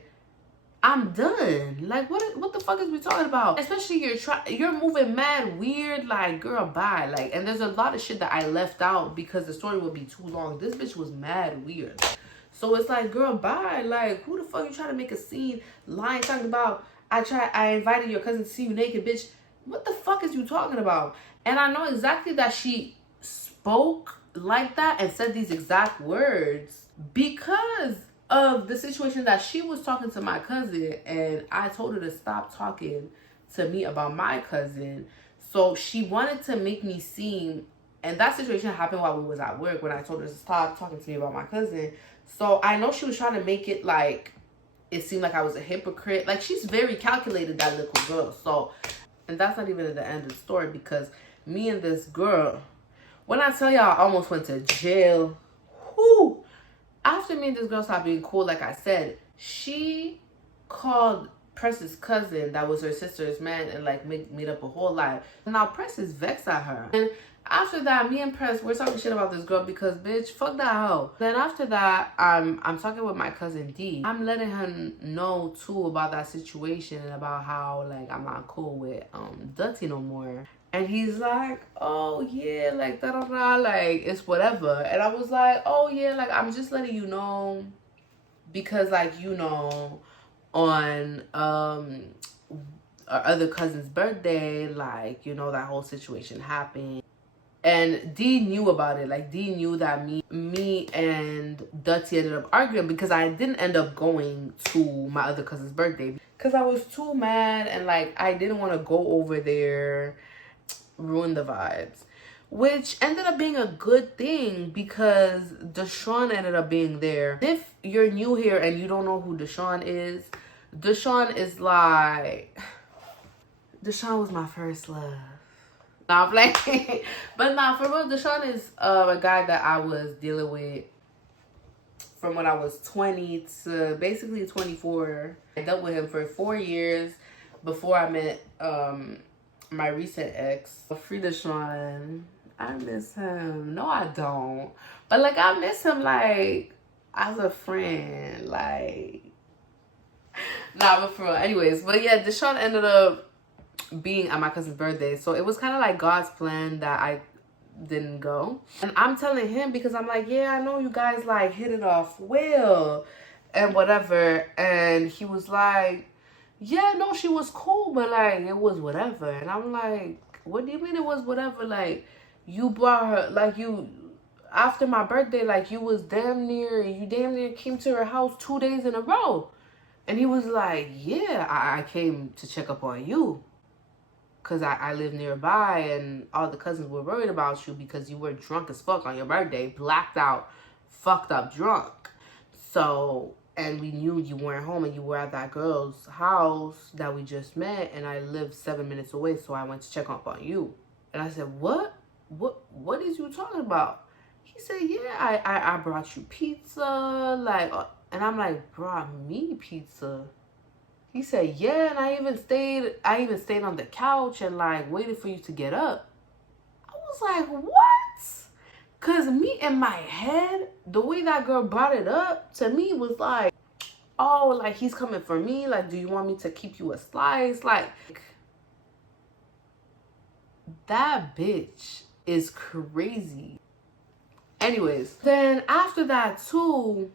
I'm done. Like, what the fuck is we talking about? Especially you're moving mad weird. Like, girl, bye. Like, and there's a lot of shit that I left out because the story would be too long. This bitch was mad weird. So it's like, girl, bye. Like, who the fuck you trying to make a scene, lying, talking about, I invited your cousin to see you naked, bitch. what the fuck is you talking about? And I know exactly that she spoke like that and said these exact words because of the situation that she was talking to my cousin, and I told her to stop talking to me about my cousin. So she wanted to make me seem, and that situation happened while we was at work when I told her to stop talking to me about my cousin. So I know she was trying to make it like it seemed like I was a hypocrite. Like, she's very calculated, that little girl. So, and that's not even the end of the story, because me and this girl, when I tell y'all I almost went to jail, whoo, after me and this girl stopped being cool, like I said, she called Press's cousin, that was her sister's man, and like made up a whole lie. Now Press is vexed at her. And after that, me and Press, we're talking shit about this girl because, bitch, fuck that hoe. Then after that, I'm talking with my cousin D. I'm letting her know too about that situation and about how like I'm not cool with Dutty no more. And he's like, oh yeah, like da da da, like it's whatever. And I was like, oh yeah, like I'm just letting you know because, like, you know, on our other cousin's birthday, like, you know, that whole situation happened. And D knew about it. Like, D knew that me and Dutty ended up arguing because I didn't end up going to my other cousin's birthday because I was too mad, and like I didn't want to go over there, ruin the vibes, which ended up being a good thing because Deshaun ended up being there. If you're new here and you don't know who Deshaun is like, Deshaun was my first love. Nah, I'm playing. But nah, for real, Deshaun is a guy that I was dealing with from when I was 20 to basically 24. I dealt with him for 4 years before I met my recent ex. Free Deshaun. I miss him. No, I don't. But like, I miss him like as a friend. Like, nah, but for real. Anyways, but yeah, Deshaun ended up being at my cousin's birthday, so it was kind of like God's plan that I didn't go. And I'm telling him because I'm like, yeah, I know you guys like hit it off well and whatever. And he was like, yeah, no, she was cool, but like it was whatever. And I'm like, what do you mean it was whatever? Like, you brought her, like, you after my birthday, like you damn near came to her house 2 days in a row. And he was like, yeah, I came to check up on you because I live nearby, and all the cousins were worried about you because you were drunk as fuck on your birthday, blacked out, fucked up drunk. So, and we knew you weren't home and you were at that girl's house that we just met, and I lived 7 minutes away, so I went to check up on you. And I said, what is you talking about? He said, yeah, I brought you pizza, like, and I'm like, brought me pizza? He said, yeah, and I even stayed on the couch and like waited for you to get up. I was like, what? Cause me in my head, the way that girl brought it up to me was like, oh, like he's coming for me. Like, do you want me to keep you a slice? Like, that bitch is crazy. Anyways, then after that too,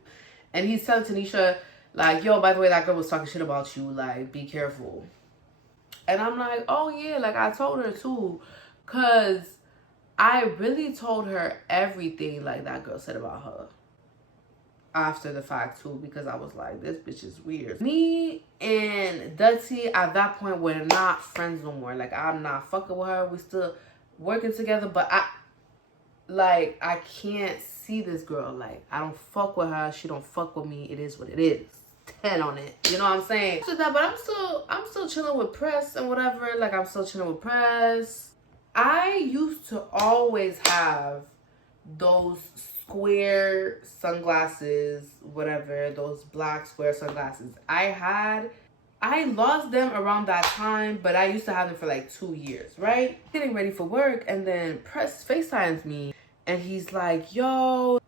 and he's telling Tanisha, like, yo, by the way, that girl was talking shit about you. Like, be careful. And I'm like, oh, yeah. Like, I told her, too. Because I really told her everything, like, that girl said about her. After the fact, too. Because I was like, this bitch is weird. Me and Dutty, at that point, we're not friends no more. Like, I'm not fucking with her. We're still working together. But I can't see this girl. Like, I don't fuck with her. She don't fuck with me. It is what it is. 10 on it. You know what I'm saying? After that, but I'm still chilling with Press and whatever. Like, I'm still chilling with Press. I used to always have those square sunglasses, whatever, those black square sunglasses. I lost them around that time, but I used to have them for like 2 years, right? Getting ready for work, and then Press FaceTimes me, and he's like, yo,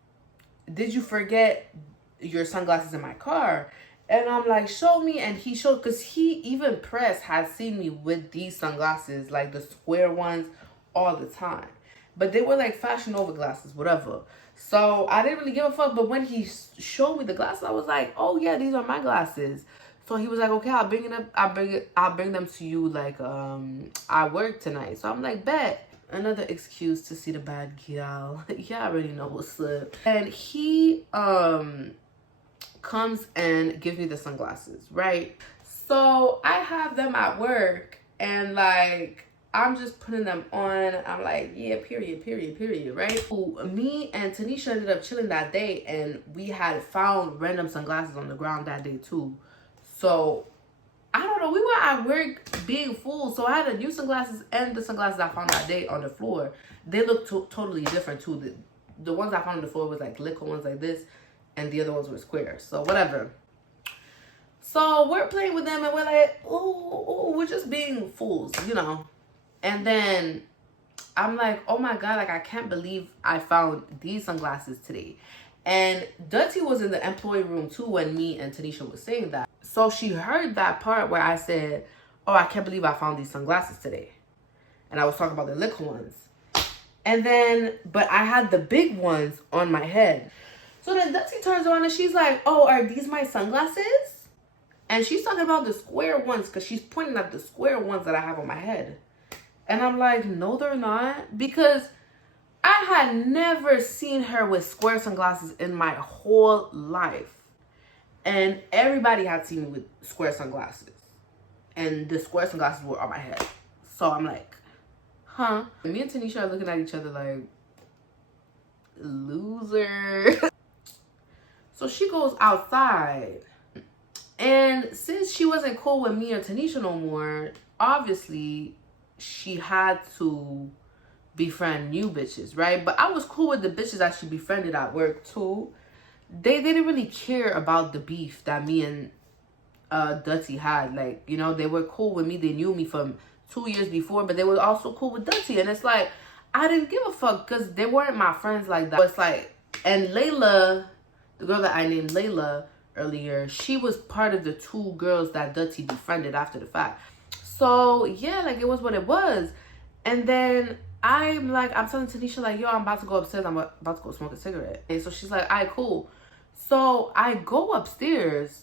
did you forget your sunglasses in my car? And I'm like, show me. And he showed, because even Press has seen me with these sunglasses, like the square ones, all the time. But they were like Fashion Nova glasses, whatever. So I didn't really give a fuck. But when he showed me the glasses, I was like, oh yeah, these are my glasses. So he was like, okay, I'll bring them to you like I work tonight. So I'm like, bet. Another excuse to see the bad gal. Y'all already know what's up. And he comes and gives me the sunglasses, right? So I have them at work and like I'm just putting them on. I'm like, yeah, period, right? So me and Tanisha ended up chilling that day and we had found random sunglasses on the ground that day too. So I don't know, we were at work being fools. So I had the new sunglasses and the sunglasses I found that day on the floor. They looked totally different too. The ones I found on the floor was like little ones like this and the other ones were square. So whatever. So we're playing with them and we're like, oh, we're just being fools, you know. And then I'm like, oh my God, like I can't believe I found these sunglasses today. And Dutty was in the employee room too when me and Tanisha was saying that. So she heard that part where I said, oh, I can't believe I found these sunglasses today. And I was talking about the little ones. And then, but I had the big ones on my head. So then Dutty turns around and she's like, oh, are these my sunglasses? And she's talking about the square ones because she's pointing at the square ones that I have on my head. And I'm like, no, they're not. Because I had never seen her with square sunglasses in my whole life. And everybody had seen me with square sunglasses. And the square sunglasses were on my head. So I'm like, huh? And me and Tanisha are looking at each other like, loser. So she goes outside. And since she wasn't cool with me or Tanisha no more, obviously she had to befriend new bitches, right? But I was cool with the bitches that she befriended at work too. They didn't really care about the beef that me and Dutty had. Like, you know, they were cool with me. They knew me from 2 years before, but they were also cool with Dutty. And it's like, I didn't give a fuck because they weren't my friends like that. It's like, and Layla, the girl that I named Layla earlier, she was part of the 2 girls that Dutty befriended after the fact. So yeah, like it was what it was. And then I'm telling Tanisha like, yo, I'm about to go upstairs. I'm about to go smoke a cigarette. And so she's like, all right, cool. So I go upstairs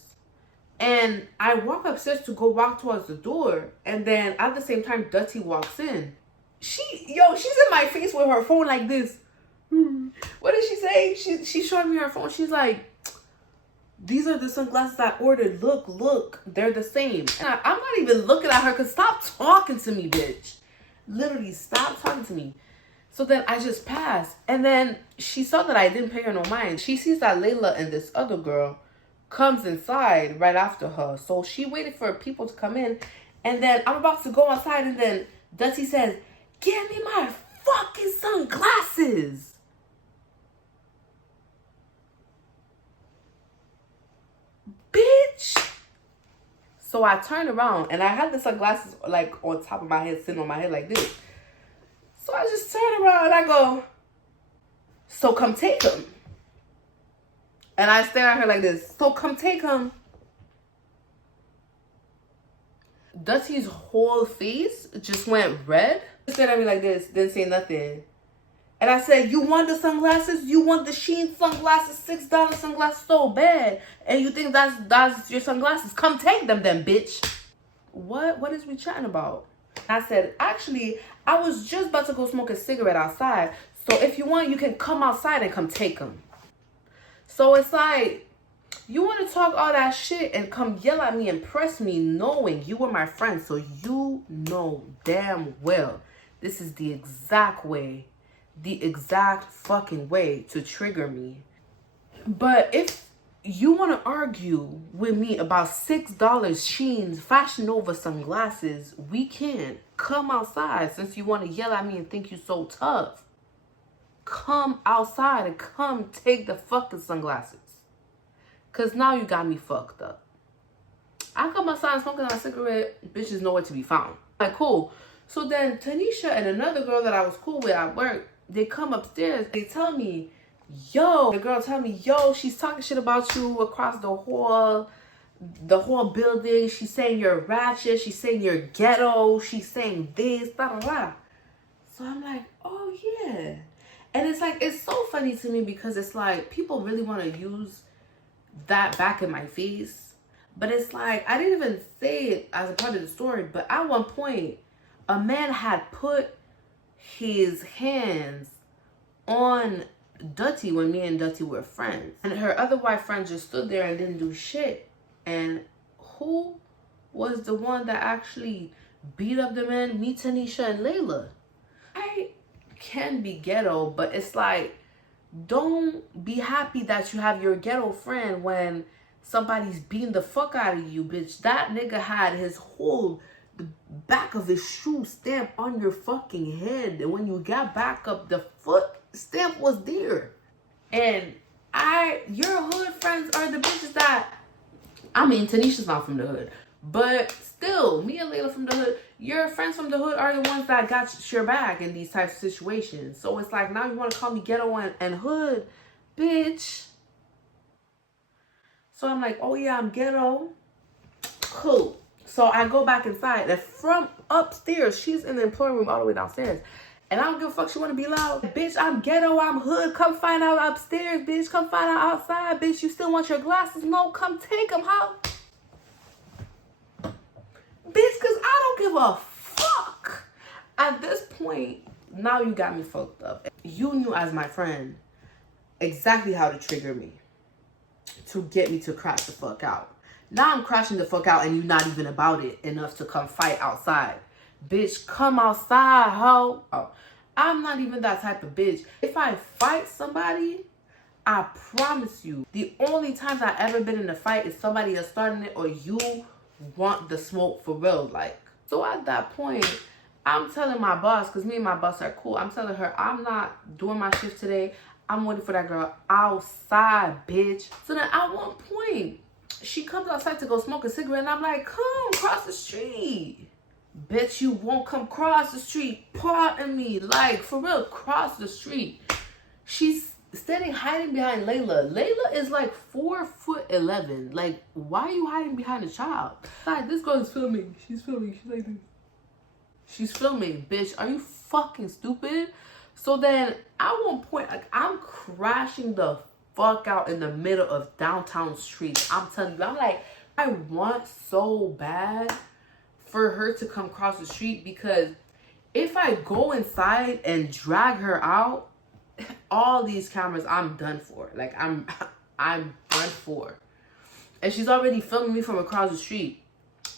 and I walk upstairs to go walk towards the door. And then at the same time, Dutty walks in. She's in my face with her phone like this. What did she say? She's showing me her phone. She's like, these are the sunglasses I ordered. Look, they're the same. And I'm not even looking at her because stop talking to me, bitch. Literally, stop talking to me. So then I just passed. And then she saw that I didn't pay her no mind. She sees that Layla and this other girl comes inside right after her. So she waited for people to come in. And then I'm about to go outside. And then Dutty says, give me my fucking sunglasses. Bitch. So I turned around and I had the sunglasses like on top of my head, sitting on my head like this. So I just turn around and I go, so come take them. And I stare at her like this, so come take them. Dutty's whole face just went red. She stared at me like this, didn't say nothing. And I said, you want the sunglasses? You want the Sheen sunglasses, $6 sunglasses so bad. And you think that's your sunglasses? Come take them then, bitch. What is we chatting about? I said, actually, I was just about to go smoke a cigarette outside. So if you want, you can come outside and come take them. So it's like, you want to talk all that shit and come yell at me and press me knowing you were my friend. So you know damn well this is the exact way, the exact fucking way to trigger me. But if you want to argue with me about $6 Sheen's Fashion Nova sunglasses, we can. Come outside since you want to yell at me and think you're so tough. Come outside and come take the fucking sunglasses. Because now you got me fucked up. I come outside smoking a cigarette, bitches nowhere to be found. Like, cool. So then Tanisha and another girl that I was cool with at work, they come upstairs. They tell me, yo, the girl tell me, yo, she's talking shit about you across the whole building. She's saying you're ratchet. She's saying you're ghetto. She's saying this, blah, blah, blah. So I'm like, oh, yeah. And it's like, it's so funny to me because it's like people really want to use that back in my face. But it's like, I didn't even say it as a part of the story, but at one point, a man had put his hands on Dutty when me and Dutty were friends. And her other white friends just stood there and didn't do shit. And who was the one that actually beat up the man? Me, Tanisha, and Layla. I can be ghetto, but it's like, don't be happy that you have your ghetto friend when somebody's beating the fuck out of you, bitch. That nigga had his whole the back of his shoe stamp on your fucking head, and when you got back up, the foot stamp was there. And your hood friends are the bitches that, I mean, Tanisha's not from the hood, but still, me and Layla from the hood, your friends from the hood are the ones that got your back in these types of situations. So it's like, now you want to call me ghetto and hood, bitch. So I'm like, oh yeah, I'm ghetto. Cool. So I go back inside, and from upstairs, she's in the employee room all the way downstairs. And I don't give a fuck, she want to be loud. Bitch, I'm ghetto, I'm hood. Come find out upstairs, bitch. Come find out outside, bitch. You still want your glasses? No, come take them, hoe. Bitch, because I don't give a fuck. At this point, now you got me fucked up. You knew as my friend exactly how to trigger me to get me to crash the fuck out. Now I'm crashing the fuck out and you're not even about it enough to come fight outside. Bitch, come outside, hoe. Oh, I'm not even that type of bitch. If I fight somebody, I promise you, the only times I've ever been in a fight is somebody else starting it or you want the smoke for real. Like, so at that point, I'm telling my boss, because me and my boss are cool, I'm telling her I'm not doing my shift today. I'm waiting for that girl outside, bitch. So then at one point, she comes outside to go smoke a cigarette, and I'm like, come cross the street. Bitch, you won't come cross the street. Pardon me. Like, for real, cross the street. She's standing hiding behind Layla. Layla is like 4'11". Like, why are you hiding behind a child? Like, this girl is filming. She's filming. She's like this. She's filming, bitch. Are you fucking stupid? So then, at one point, like, I'm crashing the fuck out in the middle of downtown streets. I'm telling you, I'm like, I want so bad for her to come across the street, because if I go inside and drag her out, all these cameras, I'm done for. Like, I'm done for. And she's already filming me from across the street.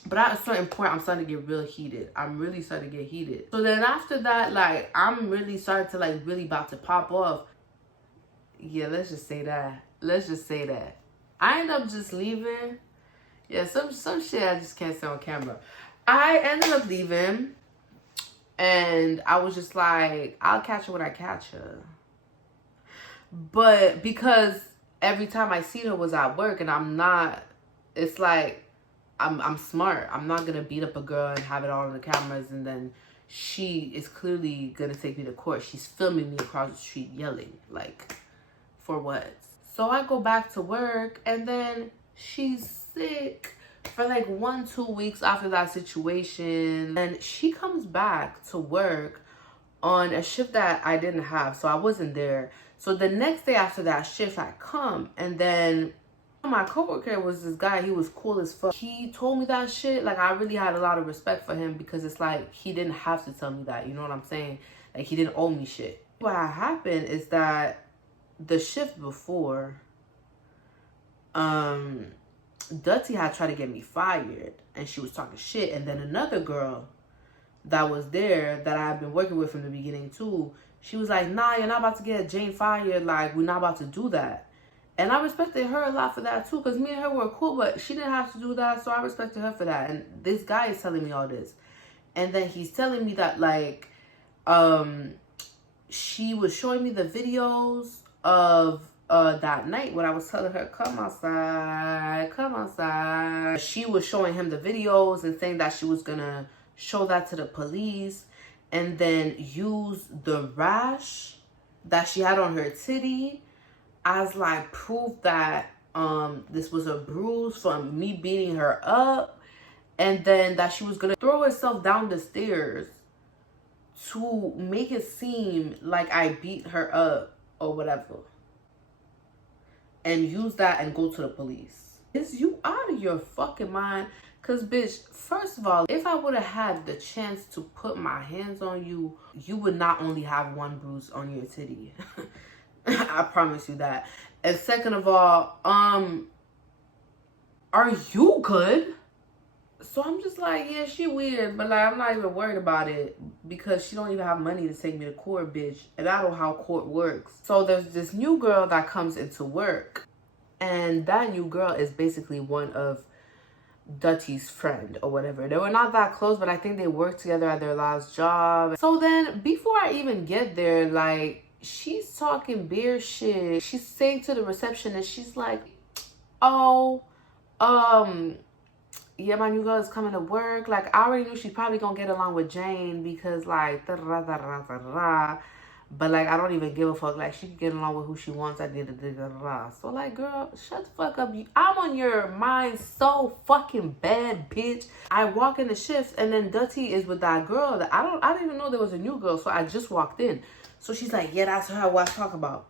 But at a certain point, I'm starting to get real heated. I'm really starting to get heated. So then after that, like, I'm really starting to, like, really about to pop off. Yeah, let's just say that. Let's just say that. I end up just leaving. Yeah, some shit I just can't say on camera. I ended up leaving. And I was just like, I'll catch her when I catch her. But because every time I see her was at work and I'm not, it's like, I'm smart. I'm not going to beat up a girl and have it all on the cameras. And then she is clearly going to take me to court. She's filming me across the street yelling. Like, for what? So I go back to work, and then she's sick for like 1-2 weeks after that situation. And she comes back to work on a shift that I didn't have. So I wasn't there. So the next day after that shift, I come, and then my coworker was this guy. He was cool as fuck. He told me that shit. Like, I really had a lot of respect for him, because it's like, he didn't have to tell me that. You know what I'm saying? Like, he didn't owe me shit. What happened is that the shift before, Dutty had tried to get me fired, and she was talking shit. And then another girl that was there that I've been working with from the beginning too, she was like, nah, you're not about to get Jane fired. Like, we're not about to do that. And I respected her a lot for that too, because me and her were cool, but she didn't have to do that, so I respected her for that. And this guy is telling me all this. And then he's telling me that, like, she was showing me the videos of that night when I was telling her, come outside, come outside. She was showing him the videos and saying that she was gonna show that to the police and then use the rash that she had on her titty as like proof that this was a bruise from me beating her up, and then that she was gonna throw herself down the stairs to make it seem like I beat her up or whatever, and use that and go to the police. Is you out of your fucking mind? Cause bitch, first of all, if I would have had the chance to put my hands on you, you would not only have one bruise on your titty. I promise you that. And second of all, are you good? So I'm just like, yeah, she weird, but like I'm not even worried about it because she don't even have money to take me to court, bitch. And I don't know how court works. So there's this new girl that comes into work, and that new girl is basically one of Dutty's friend or whatever. They were not that close, but I think they worked together at their last job. So then before I even get there, like she's talking beer shit. She's saying to the receptionist, she's like, oh, yeah, my new girl is coming to work. Like, I already knew she's probably gonna get along with Jane because, like, but, like, I don't even give a fuck. Like, she can get along with who she wants. So, like, girl, shut the fuck up. I'm on your mind so fucking bad, bitch. I walk in the shifts, and then Dutty is with that girl that I didn't even know there was a new girl, so I just walked in. So she's like, yeah, that's her. What I talk about.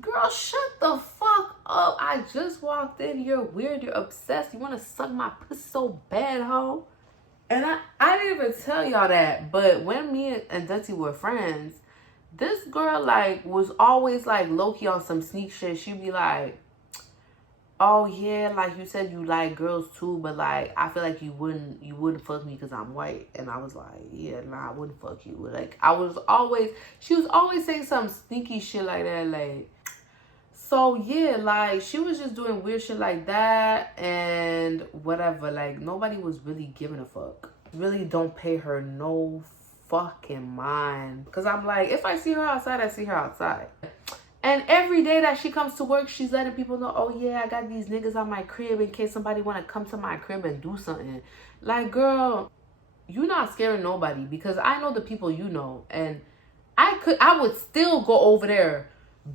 Girl, shut the fuck up. I just walked in. You're weird. You're obsessed. You want to suck my pussy so bad, ho? And I didn't even tell y'all that. But when me and Dutty were friends, this girl, like, was always, like, low-key on some sneak shit. She'd be like, oh, yeah, like, you said you like girls, too. But, like, I feel like you wouldn't fuck me because I'm white. And I was like, yeah, nah, I wouldn't fuck you. Like, she was always saying some sneaky shit like that, like. So, yeah, like, she was just doing weird shit like that and whatever. Like, nobody was really giving a fuck. Really don't pay her no fucking mind. Because I'm like, if I see her outside, I see her outside. And every day that she comes to work, she's letting people know, oh, yeah, I got these niggas on my crib in case somebody want to come to my crib and do something. Like, girl, you're not scaring nobody because I know the people you know. And I would still go over there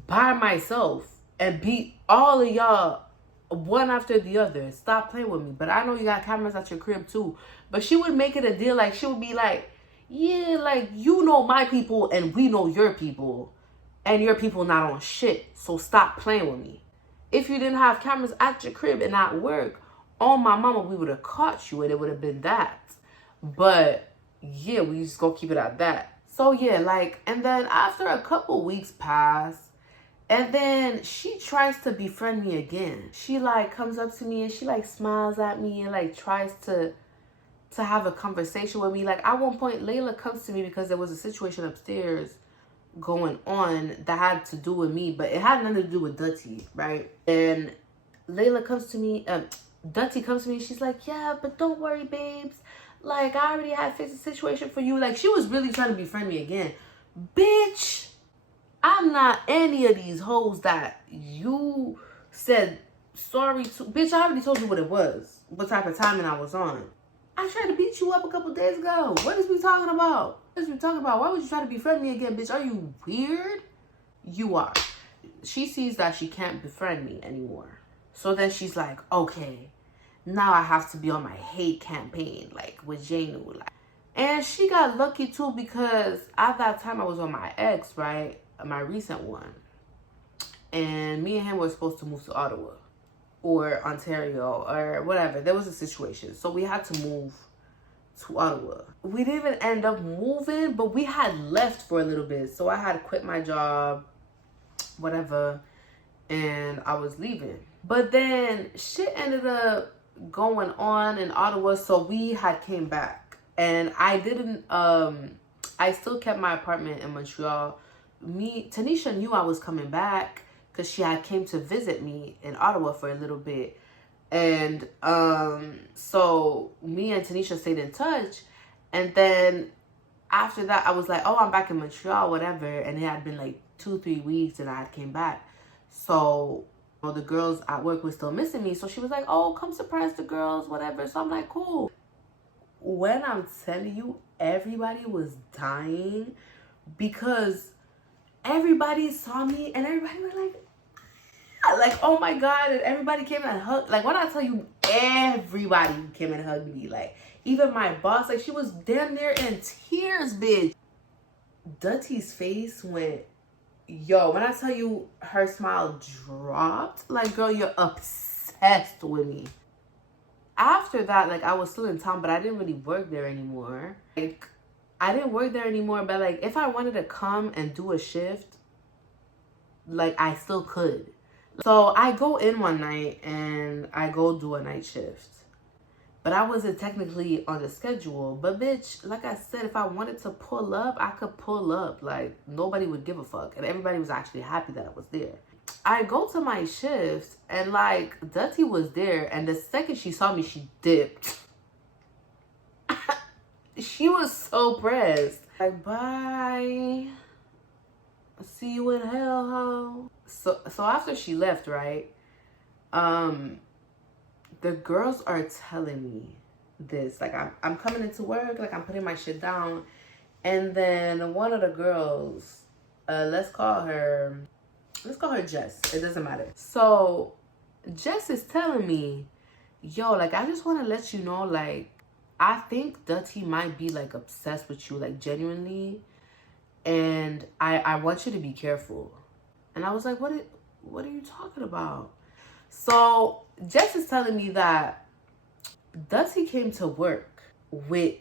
by myself and beat all of y'all one after the other. Stop playing with me. But I know you got cameras at your crib too. But she would make it a deal. Like, she would be like, yeah, like, you know my people and we know your people. And your people not on shit. So stop playing with me. If you didn't have cameras at your crib and at work, on my mama, we would have caught you and it would have been that. But yeah, we just go keep it at that. So yeah, like, and then after a couple weeks pass, and then she tries to befriend me again. She like comes up to me and she like smiles at me and like tries to have a conversation with me. Like at one point, Layla comes to me because there was a situation upstairs going on that had to do with me, but it had nothing to do with Dutty, right? And Layla comes to me, Dutty comes to me, she's like, yeah, but don't worry, babes. Like, I already had fixed a situation for you. Like, she was really trying to befriend me again. Bitch, I'm not any of these hoes that you said sorry to. Bitch, I already told you what it was. What type of timing I was on. I tried to beat you up a couple days ago. What is we talking about? What is we talking about? Why would you try to befriend me again, bitch? Are you weird? You are. She sees that she can't befriend me anymore. So then she's like, okay, now I have to be on my hate campaign, like with jxynou. Like. And she got lucky too because at that time I was on my ex, right? My recent one. And me and him were supposed to move to Ottawa or Ontario or whatever. There was a situation. So we had to move to Ottawa. We didn't even end up moving, but we had left for a little bit. So I had quit my job, whatever, and I was leaving. But then shit ended up going on in Ottawa, so we had came back. And I didn't, I still kept my apartment in Montreal. Tanisha knew I was coming back because she had came to visit me in Ottawa for a little bit. And so me and Tanisha stayed in touch. And then after that, I was like, oh, I'm back in Montreal, whatever. And it had been like 2-3 weeks and I had came back. So the girls at work were still missing me. So she was like, oh, come surprise the girls, whatever. So I'm like, cool. When I'm telling you, everybody was dying because everybody saw me and everybody was like, oh my God. And everybody came and hugged. Like, when I tell you, everybody came and hugged me. Like, even my boss, like, she was damn near in tears, bitch. Dutty's face went, yo, when I tell you her smile dropped, like, girl, you're upset. obsessed with me. After that, like, I was still in town, but I didn't really work there anymore. Like, I didn't work there anymore, but like, if I wanted to come and do a shift, like, I still could. So I go in one night and I go do a night shift. But I wasn't technically on the schedule. But bitch, like I said, if I wanted to pull up, I could pull up. Like, nobody would give a fuck. And everybody was actually happy that I was there. I go to my shift and like, Dutty was there. And the second she saw me, she dipped. She was so pressed. Like, bye. See you in hell, ho. So after she left, right? The girls are telling me this. Like, I'm coming into work, like, I'm putting my shit down. And then one of the girls, let's call her Jess. It doesn't matter. So Jess is telling me, yo, like, I just want to let you know, like, I think Dutty might be, like, obsessed with you, like, genuinely. And I want you to be careful. And I was like, what are you talking about? So Jess is telling me that Dutty came to work with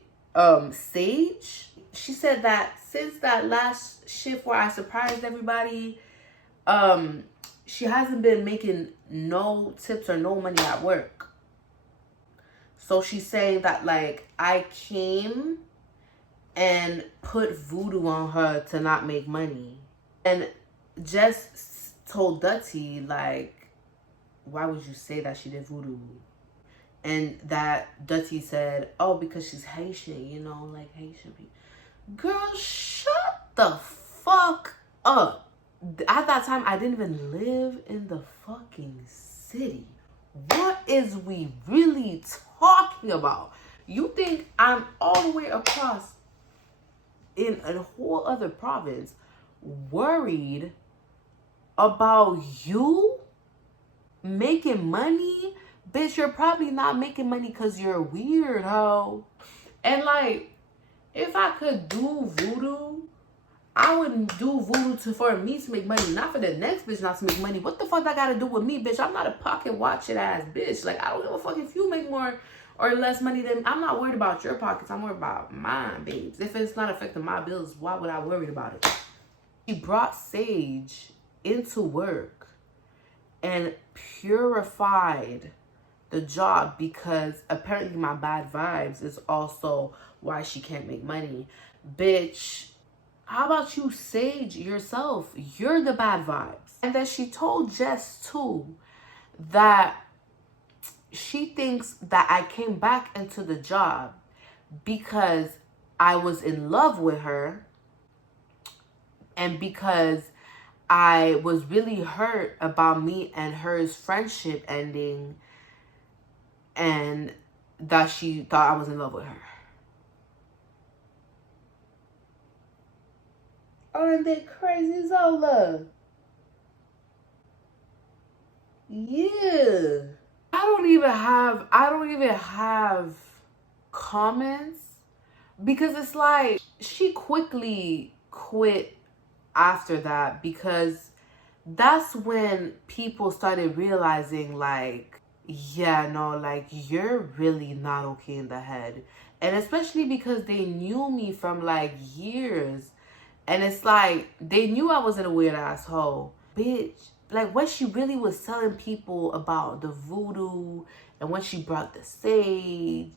Sage. She said that since that last shift where I surprised everybody, she hasn't been making no tips or no money at work. So she's saying that, like, I came and put voodoo on her to not make money. And Jess told Dutty, like, why would you say that she did voodoo? And that Dutty said, oh, because she's Haitian, you know, like Haitian people. Girl, shut the fuck up. At that time, I didn't even live in the fucking city. What is we really talking about? You think I'm all the way across in a whole other province worried about you making money? Bitch, you're probably not making money because you're a weird hoe. And like, if I could do voodoo, I wouldn't do voodoo for me to make money, not for the next bitch not to make money. What the fuck that gotta do with me, bitch? I'm not a pocket watching ass bitch. Like, I don't give a fuck if you make more or less money than I'm not worried about your pockets. I'm worried about mine, babes. If it's not affecting my bills, why would I worry about it? She brought Sage into work and purified the job because apparently my bad vibes is also why she can't make money. Bitch, how about you Sage yourself? You're the bad vibes. And then she told Jess too that she thinks that I came back into the job because I was in love with her and because I was really hurt about me and hers friendship ending, and that she thought I was in love with her. Aren't they crazy, Zola? Yeah. I don't even have comments because it's like she quickly quit after that, because that's when people started realizing, like, yeah, no, like, you're really not okay in the head. And especially because they knew me from like years, and it's like they knew I wasn't a weird asshole. Bitch, like, when she really was telling people about the voodoo and when she brought the sage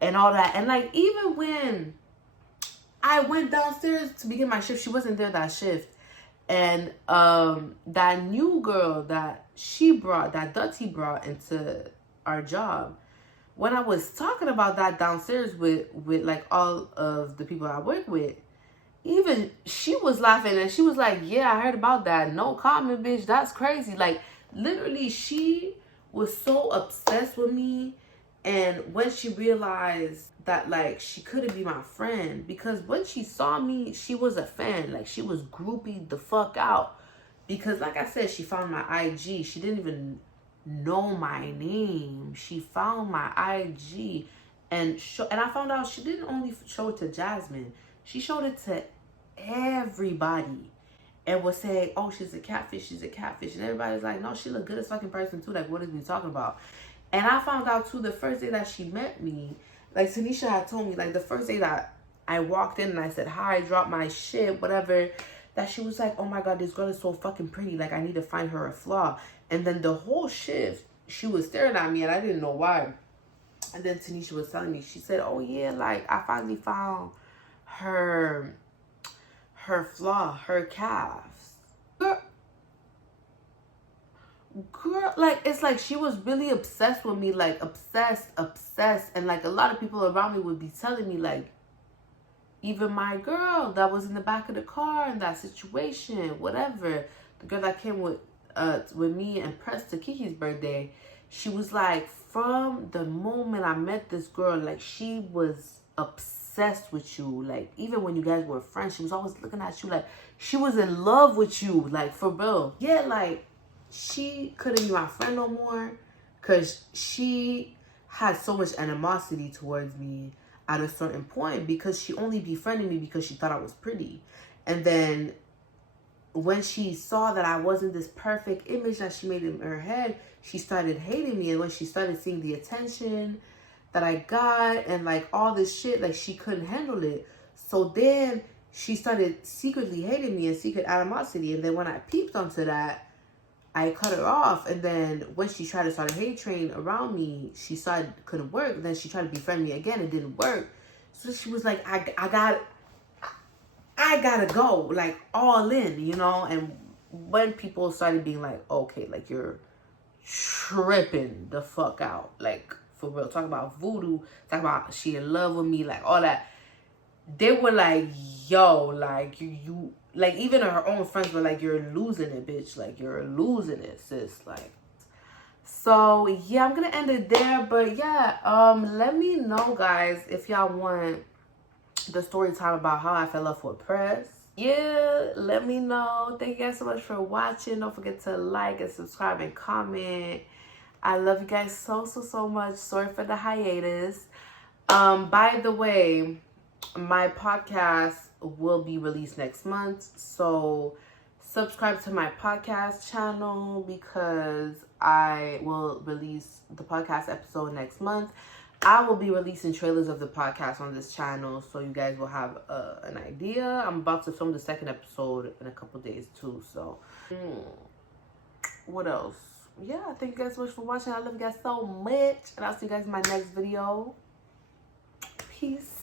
and all that, and like, even when I went downstairs to begin my shift, she wasn't there that shift. And that new girl that Dutty brought into our job, when I was talking about that downstairs with like all of the people I work with, even she was laughing and she was like, yeah, I heard about that. No comment, bitch. That's crazy. Like, literally, she was so obsessed with me. And when she realized that, like, she couldn't be my friend, because when she saw me, she was a fan. Like, she was groupie the fuck out. Because, like I said, she found my IG. She didn't even know my name. She found my IG. And I found out she didn't only show it to Jasmine. She showed it to everybody. and was saying, oh, she's a catfish, she's a catfish. And everybody's like, no, she look good as fucking person too. Like, what is we talking about? And I found out too, the first day that she met me, like Tanisha had told me, like the first day that I walked in and I said hi, dropped my shit, whatever, that she was like, oh my God, this girl is so fucking pretty. Like, I need to find her a flaw. And then the whole shift, she was staring at me and I didn't know why. And then Tanisha was telling me, she said, oh yeah, like I finally found her flaw, her calves. Girl, like, it's like she was really obsessed with me, like obsessed. And like a lot of people around me would be telling me, like, even my girl that was in the back of the car in that situation, whatever, the girl that came with me and Press to Kiki's birthday, she was like, from the moment I met this girl, like she was obsessed with you. Like, even when you guys were friends, she was always looking at you like she was in love with you, like for real. Yeah, like she couldn't be my friend no more because she had so much animosity towards me at a certain point, because she only befriended me because she thought I was pretty. And then when she saw that I wasn't this perfect image that she made in her head, she started hating me. And when she started seeing the attention that I got and like all this shit, like she couldn't handle it. So then she started secretly hating me and secret animosity. And then when I peeped onto that, I cut her off. And then when she tried to start a hate train around me, she saw it couldn't work. Then she tried to befriend me again. It didn't work. So she was like, I gotta go, like all in, you know? And when people started being like, okay, like you're tripping the fuck out, like for real, talk about voodoo, talk about she in love with me, like all that, they were like, yo, like you like even her own friends were like, you're losing it, bitch, like you're losing it, sis. Like, so yeah, I'm gonna end it there. But yeah, let me know, guys, if y'all want the story time about how I fell off with Press. Yeah, let me know. Thank you guys so much for watching. Don't forget to like and subscribe and comment. I love you guys so much. Sorry for the hiatus. By the way, my podcast will be released next month, so subscribe to my podcast channel because I will release the podcast episode next month. I will be releasing trailers of the podcast on this channel, so you guys will have an idea. I'm about to film the second episode in a couple days too, so what else? Yeah, thank you guys so much for watching. I love you guys so much, and I'll see you guys in my next video. Peace.